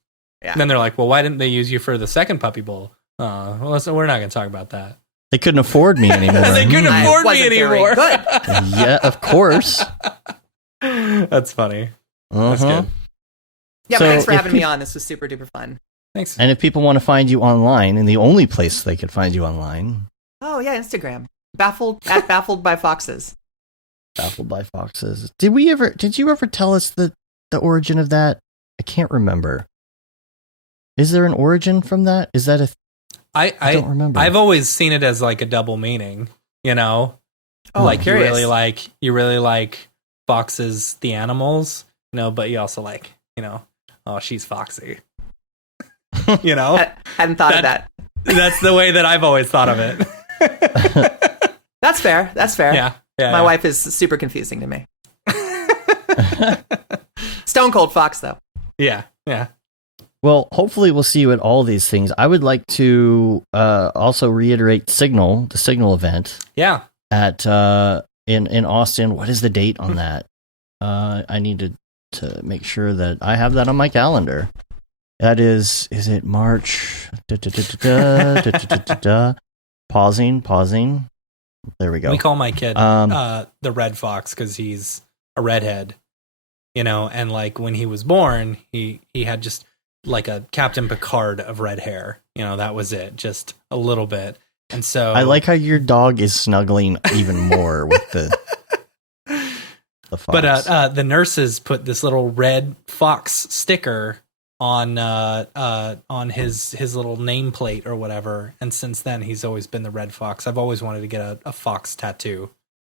Yeah. And then they're like, well, why didn't they use you for the second Puppy Bowl? Well, so we're not going to talk about that. They couldn't afford me anymore. They couldn't I afford me wasn't very anymore. good. Yeah, of course. That's funny. That's Uh-huh. good. Yeah, So but thanks for if having me on. This was super duper fun. Thanks. And if people want to find you online, and the only place they could find you online, Oh yeah, Instagram. Baffled by foxes. Baffled by Foxes. Did you ever tell us the origin of that? I can't remember. Is there an origin from that? Is that I don't remember. I've always seen it as like a double meaning, you know? Oh, like I'm curious. you really like foxes, the animals, you know, but you also like, you know, oh, she's foxy. You know? Hadn't thought of that. That's the way that I've always thought of it. That's fair. That's fair. Yeah. My wife is super confusing to me. Stone Cold Fox, though. Yeah. Yeah. Well, hopefully we'll see you at all these things. I would like to also reiterate the Signal event Yeah. at in Austin. What is the date on that? I need to make sure that I have that on my calendar. That is it March? Pausing. There we go. We call my kid Um, the Red Fox because he's a redhead, you know, and like when he was born, he had just like a Captain Picard of red hair. You know, that was it, just a little bit. And so I like how your dog is snuggling even more with the fox. But the nurses put this little red fox sticker on his little nameplate or whatever, and since then he's always been the Red Fox. I've always wanted to get a fox tattoo,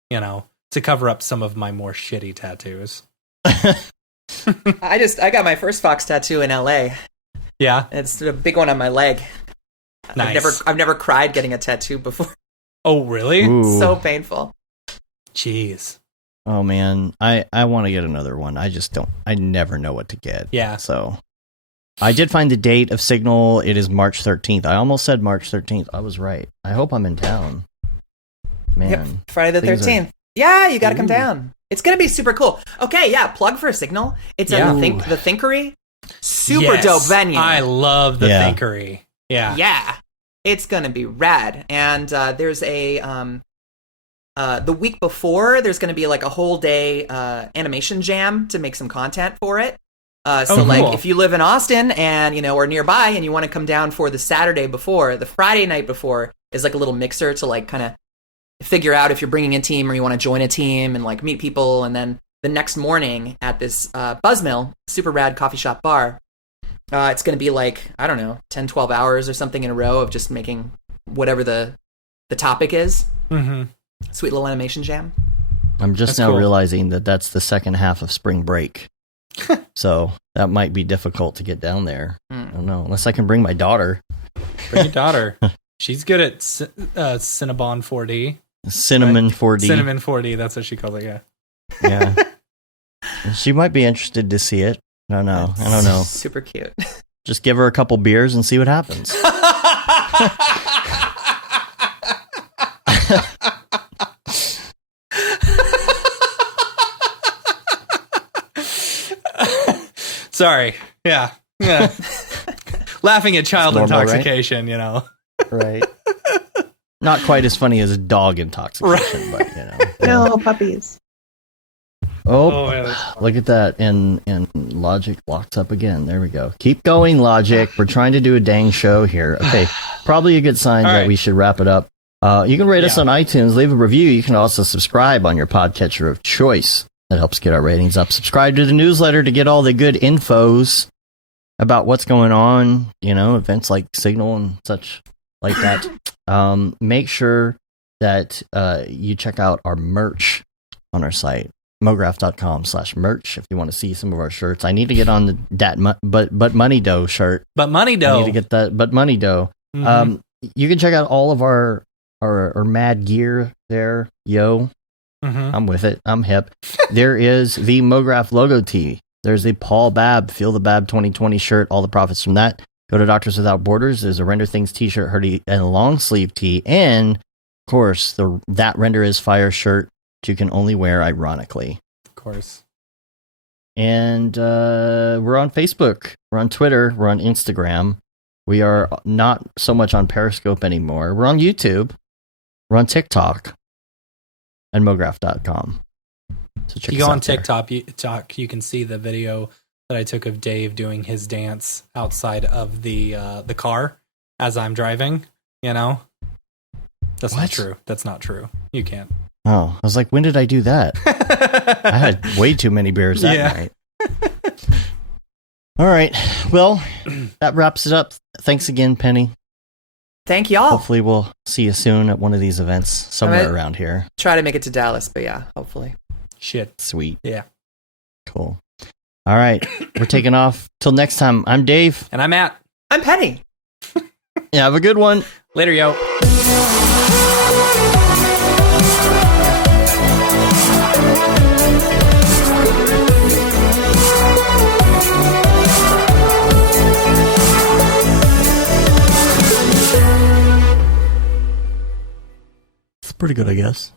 you know, to cover up some of my more shitty tattoos. I got my first fox tattoo in LA. Yeah, It's a big one on my leg. nice. I've never cried getting a tattoo before. Oh, really? Ooh. So painful. Jeez. Oh man, I want to get another one. I just don't. I never know what to get. Yeah. So I did find the date of Signal. It is March 13th. I almost said March 13th. I was right. I hope I'm in town. Man. Yep, Friday the things 13th. Yeah, you got to come Ooh. down. It's going to be super cool. Okay, yeah, plug for a Signal. It's Yeah. at the Thinkery. Super Yes, dope venue. I love the Yeah. Thinkery. Yeah. Yeah, it's going to be rad. And there's a the week before, there's going to be like a whole day animation jam to make some content for it. So Oh, like cool. if you live in Austin and, you know, or nearby and you want to come down for the Saturday before, the Friday night before is like a little mixer to like kind of figure out if you're bringing a team or you want to join a team and like meet people. And then the next morning at this Buzzmill, super rad coffee shop bar, it's going to be like, I don't know, 10, 12 hours or something in a row of just making whatever the topic is. Mm-hmm. Sweet little animation jam. I'm just That's now cool. realizing that that's the second half of spring break. So that might be difficult to get down there. I don't know. Unless I can bring my daughter. Bring your daughter. She's good at Cinnabon 4D. Cinnamon 4D. Cinnamon 4D, that's what she calls it, yeah. Yeah. She might be interested to see it. I don't know. I don't know. Super cute. Just give her a couple beers and see what happens. Sorry. Yeah. Yeah. Laughing at child It's normal, intoxication, you know. Right. Not quite as funny as dog intoxication, but you know. No puppies. Oh, yeah, that's look at that. And Logic locks up again. There we go. Keep going, Logic. We're trying to do a dang show here. Okay. Probably a good sign All that right. we should wrap it up. You can rate us Yeah. on iTunes, leave a review. You can also subscribe on your podcatcher of choice. That helps get our ratings up. Subscribe to the newsletter to get all the good infos about what's going on, you know, events like Signal and such like that. Make sure that you check out our merch on our site, mograph.com/merch, if you want to see some of our shirts. I need to get on the but money dough shirt. But money dough. I need to get that but money dough. Mhm. You can check out all of our mad gear there. Yo, I'm with it. I'm hip. There is the Mograph logo tee. There's the Paul Babb Feel the Bab 2020 shirt. All the profits from that go to Doctors Without Borders. There's a Render Things t-shirt, hoodie, and a long sleeve tee. And, of course, That Render Is Fire shirt, which you can only wear ironically. Of course. And we're on Facebook. We're on Twitter. We're on Instagram. We are not so much on Periscope anymore. We're on YouTube. We're on TikTok. And Mograph.com. So check You go us on out there. TikTok, you can see the video that I took of Dave doing his dance outside of the car as I'm driving. You know, that's not true. That's not true. You can't. Oh, I was like, when did I do that? I had way too many beers that night. All right. Well, that wraps it up. Thanks again, Penny. Thank y'all. Hopefully we'll see you soon at one of these events somewhere around here. Try to make it to Dallas, but yeah, hopefully. Shit. Sweet. Yeah. Cool. All right. We're taking off. Till next time, I'm Dave. And I'm Matt. I'm Penny. Yeah, have a good one. Later, yo. Pretty good, I guess.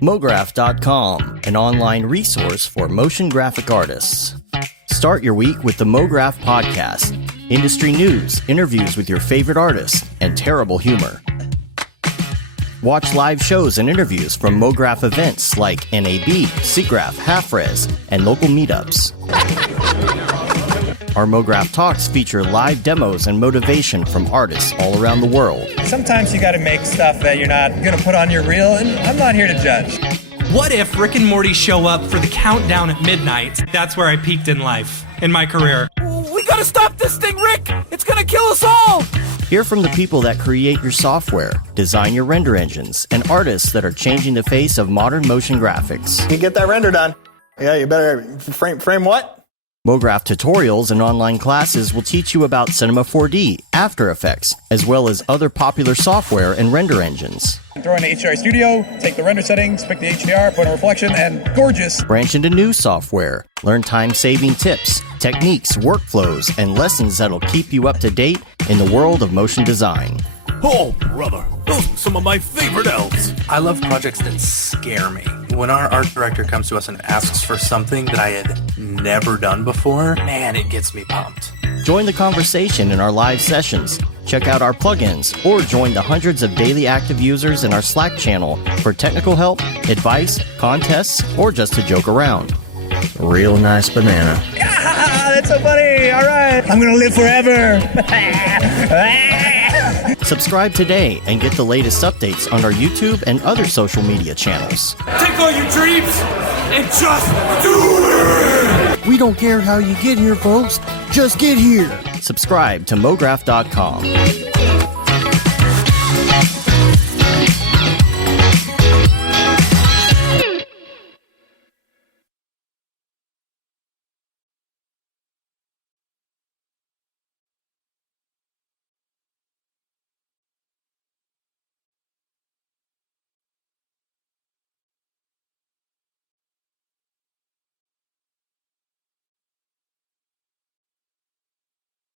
Mograph.com, an online resource for motion graphic artists. Start your week with the Mograph podcast. Industry news, interviews with your favorite artists, and terrible humor. Watch live shows and interviews from Mograph events like NAB, SIGGRAPH, Half-Res, and local meetups. Our Mograph Talks feature live demos and motivation from artists all around the world. Sometimes you gotta make stuff that you're not gonna put on your reel, and I'm not here to judge. What if Rick and Morty show up for the countdown at midnight? That's where I peaked in life, in my career. We gotta stop this thing, Rick! It's gonna kill us all! Hear from the people that create your software, design your render engines, and artists that are changing the face of modern motion graphics. You get that render done. Yeah, you better frame what? Mograph tutorials and online classes will teach you about Cinema 4D, After Effects, as well as other popular software and render engines. Throw in the HDR Studio, take the render settings, pick the HDR, put in reflection, and gorgeous. Branch into new software. Learn time-saving tips, techniques, workflows, and lessons that'll keep you up to date in the world of motion design. Oh, brother, those are some of my favorite elves. I love projects that scare me. When our art director comes to us and asks for something that I had never done before, man, it gets me pumped. Join the conversation in our live sessions. Check out our plugins or join the hundreds of daily active users in our Slack channel for technical help, advice, contests, or just to joke around. Real nice banana. Ah, that's so funny. All right. I'm gonna live forever. Subscribe today and get the latest updates on our YouTube and other social media channels. Take all your dreams and just do it! We don't care how you get here, folks. Just get here. Subscribe to Mograph.com.